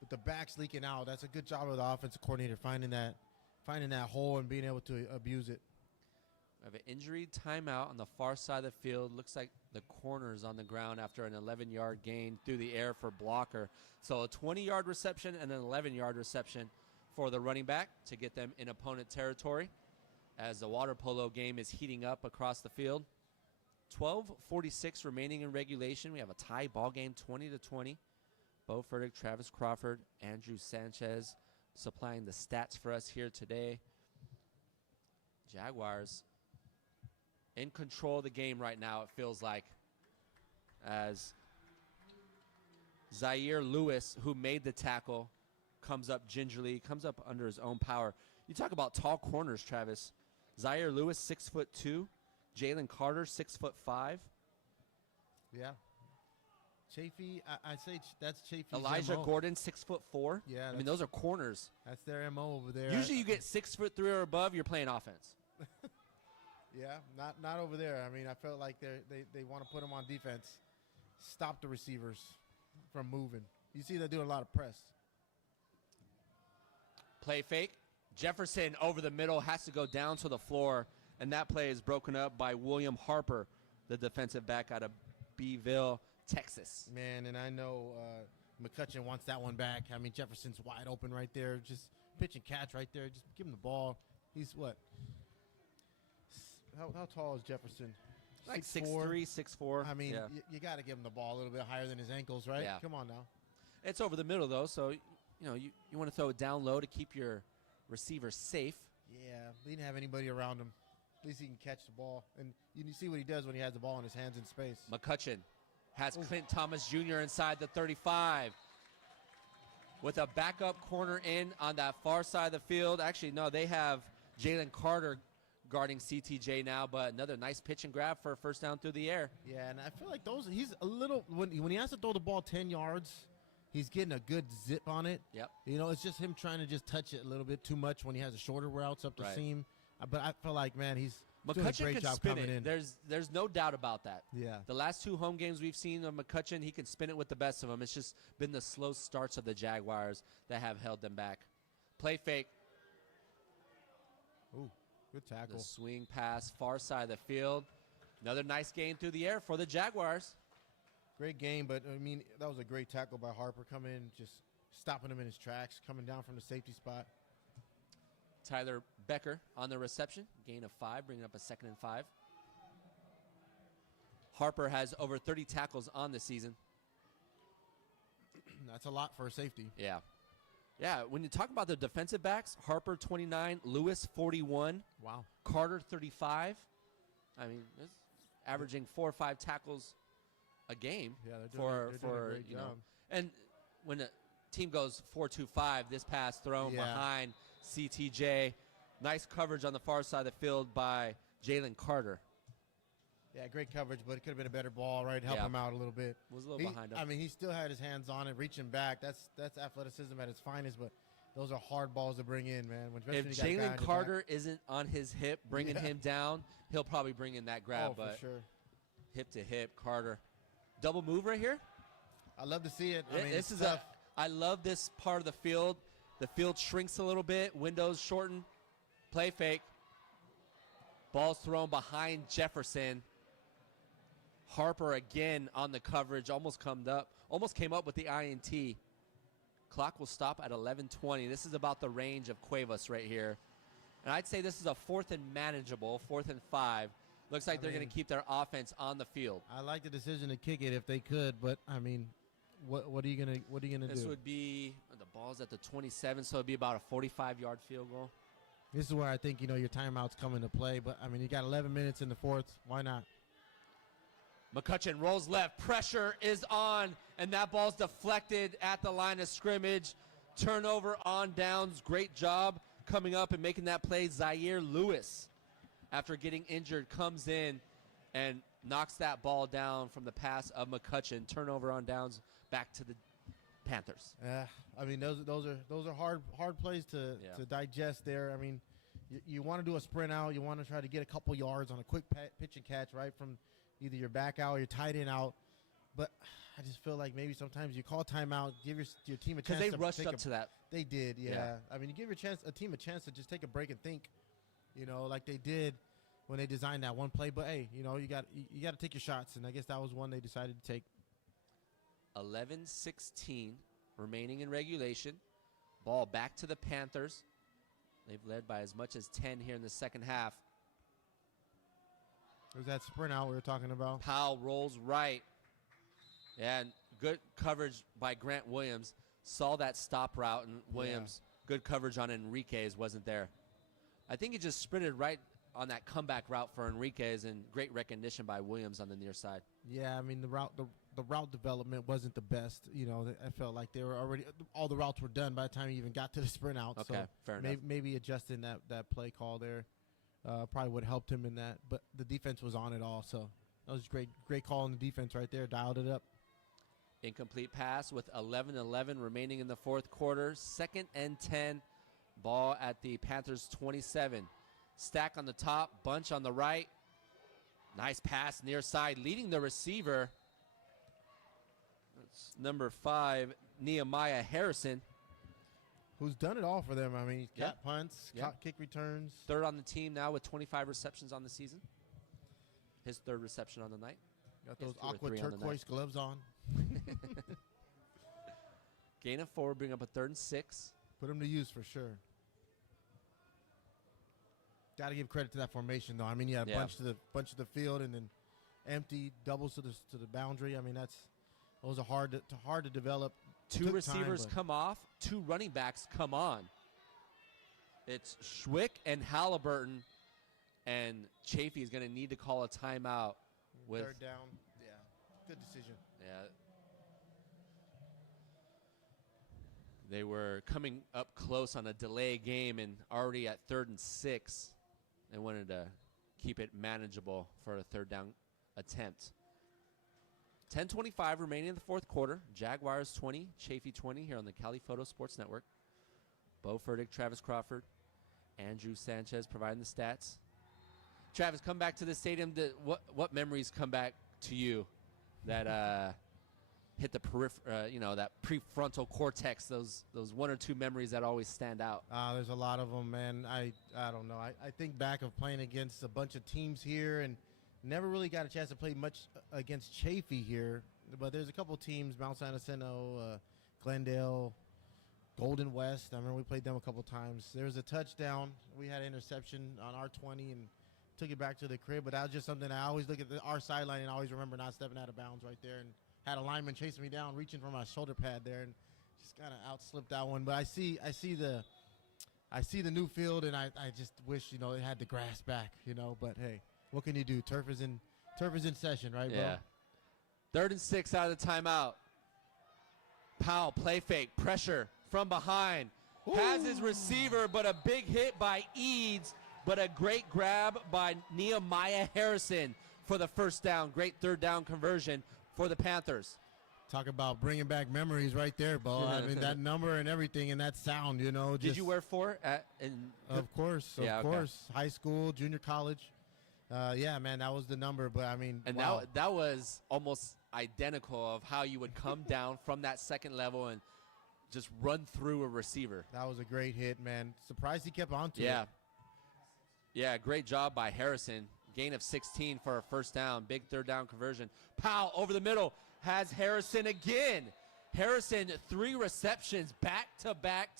With the backs leaking out, that's a good job of the offensive coordinator finding that hole and being able to abuse it. We have an injury timeout on the far side of the field. Looks like the corner's on the ground after an 11-yard gain through the air for Blocker. So a 20-yard reception and an 11-yard reception for the running back to get them in opponent territory as the water polo game is heating up across the field. 12:46 remaining in regulation. We have a tie ball game, 20-20. Bo Furtick, Travis Crawford, Andrew Sanchez supplying the stats for us here today. Jaguars in control of the game right now, it feels like, as Zaire Lewis, who made the tackle, comes up gingerly, comes up under his own power. You talk about tall corners, Travis. Zaire Lewis, 6'2". Jalen Carter, 6'5". Yeah. Chaffey, I say that's Chaffey's Elijah MO. Gordon, 6'4". Yeah, I mean, those are corners. That's their MO over there. Usually you get 6'3" or above, you're playing offense. Yeah, not over there. I mean, I felt like they want to put them on defense, stop the receivers from moving. You see they're doing a lot of press. Play fake. Jefferson over the middle has to go down to the floor, and that play is broken up by William Harper, the defensive back out of Beeville, Texas. Man, and I know McCutcheon wants that one back. I mean, Jefferson's wide open right there. Just pitch and catch right there. Just give him the ball. He's what? How tall is Jefferson? Like 6'3", 6'4". I mean, yeah. you got to give him the ball a little bit higher than his ankles, right? Yeah. Come on now. It's over the middle, though, so you want to throw it down low to keep your receiver safe. Yeah, he didn't have anybody around him. At least he can catch the ball. And you see what he does when he has the ball in his hands in space. McCutcheon has Clint Thomas Jr. inside the 35 with a backup corner in on that far side of the field. Actually, no, they have Jalen Carter guarding CTJ now, but another nice pitch and grab for a first down through the air. Yeah, and I feel like he's a little, when he has to throw the ball 10 yards, he's getting a good zip on it. Yep. It's just him trying to just touch it a little bit too much when he has a shorter routes up the seam. But I feel like, man, he's doing a great job coming in. There's no doubt about that. Yeah. The last 2 home games we've seen of McCutcheon, he can spin it with the best of them. It's just been the slow starts of the Jaguars that have held them back. Play fake. Ooh, good tackle. The swing pass, far side of the field. Another nice gain through the air for the Jaguars. Great game, but, I mean, that was a great tackle by Harper coming in, just stopping him in his tracks, coming down from the safety spot. Tyler Becker on the reception. Gain of 5, bringing up a 2nd and 5. Harper has over 30 tackles on the season. That's a lot for a safety. Yeah. Yeah, when you talk about the defensive backs, Harper 29, Lewis 41. Wow. Carter 35. I mean, it's averaging 4 or 5 tackles a game. Yeah, they're doing a great job. And when a team goes 4-2-5, this pass thrown behind CTJ. Nice coverage on the far side of the field by Jalen Carter. Yeah, great coverage, but it could have been a better ball, right? Help him out a little bit. Was a little behind him. I mean, he still had his hands on it, reaching back. That's athleticism at its finest, but those are hard balls to bring in, man. If Jalen Carter isn't on his hip, bringing him down, he'll probably bring in that grab. For sure. Hip to hip, Carter. Double move right here. I love to see it. I mean, this is tough. I love this part of the field. The field shrinks a little bit. Windows shorten. Play fake. Ball's thrown behind Jefferson. Harper again on the coverage. Almost came up with the INT. Clock will stop at 11:20. This is about the range of Cuevas right here. And I'd say this is a 4th and manageable, 4th and 5. Looks like they're going to keep their offense on the field. I like the decision to kick it if they could, but I mean, what are you gonna do? This would be the ball's at the 27, so it'd be about a 45-yard field goal. This is where I think your timeouts come into play. But I mean, you got 11 minutes in the 4th. Why not? McCutcheon rolls left. Pressure is on, and that ball's deflected at the line of scrimmage. Turnover on downs. Great job coming up and making that play. Zaire Lewis, after getting injured, comes in and knocks that ball down from the pass of McCutcheon. Turnover on downs back to the Panthers. I mean, those are hard plays to digest there. I mean, you want to do a sprint out. You want to try to get a couple yards on a quick pitch and catch, right, from either your back out or your tight end out. But I just feel like maybe sometimes you call timeout, give your team a chance. Because they rushed up to that. They did, yeah. I mean, you give a team a chance to just take a break and think, like they did when they designed that one play. But hey, you got to take your shots, and I guess that was one they decided to take. 11:16 remaining in regulation. Ball back to the Panthers. They've led by as much as 10 here in the second half. There's that sprint out we were talking about. Powell rolls right. And good coverage by Grant Williams. Saw that stop route, and Williams good coverage on Enriquez wasn't there. I think he just sprinted right on that comeback route for Enriquez, and great recognition by Williams on the near side. Yeah, I mean, the route development wasn't the best. You know, I felt like they were already, all the routes were done by the time he even got to the sprint out. Okay, so fair enough. Maybe adjusting that play call there probably would have helped him in that. But the defense was on it all, so that was great call on the defense right there. Dialed it up. Incomplete pass with 11:11 remaining in the fourth quarter. 2nd and 10. Ball at the Panthers 27. Stack on the top, bunch on the right. Nice pass near side, leading the receiver. That's number 5, Nehemiah Harrison. Who's done it all for them. I mean, cat punts, kick returns. 3rd on the team now with 25 receptions on the season. His 3rd reception on the night. Got those aqua turquoise gloves on. Gain of 4, bring up a 3rd and 6. Put him to use for sure. Got to give credit to that formation, though. I mean, yeah, bunch to the field and then empty doubles to the boundary. I mean, those are hard to develop. 2 receivers come off, 2 running backs come on. It's Schwick and Halliburton, and Chaffey is going to need to call a timeout with 3rd down. Yeah, good decision. Yeah. They were coming up close on a delay game and already at 3rd and 6. They wanted to keep it manageable for a 3rd down attempt. 10:25 remaining in the fourth quarter. Jaguars 20, Chaffey 20 here on the Cali Photo Sports Network. Bo Furtick, Travis Crawford, Andrew Sanchez providing the stats. Travis, come back to the stadium. What memories come back to you that hit the that prefrontal cortex? Those 1 or 2 memories that always stand out. There's a lot of them, man. I don't know. I think back of playing against a bunch of teams here and never really got a chance to play much against Chaffey here. But there's a couple teams, Mount San Jacinto, Glendale, Golden West. I remember we played them a couple times. There was a touchdown. We had an interception on our 20 and took it back to the crib. But that was just something I always look at our sideline and always remember not stepping out of bounds right there. And had a lineman chasing me down, reaching for my shoulder pad there, and just kind of outslipped that one. But I see the new field, and I just wish it had the grass back, But hey, what can you do? Turf is in session, right, bro? Yeah. 3rd and 6 out of the timeout. Powell play fake, pressure from behind, has his receiver, but a big hit by Eads, but a great grab by Nehemiah Harrison for the 1st down. Great 3rd down conversion for the Panthers. Talk about bringing back memories right there, Bo. I mean, that number and everything and that sound, Did you wear 4? Of course. High school, junior college. Yeah, man, that was the number. But, I mean, and wow. that was almost identical of how you would come down from that 2nd level and just run through a receiver. That was a great hit, man. Surprised he kept on to it. Yeah, great job by Harrison. Gain of 16 for a 1st down. Big 3rd down conversion. Powell over the middle has Harrison again. Harrison 3 receptions back to back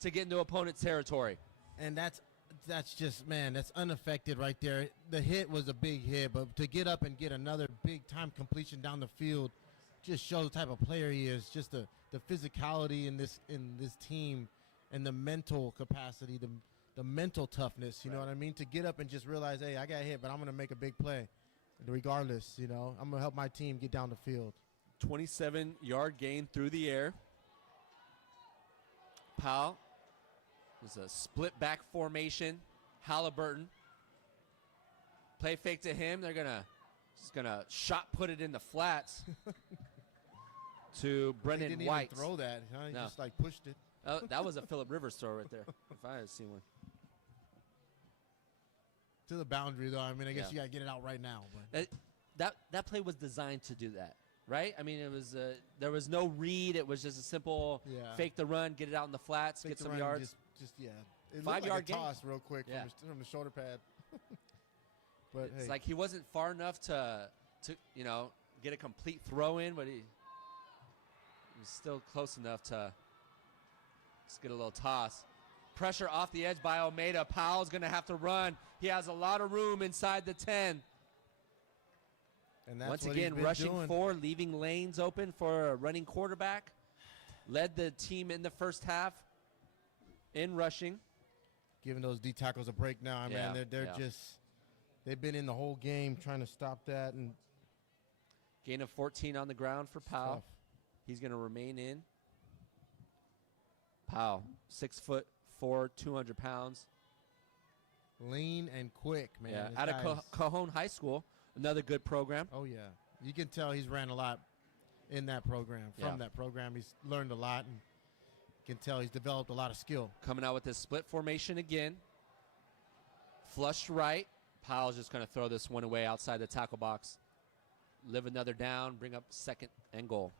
to get into opponent's territory. And that's just, man, that's unaffected right there. The hit was a big hit, but to get up and get another big time completion down the field just shows the type of player he is. Just the physicality in this team and the mental capacity, the mental toughness, you know what I mean? To get up and just realize, hey, I got hit, but I'm going to make a big play. Regardless, I'm going to help my team get down the field. 27-yard gain through the air. Powell was a split back formation. Halliburton. Play fake to him. They're just gonna shot put it in the flats to Brendan White. He White. didn't even throw that. Huh? He just pushed it. That was a Phillip Rivers throw right there, if I had seen one. To the boundary, though. I mean, I guess you got to get it out right now. But. That play was designed to do that, right? I mean, it was there was no read. It was just a simple fake the run, get it out in the flats, get some yards. It 5-yard gain. Toss real quick from the shoulder pad. But it's like he wasn't far enough to get a complete throw in, but he was still close enough to just get a little toss. Pressure off the edge by Almeida. Powell's going to have to run. He has a lot of room inside the 10. And that's once again, rushing forward, leaving lanes open for a running quarterback. Led the team in the first half. in rushing. Giving those D tackles a break now. Yeah, Man, they're just, they've been in the whole game trying to stop that. And gain of 14 on the ground for Powell. tough. He's going to remain in. Powell, 6'4", 200 pounds. Lean and quick, man. Yeah, This out guy's- of Cajon High School, another good program. Oh, yeah. You can tell he's ran a lot in that program. From that program, he's learned a lot, and you can tell he's developed a lot of skill. Coming out with this split formation again. Flushed right. Powell's just going to throw this one away outside the tackle box. Live another down, bring up second and goal.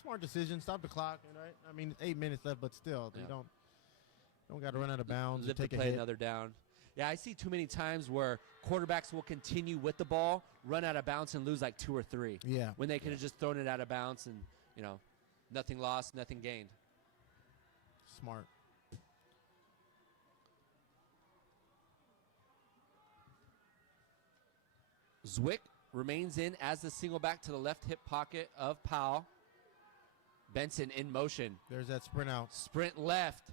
Smart decision. Stop the clock, right? I mean, it's 8 minutes left, but still, you don't got to run out of bounds. Live Take to a play hit. another down. Yeah, I see too many times where quarterbacks will continue with the ball, run out of bounds, and lose like 2 or 3. Yeah. When they could have just thrown it out of bounds and, nothing lost, nothing gained. Smart. Zwick remains in as the single back to the left hip pocket of Powell. Benson in motion. There's that sprint out. Sprint left.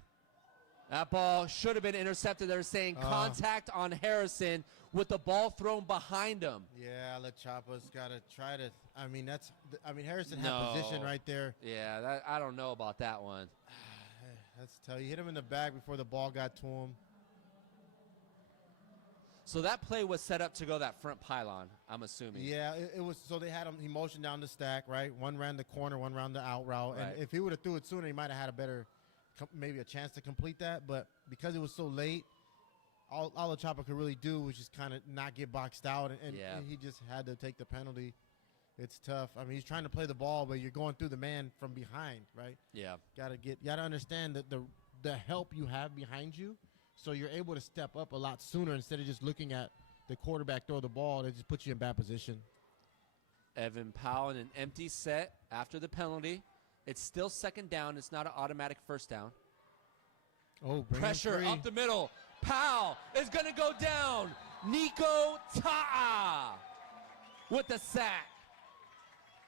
That ball should have been intercepted. They're saying contact on Harrison with the ball thrown behind him. Yeah, LaChapa's got to try to. Harrison had position right there. Yeah, I don't know about that one. That's tell you. Hit him in the back before the ball got to him. So that play was set up to go that front pylon, I'm assuming. Yeah, it was. So they had him. He motioned down the stack, right? One ran the corner, one ran the out route. Right. And if he would have threw it sooner, he might have had a better, maybe a chance to complete that. But because it was so late, all LaChapa could really do was just kind of not get boxed out, and he just had to take the penalty. It's tough. I mean, he's trying to play the ball, but you're going through the man from behind, right? Yeah. Gotta understand that the help you have behind you. So you're able to step up a lot sooner instead of just looking at the quarterback throw the ball. It just puts you in bad position. Evan Powell in an empty set after the penalty. It's still second down. It's not an automatic first down. Oh, pressure up the middle. Powell is going to go down. Nico Ta'a with the sack.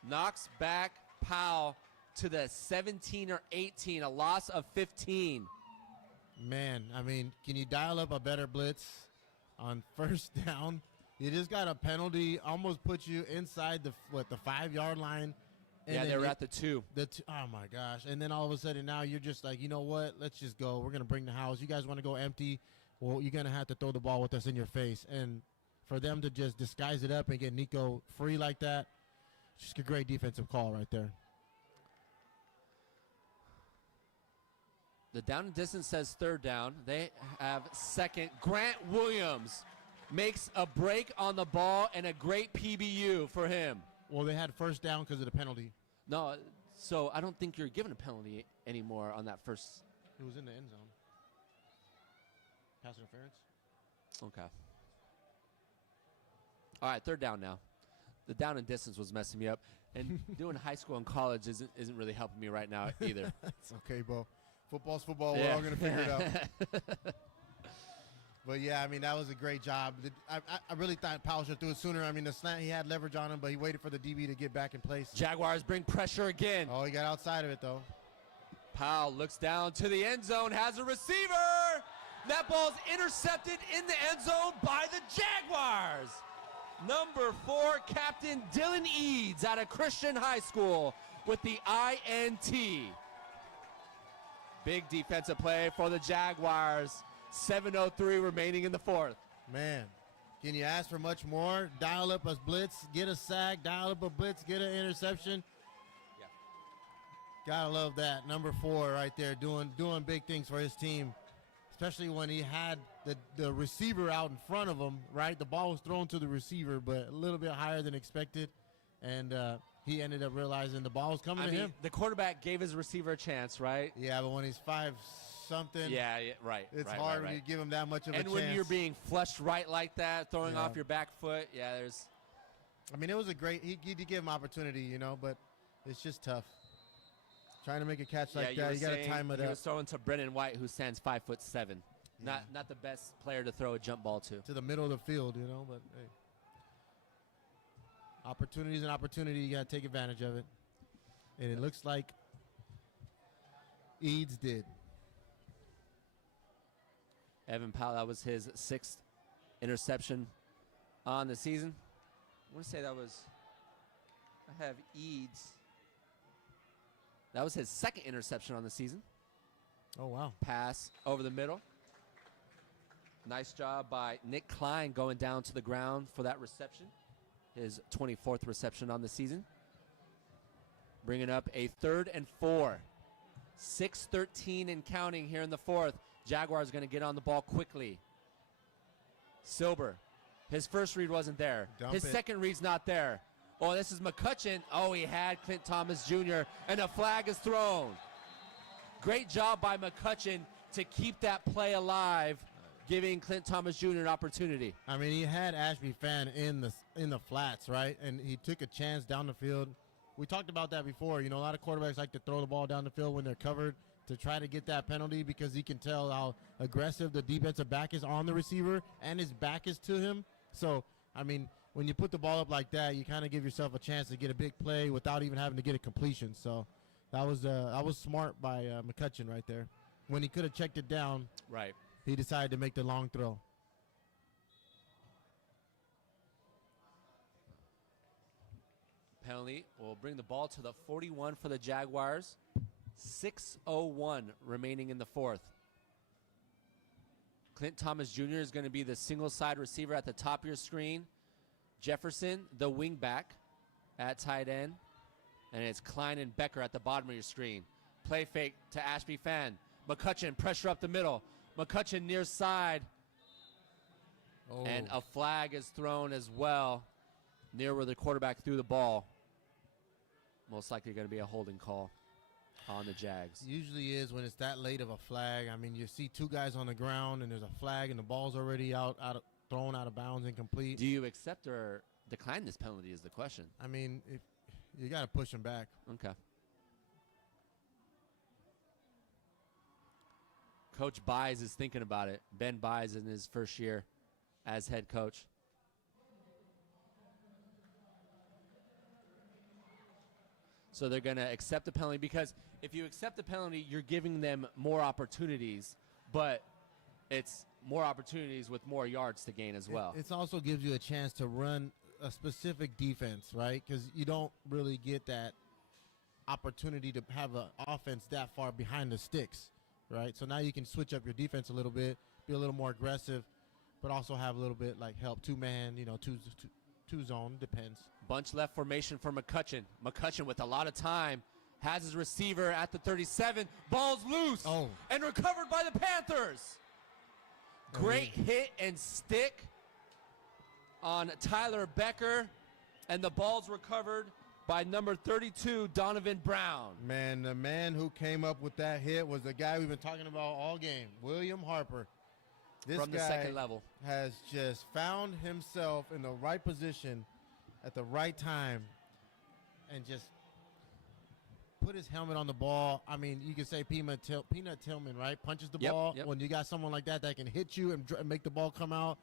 Knocks back Powell to the 17 or 18, a loss of 15. Man, I mean, can you dial up a better blitz on first down? You just got a penalty, almost put you inside the 5-yard line. And they were at the 2. Oh, my gosh. And then all of a sudden now you're just like, you know what? Let's just go. We're going to bring the house. You guys want to go empty? Well, you're going to have to throw the ball with us in your face. And for them to just disguise it up and get Nico free like that, just a great defensive call right there. The down and distance says third down. They have second. Grant Williams makes a break on the ball and a great PBU for him. Well, they had first down because of the penalty. No, so I don't think you're given a penalty anymore on that first. It was in the end zone. Pass interference. Okay. All right, third down now. The down and distance was messing me up. And doing high school and college isn't really helping me right now either. It's okay, bro. Football's football. We're all going to figure it out. But, yeah, I mean, that was a great job. I really thought Powell should do it sooner. I mean, the slant, he had leverage on him, but he waited for the DB to get back in place. Jaguars bring pressure again. Oh, he got outside of it, though. Powell looks down to the end zone, has a receiver. That ball's intercepted in the end zone by the Jaguars. Number 4, Captain Dylan Eads out of Christian High School with the INT. Big defensive play for the Jaguars. 7:03 remaining in the fourth. Man, can you ask for much more? Dial up a blitz, get a sack, dial up a blitz, get an interception. Yeah. Gotta love that. Number 4 right there doing big things for his team, especially when he had the receiver out in front of him, right? The ball was thrown to the receiver, but a little bit higher than expected, and he ended up realizing the ball was coming to him. The quarterback gave his receiver a chance, right? Yeah, but when he's 5-something, yeah, right. It's right, hard right, when you give him that much of a chance. And when you're being flushed right like that, throwing off your back foot, there's. I mean, it was a great. He did give him opportunity, but it's just tough. Trying to make a catch like that, you got to time it up. He was throwing to Brennan White, who stands 5'7". Not the best player to throw a jump ball to. To the middle of the field, but hey. Opportunity is an opportunity. You got to take advantage of it. And it looks like Eads did. Evan Powell, that was his 6th interception on the season. I want to say that was, I have Eads. That was his 2nd interception on the season. Oh, wow. Pass over the middle. Nice job by Nick Klein going down to the ground for that reception. His 24th reception on the season. Bringing up a 3rd and 4. 6:13 and counting here in the 4th. Jaguars going to get on the ball quickly. Silber. His first read wasn't there. His second read's not there. Oh, this is McCutcheon. Oh, he had Clint Thomas Jr. And a flag is thrown. Great job by McCutcheon to keep that play alive, giving Clint Thomas Jr. an opportunity. I mean, he had Ashby Fan in the flats, right? And he took a chance down the field. We talked about that before. You know, a lot of quarterbacks like to throw the ball down the field when they're covered to try to get that penalty because he can tell how aggressive the defensive back is on the receiver and his back is to him. So, I mean, when you put the ball up like that, you kind of give yourself a chance to get a big play without even having to get a completion. So that was smart by McCutcheon right there. When he could have checked it down, right, he decided to make the long throw. Penalty will bring the ball to the 41 for the Jaguars. 6:01 remaining in the 4th. Clint Thomas Jr. is going to be the single side receiver at the top of your screen. Jefferson, the wing back at tight end. And it's Klein and Becker at the bottom of your screen. Play fake to Ashby Fan. McCutcheon, pressure up the middle. McCutcheon near side. Oh. And a flag is thrown as well near where the quarterback threw the ball. Most likely going to be a holding call on the Jags. Usually is when it's that late of a flag. I mean, you see 2 guys on the ground and there's a flag and the ball's already thrown out of bounds, incomplete. Do you accept or decline this penalty is the question. I mean, if you got to push him back. Okay. Coach Byes is thinking about it. Ben Byes in his first year as head coach. So they're going to accept the penalty because if you accept the penalty, you're giving them more opportunities, but it's more opportunities with more yards to gain as well. It also gives you a chance to run a specific defense, right? Because you don't really get that opportunity to have an offense that far behind the sticks, right? So now you can switch up your defense a little bit, be a little more aggressive, but also have a little bit like help two-man, two zone, depends. Bunch left formation for McCutcheon. McCutcheon with a lot of time has his receiver at the 37. Ball's loose and recovered by the Panthers. Great hit and stick on Tyler Becker, and the ball's recovered by number 32, Donovan Brown. Man, the man who came up with that hit was the guy we've been talking about all game, William Harper. This from the guy second level has just found himself in the right position at the right time and just put his helmet on the ball. I mean, you can say Peanut Tillman, right? Punches the ball. Yep. When you got someone like that can hit you and make the ball come out,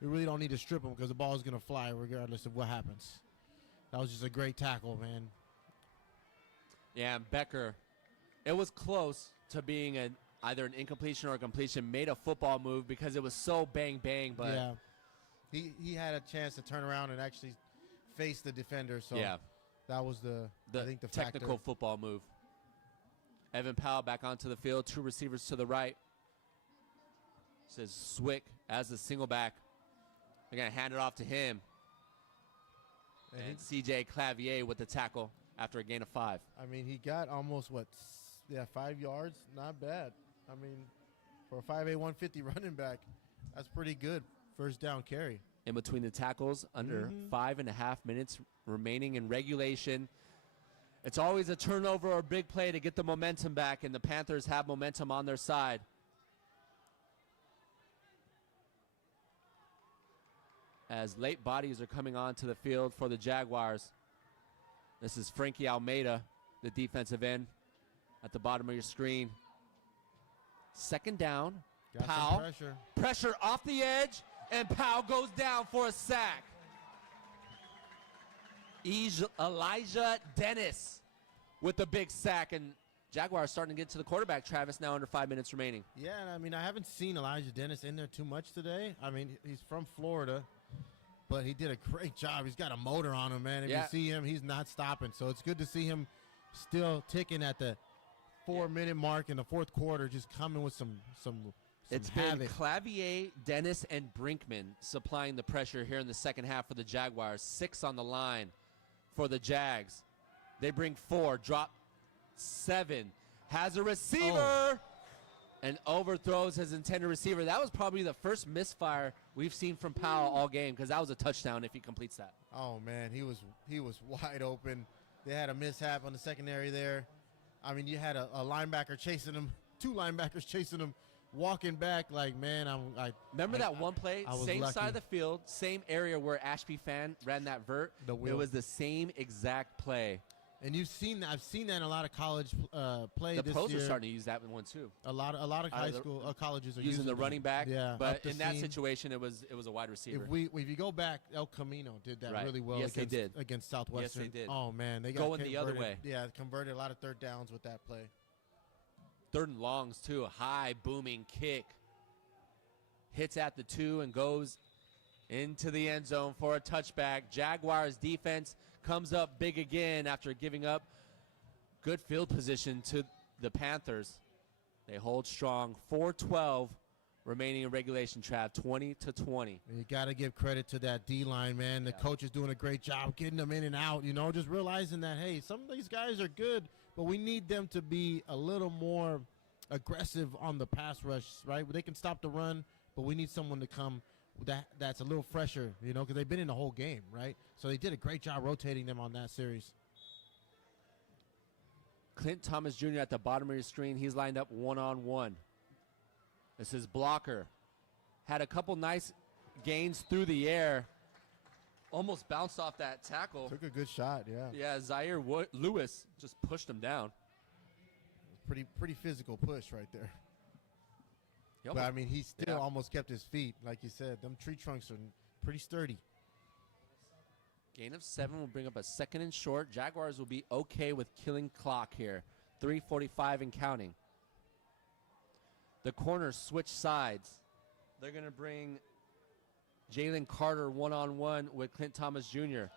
you really don't need to strip him because the ball is going to fly regardless of what happens. That was just a great tackle, man. Yeah, and Becker, it was close to being either an incompletion or a completion, made a football move because it was so bang, but yeah, he had a chance to turn around and actually face the defender, so yeah, that was I think the technical factor. Football move. Evan Powell back onto the field, 2 receivers to the right. Says Swick as the single back. They're going to hand it off to him. And C.J. Clavier with the tackle after a gain of 5. I mean, he got almost, 5 yards? Not bad. I mean, for a 5'8", 150 running back, that's pretty good. First down carry. In between the tackles, under 5.5 minutes remaining in regulation. It's always a turnover or a big play to get the momentum back, and the Panthers have momentum on their side. As late bodies are coming onto the field for the Jaguars. This is Frankie Almeida, the defensive end, at the bottom of your screen. Second down. Got Powell. Pressure. Pressure off the edge, and Powell goes down for a sack. Elijah Dennis with the big sack, and Jaguars starting to get to the quarterback, Travis, now under 5 minutes remaining. Yeah, and I mean, I haven't seen Elijah Dennis in there too much today. I mean, he's from Florida, but he did a great job. He's got a motor on him, man. If you see him, he's not stopping. So it's good to see him still ticking at the 4-minute mark in the fourth quarter, just coming with some It's havoc. been Clavier, Dennis, and Brinkman supplying the pressure here in the second half for the Jaguars. 6 on the line for the Jags. They bring 4, drop 7, has a receiver, and overthrows his intended receiver. That was probably the first misfire we've seen from Powell all game, because that was a touchdown if he completes that. Oh, man, he was wide open. They had a mishap on the secondary there. I mean, you had a linebacker chasing him, 2 linebackers chasing him, walking back like, man, Remember that one play, same lucky. side of the field, same area where Ashby Fan ran that vert? It was the same exact play. And I've seen that in a lot of college play the this pros year. are starting to use that one too. A lot of high school colleges are using the running back. Yeah, but in that situation, it was a wide receiver. If you go back, El Camino did that really well. Yes, they did against Southwestern. Yes, they did. Oh man, they got going the other way. Yeah, converted a lot of third downs with that play. 3rd and longs too. A high booming kick. Hits at the 2 and goes into the end zone for a touchback. Jaguars defense comes up big again after giving up good field position to the Panthers. They hold strong. 4:12 remaining in regulation, Trav. 20-20. And you got to give credit to that D-line, man. The coach is doing a great job getting them in and out, just realizing that, hey, some of these guys are good, but we need them to be a little more aggressive on the pass rush, right? They can stop the run, but we need someone to come that's a little fresher, because they've been in the whole game, right? So they did a great job rotating them on that series. Clint Thomas Jr. at the bottom of your screen. He's lined up one-on-one. This is blocker. Had a couple nice gains through the air. Almost bounced off that tackle. Took a good shot, yeah. Yeah, Zaire Lewis just pushed him down. Pretty physical push right there. Yep. But, I mean, he still almost kept his feet. Like you said, them tree trunks are pretty sturdy. Gain of 7 will bring up a 2nd and short. Jaguars will be okay with killing clock here. 3:45 and counting. The corners switch sides. They're going to bring Jalen Carter one-on-one with Clint Thomas Jr.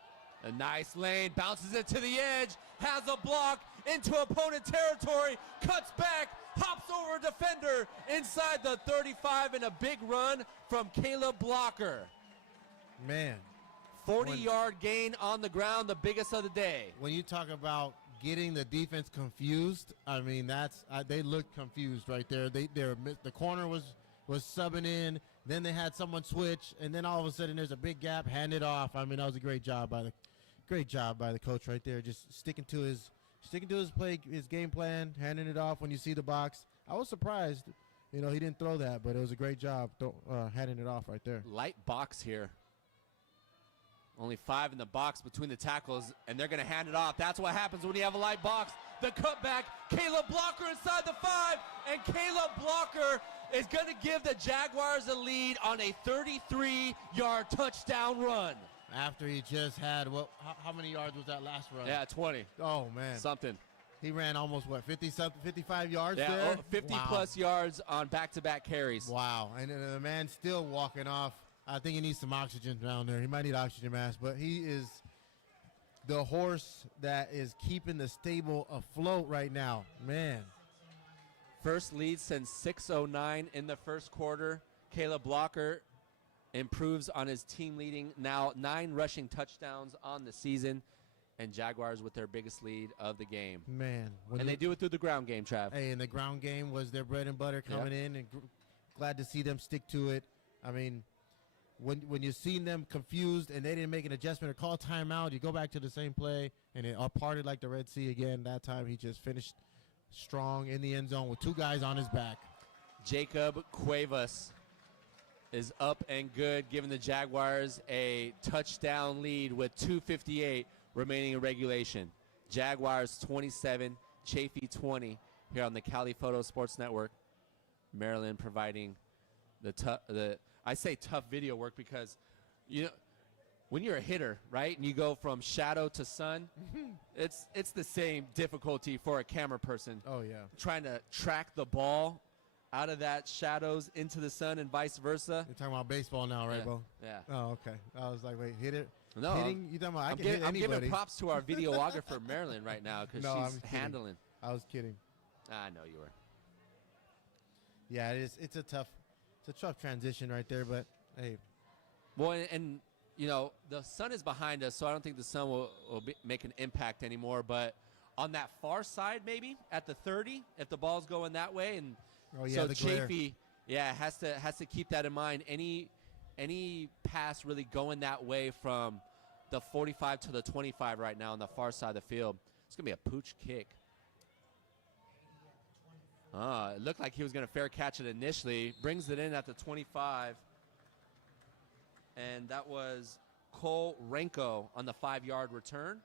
A nice lane, bounces it to the edge, has a block into opponent territory, cuts back, hops over a defender inside the 35, and a big run from Caleb Blocker. Man. 40-yard gain on the ground, the biggest of the day. When you talk about getting the defense confused, I mean, they looked confused right there. The corner was subbing in, then they had someone switch, and then all of a sudden there's a big gap, hand it off. I mean, that was a great job by the coach right there, just sticking to his game plan, handing it off when you see the box. I was surprised, he didn't throw that, but it was a great job handing it off right there. Light box here. Only 5 in the box between the tackles, and they're going to hand it off. That's what happens when you have a light box. The cutback, Caleb Blocker inside the 5, and Caleb Blocker is going to give the Jaguars a lead on a 33-yard touchdown run. After he just had, how many yards was that last run? Yeah, 20. Oh, man. Something. He ran almost, 55 yards there? Yeah, 50-plus yards on back-to-back carries. Wow, and the man's still walking off. I think he needs some oxygen down there. He might need oxygen mask, but he is the horse that is keeping the stable afloat right now. Man. First lead since 6:09 in the first quarter. Caleb Blocker improves on his team leading. Now 9 rushing touchdowns on the season, and Jaguars with their biggest lead of the game. Man. And they do it through the ground game, Trav. Hey, and the ground game was their bread and butter coming in, and glad to see them stick to it. I mean, when you've seen them confused and they didn't make an adjustment or call timeout, you go back to the same play, and it parted like the Red Sea again. That time he just finished strong in the end zone with 2 guys on his back. Jacob Cuevas is up and good, giving the Jaguars a touchdown lead with 2:58 remaining in regulation. Jaguars 27, Chaffey 20 here on the Cali Photo Sports Network. Maryland providing I say tough video work because, when you're a hitter, right, and you go from shadow to sun, it's the same difficulty for a camera person. Oh, yeah. Trying to track the ball out of that shadows into the sun and vice versa. You're talking about baseball now, right, bro? Yeah. Oh, okay. I was like, wait, hit it? No, hitting? You talking about I can hit anybody? I'm giving props to our videographer, Marilyn, right now because she's handling. I was kidding. I know you were. Yeah, it's a tough transition right there, but hey. Well, and you know, the sun is behind us, so I don't think the sun will make an impact anymore. But on that far side, maybe at the 30, if the ball's going that way, and so Chaffey, has to keep that in mind. Any pass really going that way from the 45 to the 25 right now on the far side of the field, it's gonna be a pooch kick. It looked like he was going to fair catch it initially. Brings it in at the 25. And that was Cole Renko on the 5-yard return.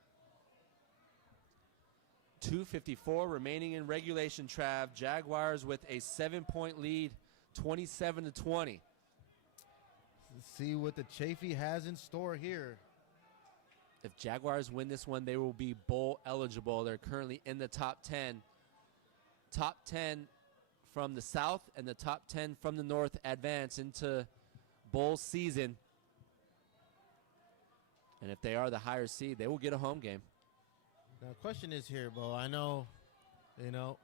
2:54 remaining in regulation, Trav. Jaguars with a 7-point lead, 27-20. Let's see what the Chaffey has in store here. If Jaguars win this one, they will be bowl eligible. They're currently in the top 10. Top 10 from the south and the top 10 from the north advance into bowl season. And if they are the higher seed, they will get a home game. Now, the question is here, Bo. I know,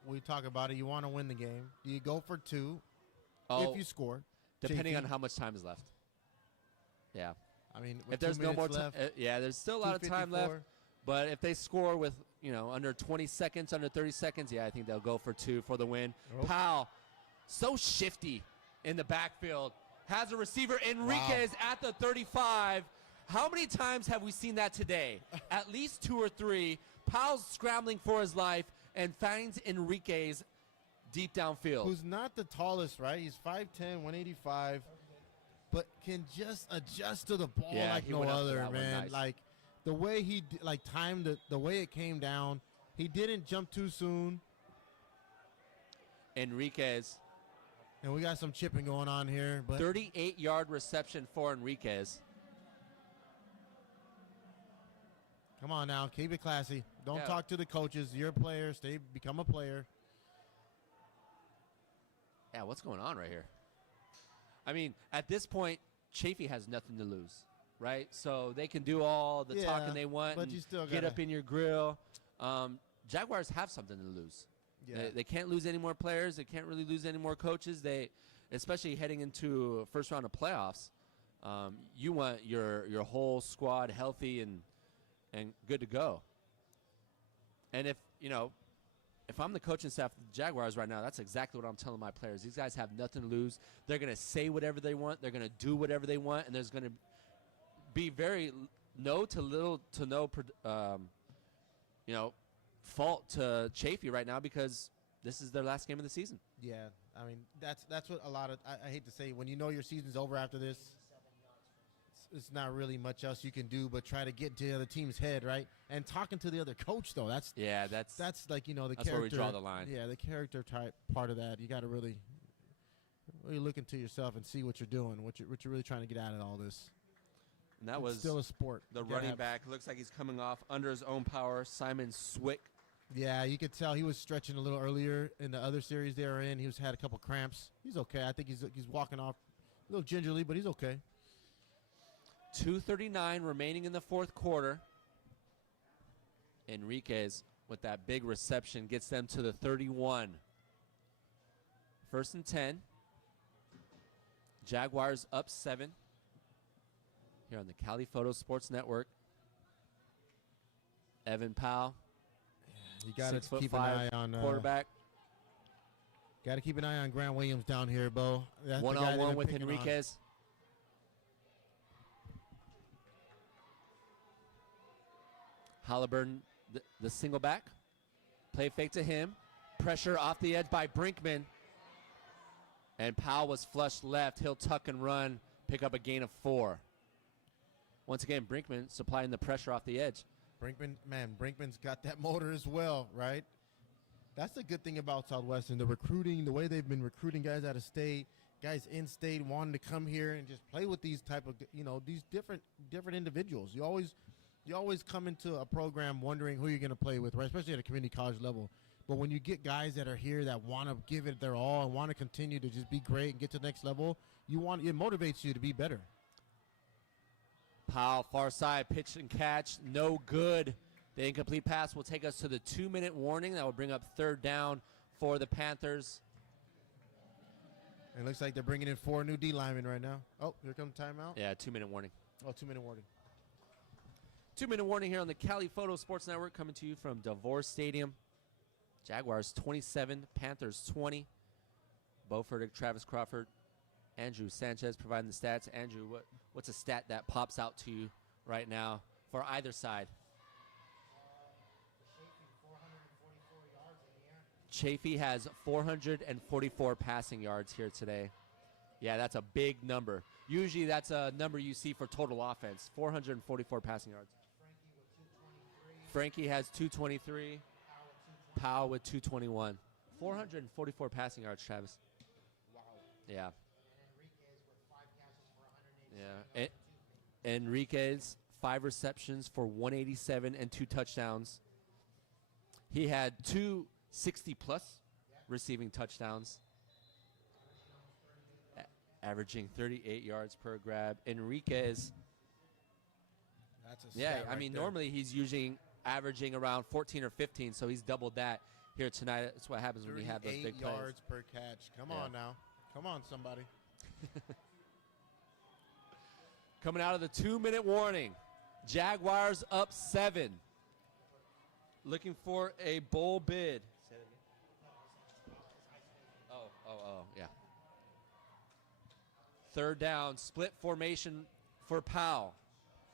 we talk about it. You want to win the game. Do you go for 2 if you score? Depending on how much time is left. Yeah. I mean, if there's no more time, there's still a lot of time left. But if they score with, under 20 seconds, under 30 seconds, I think they'll go for 2 for the win. Oh. Powell, so shifty in the backfield. Has a receiver, Enriquez, at the 35. How many times have we seen that today? At least 2 or 3. Powell's scrambling for his life and finds Enriquez deep downfield. Who's not the tallest, right? He's 5'10", 185, but can just adjust to the ball like no other, man. Nice. Like, the way he timed it, the way it came down, he didn't jump too soon. Enriquez. And we got some chipping going on here. But 38-yard reception for Enriquez. Come on now, keep it classy. Don't talk to the coaches. You're a player. Become a player. Yeah, what's going on right here? I mean, at this point, Chaffey has nothing to lose. Right, so they can do all the talking they want and you still get up in your grill. Jaguars have something to lose. Yeah. They can't lose any more players. They can't really lose any more coaches. They, especially heading into a first round of playoffs, you want your whole squad healthy and good to go. And if I'm the coaching staff of the Jaguars right now, that's exactly what I'm telling my players. These guys have nothing to lose. They're going to say whatever they want. They're going to do whatever they want, and there's going to be very little to no fault to Chaffey right now because this is their last game of the season. Yeah, I mean that's what a lot of I hate to say, when your season's over after this, it's not really much else you can do but try to get into the other team's head, right? And talking to the other coach though, that's like the that's character. Where we draw the line. Yeah, the character type part of that. You got to really look into yourself and see what you're doing, what you're really trying to get out of all this. And that was still a sport. The running back looks like he's coming off under his own power. Simon Swick. Yeah, you could tell he was stretching a little earlier in the other series they were in. He had a couple cramps. He's okay. I think he's walking off a little gingerly, but he's okay. 2:39 remaining in the fourth quarter. Enriquez with that big reception gets them to the 31. 1st and 10. Jaguars up 7. Here on the Cali Photo Sports Network. Evan Powell. You got to keep an eye on quarterback. Got to keep an eye on Grant Williams down here, Bo. One-on-one with Enriquez. Halliburton, the single back. Play fake to him. Pressure off the edge by Brinkman. And Powell was flushed left. He'll tuck and run, pick up a gain of 4. Once again, Brinkman supplying the pressure off the edge. Brinkman's got that motor as well, right? That's the good thing about Southwestern, the recruiting, the way they've been recruiting guys out of state, guys in-state wanting to come here and just play with these type of, these different individuals. You always come into a program wondering who you're going to play with, right? Especially at a community college level. But when you get guys that are here that want to give it their all and want to continue to just be great and get to the next level, it motivates you to be better. Powell, far side, pitch and catch, no good. The incomplete pass will take us to the 2-minute warning. That will bring up 3rd down for the Panthers. It looks like they're bringing in 4 new D linemen right now. Oh, here comes timeout. Yeah, 2-minute warning. Oh, 2-minute warning. 2-minute warning here on the Cali Photo Sports Network, coming to you from Devore Stadium. Jaguars 27, Panthers 20. Bo Furtick, Travis Crawford, Andrew Sanchez providing the stats. Andrew, what's a stat that pops out to you right now for either side? Chaffey has 444 passing yards here today. Yeah, that's a big number. Usually that's a number you see for total offense, 444 passing yards. Frankie has 223. Powell with 221. 444 passing yards, Travis. Wow. Yeah. Yeah. Enriquez, 5 receptions for 187 and 2 touchdowns. He had 2 60-plus receiving touchdowns, averaging 38 yards per grab. Enriquez, that's a stat right there. Normally he's usually averaging around 14 or 15, so he's doubled that here tonight. That's what happens when you have those big plays. 38 yards per catch. Come on now. Come on, somebody. Coming out of the 2-minute warning, Jaguars up 7. Looking for a bowl bid. Yeah. 3rd down, split formation for Powell.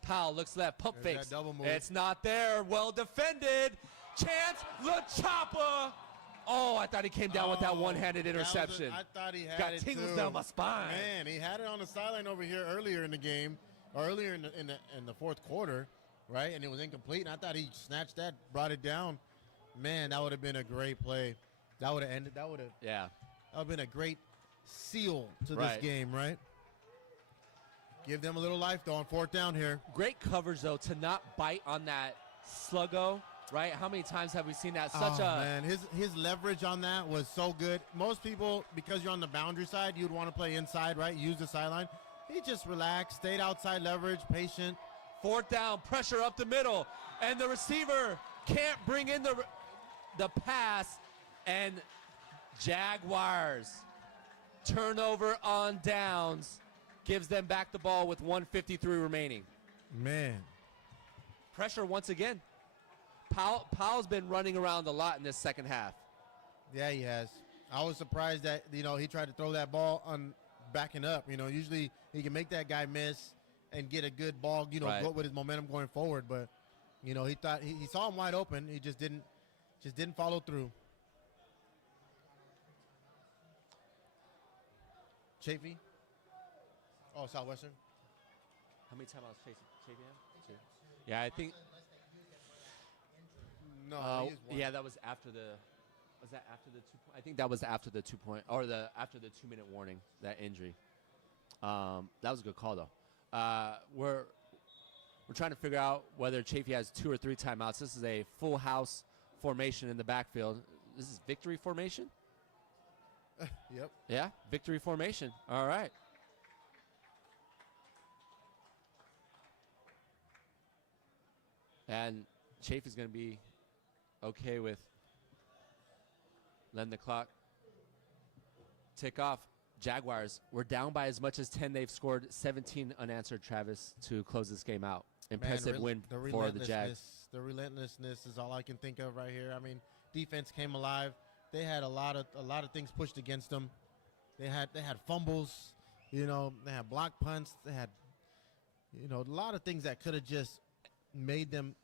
Powell looks left, pump fakes. Double move. It's not there. Well defended. Chance LaChapa. Oh, I thought he came down with that one-handed interception. I thought he had Got it tingles too. down my spine. Man, he had it on the sideline over here earlier in the game, or earlier in the 4th quarter, right? And it was incomplete. And I thought he snatched that, brought it down. Man, that would have been a great play. That would have ended. That would have been a great seal to this game, right? Give them a little life, though, on 4th down here. Great coverage, though, to not bite on that sluggo, right? How many times have we seen that? Man, his leverage on that was so good. Most people, because you're on the boundary side, you'd want to play inside, right? Use the sideline. He just relaxed, stayed outside leverage, patient. 4th down, pressure up the middle, and the receiver can't bring in the pass, and Jaguars turnover on downs gives them back the ball with 1:53 remaining. Man. Pressure once again. Powell's been running around a lot in this second half. Yeah, he has. I was surprised that, he tried to throw that ball on backing up. Usually he can make that guy miss and get a good ball, go with his momentum going forward. But, he thought he saw him wide open. He just didn't follow through. Chaffey? Oh, Southwestern. How many timeouts Chaffey have? Yeah, I think. No, that was after the. Was that after the 2 point? I think that was after the 2 point or after the 2-minute warning, that injury. That was a good call though. We're trying to figure out whether Chaffey has 2 or 3 timeouts. This is a full house formation in the backfield. This is victory formation. Yep. Yeah, victory formation. All right. And Chaffey's going to be okay with letting the clock tick off. Jaguars, we're down by as much as 10. They've scored 17 unanswered, Travis, to close this game out. Impressive win for the Jags. The relentlessness is all I can think of right here. I mean, defense came alive. They had a lot of things pushed against them. They had fumbles, they had block punts, they had a lot of things that could have just made them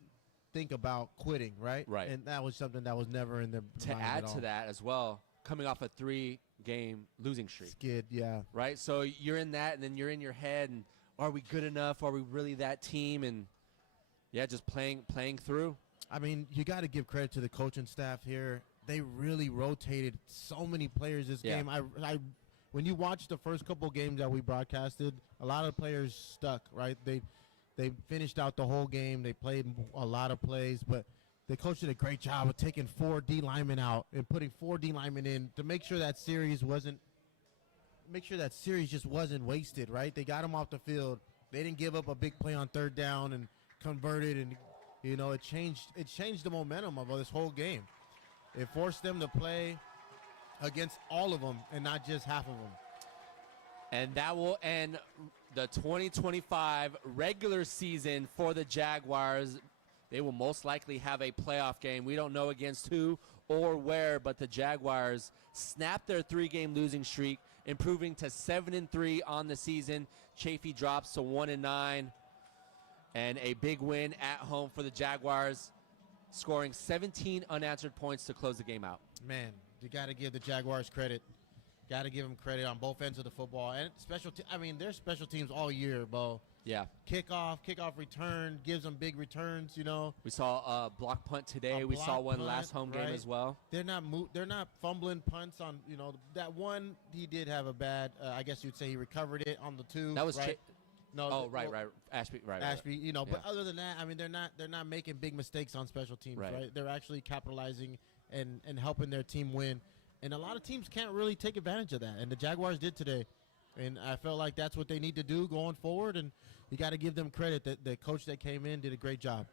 think about quitting, right? Right. And that was something that was never in their to mind add at all. To that as well, coming off a 3-game losing streak. Skid, yeah. Right? So you're in that, and then you're in your head, and are we good enough? Are we really that team? And, yeah, just playing through. I mean, you got to give credit to the coaching staff here. They really rotated so many players this game. I when you watch the first couple games that we broadcasted, a lot of players stuck, right? They finished out the whole game. They played a lot of plays, but the coach did a great job of taking 4 D linemen out and putting 4 D linemen in to make sure that series just wasn't wasted, right? They got them off the field. They didn't give up a big play on third down and converted, and it changed the momentum of this whole game. It forced them to play against all of them and not just half of them. And that will end the 2025 regular season for the Jaguars. They will most likely have a playoff game. We don't know against who or where, but the Jaguars snapped their 3-game losing streak, improving to 7-3 on the season. Chaffey drops to 1-9, and a big win at home for the Jaguars, scoring 17 unanswered points to close the game out. Man, you got to give the Jaguars credit. Got to give them credit on both ends of the football. And there's special teams all year, Bo. Yeah. Kickoff return, gives them big returns, We saw a block punt today. We saw one last home game as well. They're not fumbling punts on, that one he did have a bad, I guess you'd say he recovered it on the 2. That was right? right. Ashby, right. Ashby, but other than that, they're not making big mistakes on special teams, right? They're actually capitalizing and helping their team win. And a lot of teams can't really take advantage of that, and the Jaguars did today. And I felt like that's what they need to do going forward, and you got to give them credit that the coach that came in did a great job.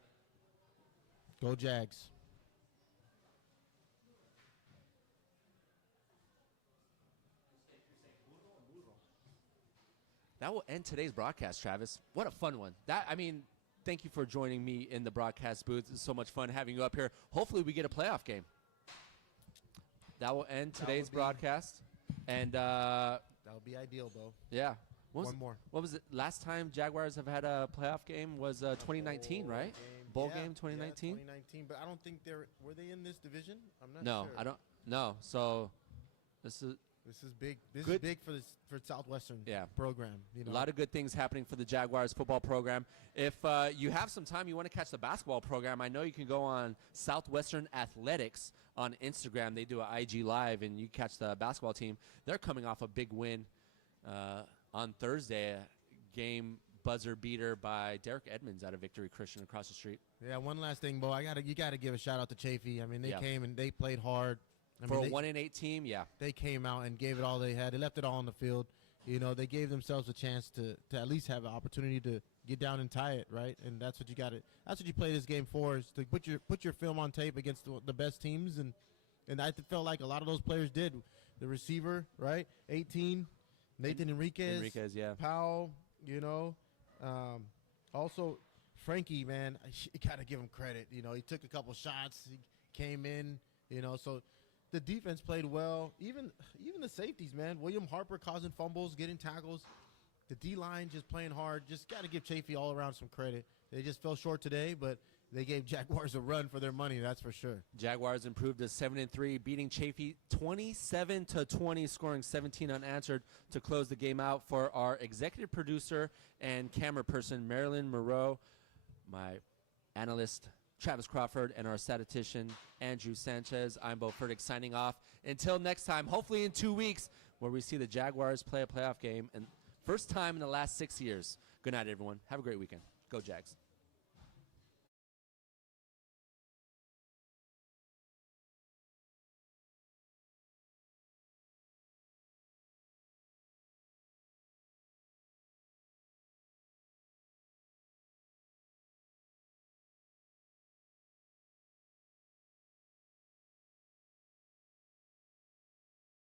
Go Jags. That will end today's broadcast, Travis. What a fun one. Thank you for joining me in the broadcast booth. It's so much fun having you up here. Hopefully we get a playoff game. That will end today's broadcast. And that would be ideal, Bo. Yeah. One more. What was it? Last time Jaguars have had a playoff game was 2019, right? Bowl game 2019? Yeah, 2019, but I don't think were they in this division? I'm not sure. No, I don't. No. So this is big. This is big for Southwestern program. A lot of good things happening for the Jaguars football program. If you have some time, you want to catch the basketball program, I know you can go on Southwestern Athletics on Instagram. They do an IG Live, and you catch the basketball team. They're coming off a big win on Thursday, a game buzzer beater by Derek Edmonds out of Victory Christian across the street. Yeah, one last thing, Bo. You got to give a shout out to Chaffey. They came and they played hard. For a 1-8 team, they came out and gave it all they had. They left it all on the field. They gave themselves a chance to at least have an opportunity to get down and tie it, right? And that's what you got. That's what you play this game for, is to put your film on tape against the best teams. And I felt like a lot of those players did. The receiver, right? 18, Nathan Enriquez, Powell. Also Frankie, man, you got to give him credit. He took a couple shots. He came in. So. The defense played well. Even the safeties, man. William Harper causing fumbles, getting tackles. The D-line just playing hard. Just got to give Chaffey all around some credit. They just fell short today, but they gave Jaguars a run for their money, that's for sure. Jaguars improved to 7-3, beating Chaffey 27-20, scoring 17 unanswered to close the game out. For our executive producer and camera person, Marilyn Moreau, my analyst, Travis Crawford, and our statistician, Andrew Sanchez. I'm Bo Furtick signing off. Until next time, hopefully in 2 weeks, where we see the Jaguars play a playoff game, and first time in the last 6 years. Good night, everyone. Have a great weekend. Go Jags.